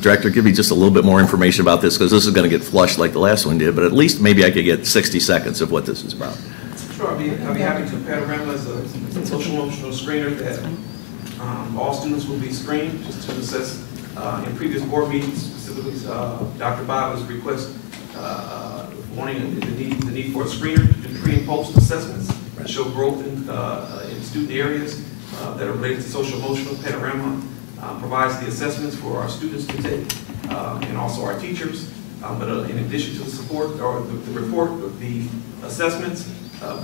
director, give me just a little bit more information about this, because this is going to get flushed like the last one did, but at least maybe I could get 60 seconds of what this is about. Sure, I'll be happy to. Panorama is a social emotional screener that all students will be screened just to assess. In previous board meetings, specifically, Dr. Bob's request wanting the need for a screener to do pre and post assessments and show growth in student areas that are related to social emotional. Panorama provides the assessments for our students to take and also our teachers. But in addition to the support or the report of the assessments,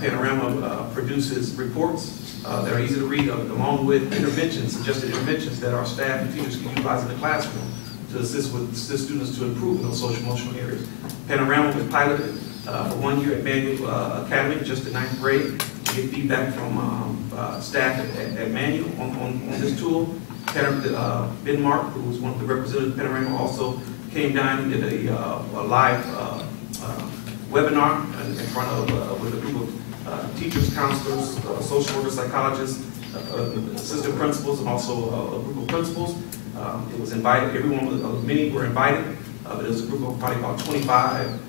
Panorama produces reports that are easy to read along with interventions, suggested interventions that our staff and teachers can utilize in the classroom to assist students to improve in those social emotional areas. Panorama was piloted for 1 year at Manual Academy, just in 9th grade, to get feedback from staff at Manual on this tool. Ben Mark, who was one of the representatives of Panorama, also came down and did a live webinar in front of with a group of teachers, counselors, social workers, psychologists, assistant principals, and also a group of principals. It was invited, many were invited, but it was a group of probably about 25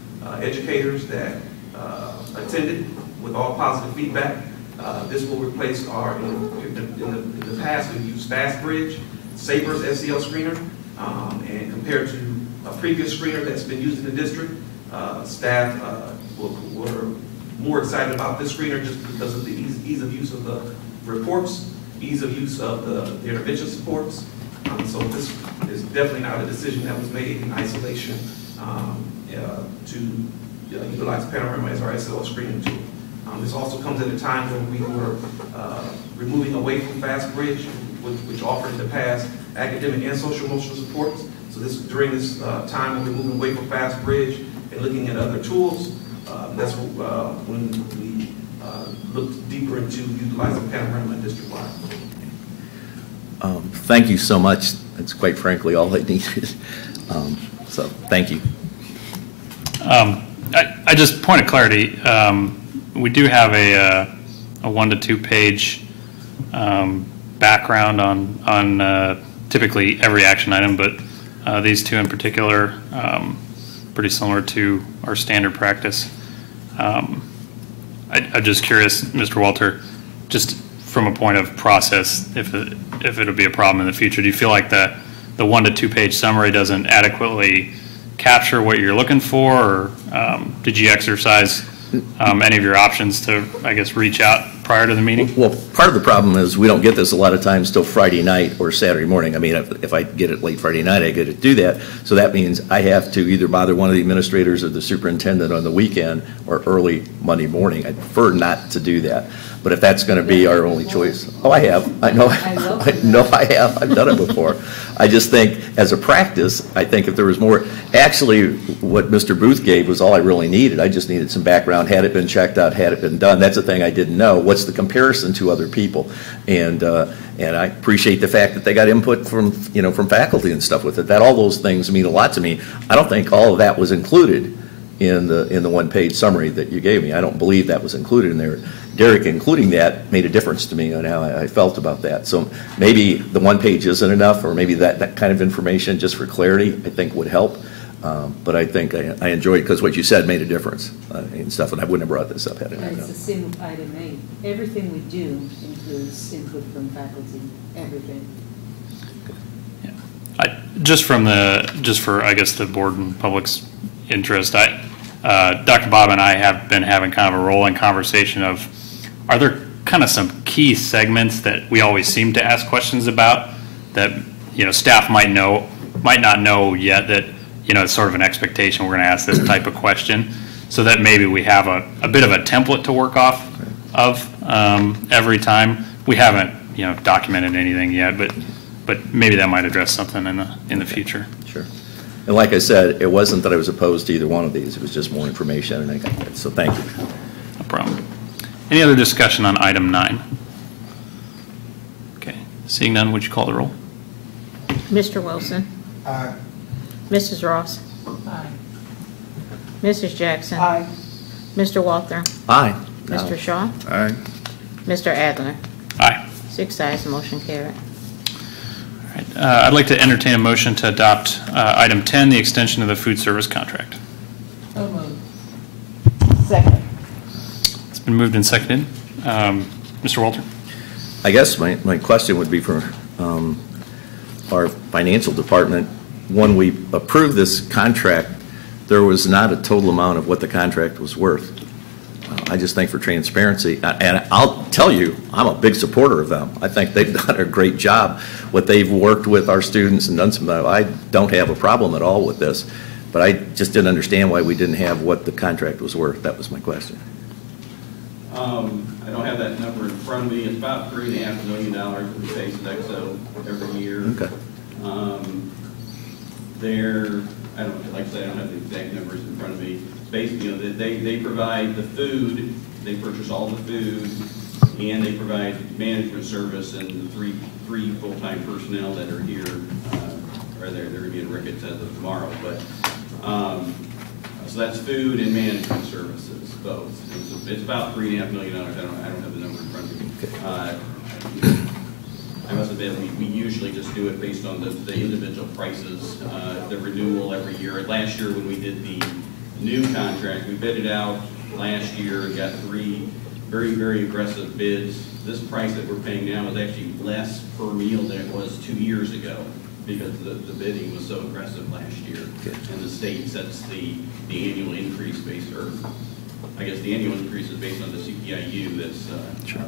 educators that attended with all positive feedback. This will replace our, in the past, we've used FastBridge, Saber's SEL screener, and compared to a previous screener that's been used in the district, staff were more excited about this screener just because of the ease of use of the reports, ease of use of the intervention supports. So this is definitely not a decision that was made in isolation to utilize Panorama as our SEL screening tool. This also comes at a time when we were removing away from FastBridge, which offered in the past academic and social emotional supports. So during this time when we're moving away from FastBridge and looking at other tools, that's when we looked deeper into utilizing Panorama district-wide. Thank you so much. That's quite frankly all I needed. So thank you. I just, point of clarity, we do have a 1 to 2 page background on typically every action item, but these two in particular, pretty similar to our standard practice. I'm just curious, Mr. Walter, just from a point of process, if it'll be a problem in the future, do you feel like the 1 to 2 page summary doesn't adequately capture what you're looking for, or did you exercise any of your options to, I guess, reach out prior to the meeting? Well, part of the problem is we don't get this a lot of times till Friday night or Saturday morning. I mean, if I get it late Friday night, I get to do that. So that means I have to either bother one of the administrators or the superintendent on the weekend or early Monday morning. I prefer not to do that. But if that's going to be our only choice, oh, I have. I know. I know I have. I've done it before. I just think, as a practice, I think if there was more, actually, what Mr. Booth gave was all I really needed. I just needed some background. Had it been checked out? Had it been done? That's the thing I didn't know. What's the comparison to other people? And I appreciate the fact that they got input from faculty and stuff with it. That all those things mean a lot to me. I don't think all of that was included in the one-page summary that you gave me. I don't believe that was included in there. Derek, including that, made a difference to me on how I felt about that. So maybe the one page isn't enough, or maybe that kind of information just for clarity I think would help. But I think I enjoyed it because what you said made a difference and stuff, and I wouldn't have brought this up had I not known. It's the same with item 8. Everything we do includes input from faculty, everything. Just for I guess the board and public's interest, Dr. Bob and I have been having kind of a rolling conversation of, are there kind of some key segments that we always seem to ask questions about that staff might not know yet, that it's sort of an expectation we're going to ask this type of question, so that maybe we have a bit of a template to work off of every time. We haven't documented anything yet, but maybe that might address something in the future. Sure. And like I said, it wasn't that I was opposed to either one of these. It was just more information, and I got that. So thank you. No problem. Any other discussion on item 9? Okay. Seeing none, would you call the roll? Mr. Wilson? Aye. Mrs. Ross? Aye. Mrs. Jackson? Aye. Mr. Walter? Aye. Mr. Shaw? Aye. Mr. Adler? Aye. 6 ayes, motion carried. All right. I'd like to entertain a motion to adopt item 10, the extension of the food service contract. So moved. Second. It's been moved and seconded. Mr. Walter? I guess my question would be for our financial department. When we approved this contract, there was not a total amount of what the contract was worth. I just think for transparency, and I'll tell you, I'm a big supporter of them. I think they've done a great job. What they've worked with our students and done some, I don't have a problem at all with this, but I just didn't understand why we didn't have what the contract was worth. That was my question. I don't have that number in front of me. It's about $3.5 million that we pay Sodexo every year. Okay. I don't, like I said, I don't have the exact numbers in front of me. It's basically, they provide the food, they purchase all the food, and they provide management service, and the three full-time personnel that are here, or they're going to be in Ricketts as of tomorrow. But so that's food and management services, both. It's about $3.5 million. I don't have the number in front of me. I must admit, we usually just do it based on the individual prices, the renewal every year. Last year when we did the new contract, we bid it out last year and got 3 very, very aggressive bids. This price that we're paying now is actually less per meal than it was 2 years ago because the bidding was so aggressive last year. And the state sets the annual increase based, or I guess the annual increase is based on the CPIU that's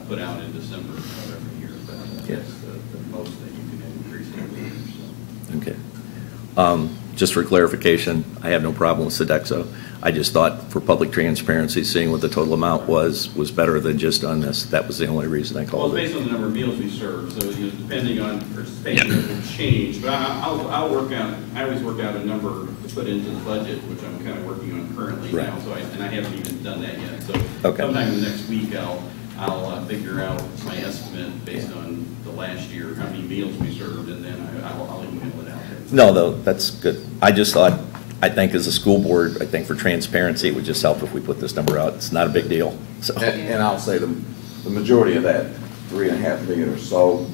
put out in December of every year. But that's the most that you can increase every year. So. Okay. Just for clarification, I have no problem with Sodexo. I just thought for public transparency, seeing what the total amount was better than just on this. That was the only reason I called well, it's it. based on the number of meals we serve, so depending on participation, it will change. But I'll work out. I always work out a number to put into the budget, which I'm kind of working on currently now. So and I haven't even done that yet. So sometime in the next week, I'll figure out my estimate based on the last year, how many meals we served, and then I'll email it out. No, though, that's good. I just thought, I think as a school board, I think for transparency, it would just help if we put this number out. It's not a big deal. So. And I'll say the majority of that $3.5 million or so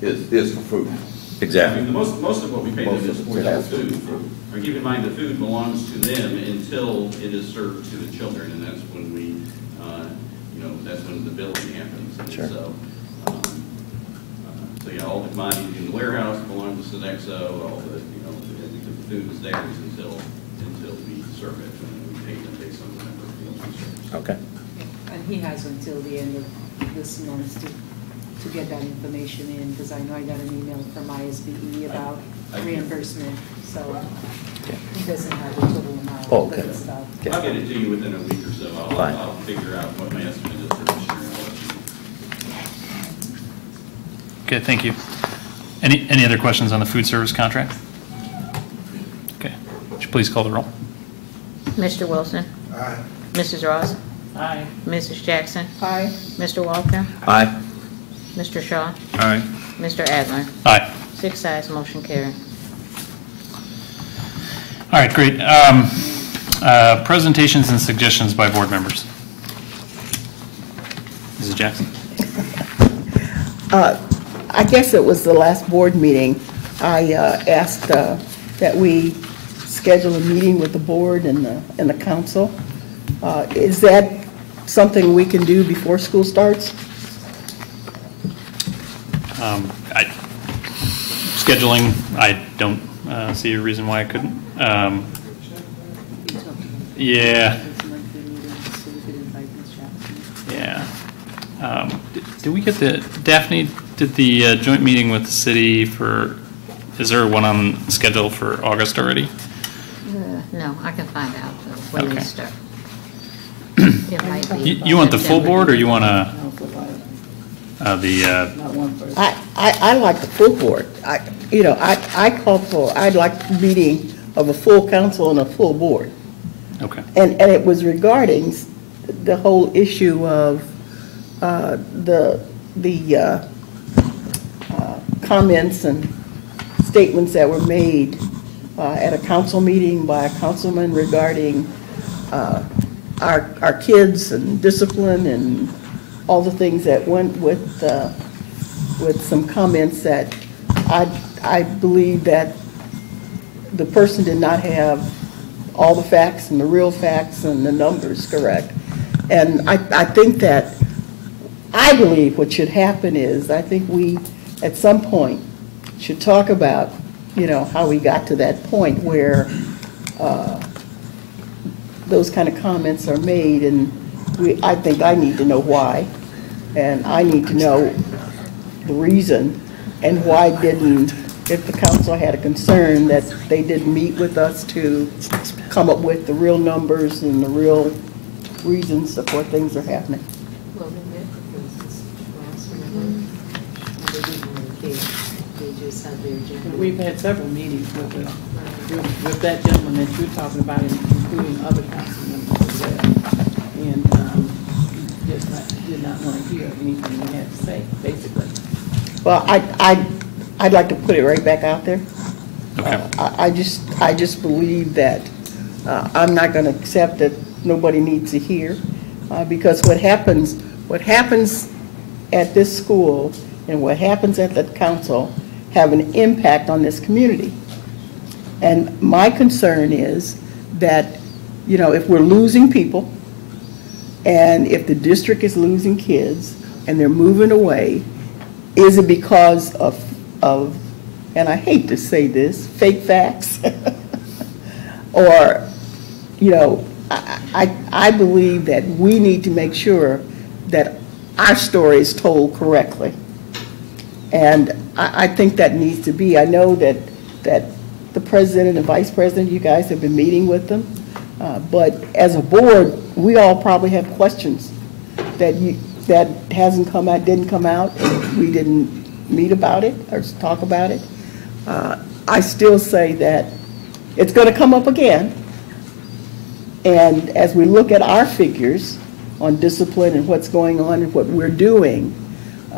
is for food. Exactly. I mean, most of what we pay them is for food. Or keep in mind, the food belongs to them until it is served to the children, and that's when we, that's when the billing happens. And sure. So yeah, all the commodities in the warehouse belong to Sodexo. All the, because the food is theirs until we serve it, and we pay them based on the number of meals we serve. Okay. And he has until the end of this month to get that information in, because I know I got an email from ISBE about reimbursement, so he doesn't have the total amount. Oh, but okay. it's about- I'll get it to you within a week or so. Fine. I'll figure out what my estimate is for this year. And I'll let you know. Okay, thank you. Any other questions on the food service contract? Okay, would you please call the roll? Mr. Wilson? Aye. Mrs. Ross? Aye. Mrs. Jackson? Aye. Mr. Walter? Aye. Mr. Shaw? Aye. Mr. Adler? Aye. 6 ayes, motion carried. All right, great. Presentations and suggestions by board members. Mrs. Jackson? I guess it was the last board meeting, I asked that we schedule a meeting with the board and the council. Is that something we can do before school starts? Scheduling, I don't see a reason why I couldn't. Yeah. Yeah. Do we get Daphne, did the joint meeting with the city is there one on schedule for August already? No, I can find out when they Okay. start. It might be You want the full September. board, or you want I like the full board. I'd like the meeting of a full council and a full board. Okay. And it was regarding the whole issue of the comments and statements that were made at a council meeting by a councilman regarding our kids and discipline and all the things that went with some comments that I believe that the person did not have all the facts and the real facts and the numbers correct. And I think that, I believe what should happen is, I think we, at some point, should talk about, how we got to that point where those kind of comments are made, and I think I need to know why, and I need to know the reason, and why didn't, if the council had a concern that they didn't meet with us to come up with the real numbers and the real reasons of what things are happening. Well, they met with us, remember? They didn't really care. They just had their agenda. We've had several meetings with that gentleman that you're talking about, including other council members as well. And did not want to hear anything we had to say, basically. Well, I'd like to put it right back out there. Okay. I just believe that I'm not going to accept that nobody needs to hear, because what happens at this school and what happens at the council have an impact on this community. And my concern is that, if we're losing people, and if the district is losing kids and they're moving away, is it because of, and I hate to say this, fake facts? Or, I believe that we need to make sure that our story is told correctly. And I think that needs to be, I know that the president and vice president, you guys have been meeting with them, but as a board, we all probably have questions that hasn't come out, didn't come out, and we didn't meet about it or talk about it. I still say that it's going to come up again. And as we look at our figures on discipline and what's going on and what we're doing,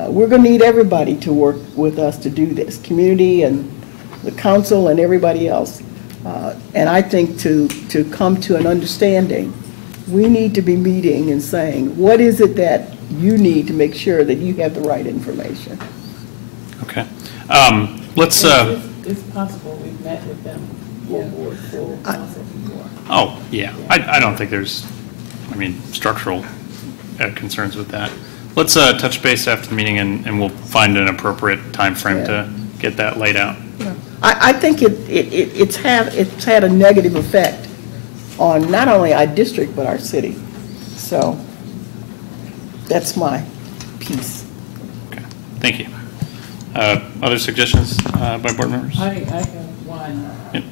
we're going to need everybody to work with us to do this, community and the council and everybody else. And I think to come to an understanding, we need to be meeting and saying, what is it that you need to make sure that you have the right information? Okay. Let's. It's possible we've met with them, full board, full council before. Oh, yeah. I don't think there's, structural concerns with that. Let's touch base after the meeting, and we'll find an appropriate time frame to get that laid out. I think it's had a negative effect on not only our district but our city. So That's my piece. Thank you. Other suggestions by board members? I have one. Yep.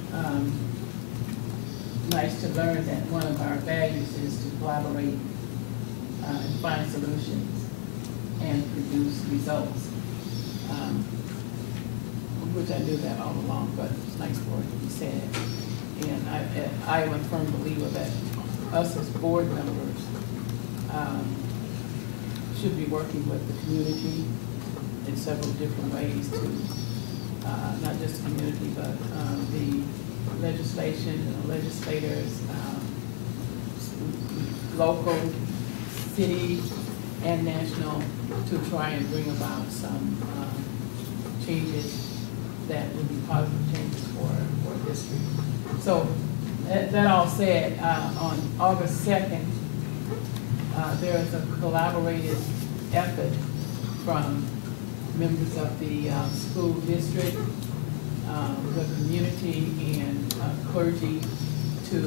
Nice to learn that one of our values is to collaborate and find solutions and produce results, which I knew that all along, but it's nice for it to be said. And I am a firm believer that us as board members should be working with the community in several different ways to, not just the community, but the legislation, legislators, local, city, and national, to try and bring about some changes that would be positive changes for district. So that all said, on August 2nd, there is a collaborative effort from members of the school district, the community, and clergy to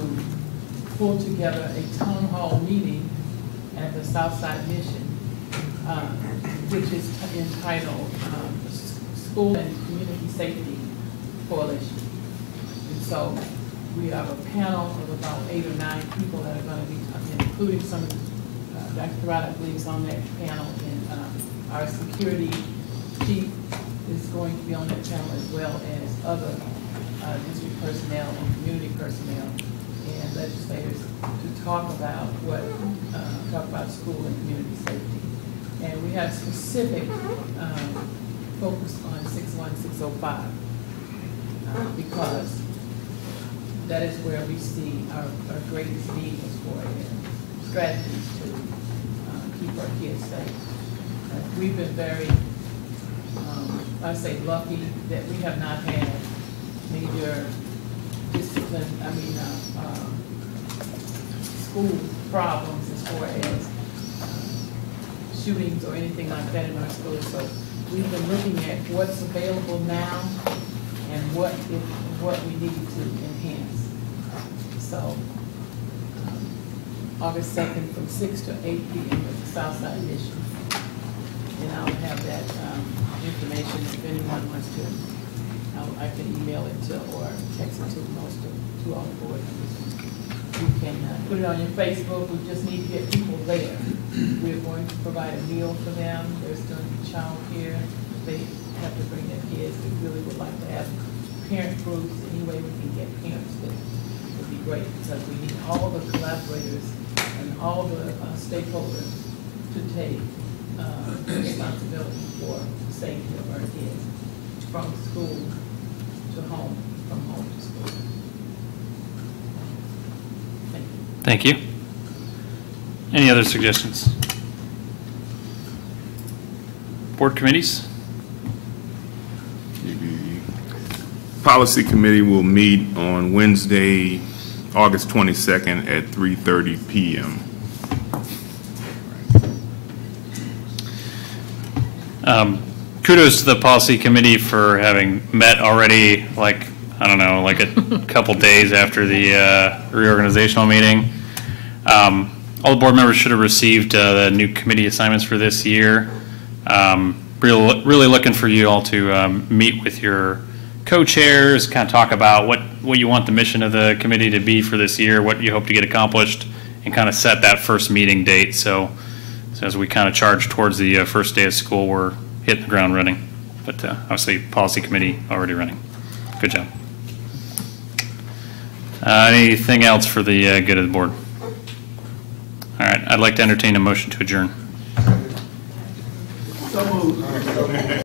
pull together a town hall meeting at the Southside Mission, which is entitled School and Community Safety Coalition. And so we have a panel of about 8 or 9 people that are going to be including some of Dr. Carrata, I believe, is on that panel, and our security chief is going to be on that panel, as well as other district personnel and community personnel and legislators to talk about school and community safety. And we have specific focus on 61605 because that is where we see our greatest need as for strategies to keep our kids safe. We've been very, I say, lucky that we have not had major discipline, school problems as far as shootings or anything like that in our schools. So we've been looking at what's available now and what we need to enhance. So August 2nd from 6 to 8 p.m. at the Southside Mission. And I'll have that information if anyone wants to. I can email it to or text it to all the board members. You can put it on your Facebook. We just need to get people there. We're going to provide a meal for them. There's going to be child care. They have to bring their kids. We really would like to have parent groups. Any way we can get parents there would be great, because we need all the collaborators and all the stakeholders to take responsibility for the safety of our kids from school to home, from home to school. Thank you. Any other suggestions? Board committees? Policy Committee will meet on Wednesday, August 22nd at 3:30 p.m. Kudos to the Policy Committee for having met already, a couple days after the reorganizational meeting. All the board members should have received the new committee assignments for this year. Really looking for you all to meet with your co-chairs, kind of talk about what you want the mission of the committee to be for this year, what you hope to get accomplished, and kind of set that first meeting date. So as we kind of charge towards the first day of school, we're hitting the ground running. But obviously, Policy Committee already running. Good job. Anything else for the good of the board? All right, I'd like to entertain a motion to adjourn. So moved.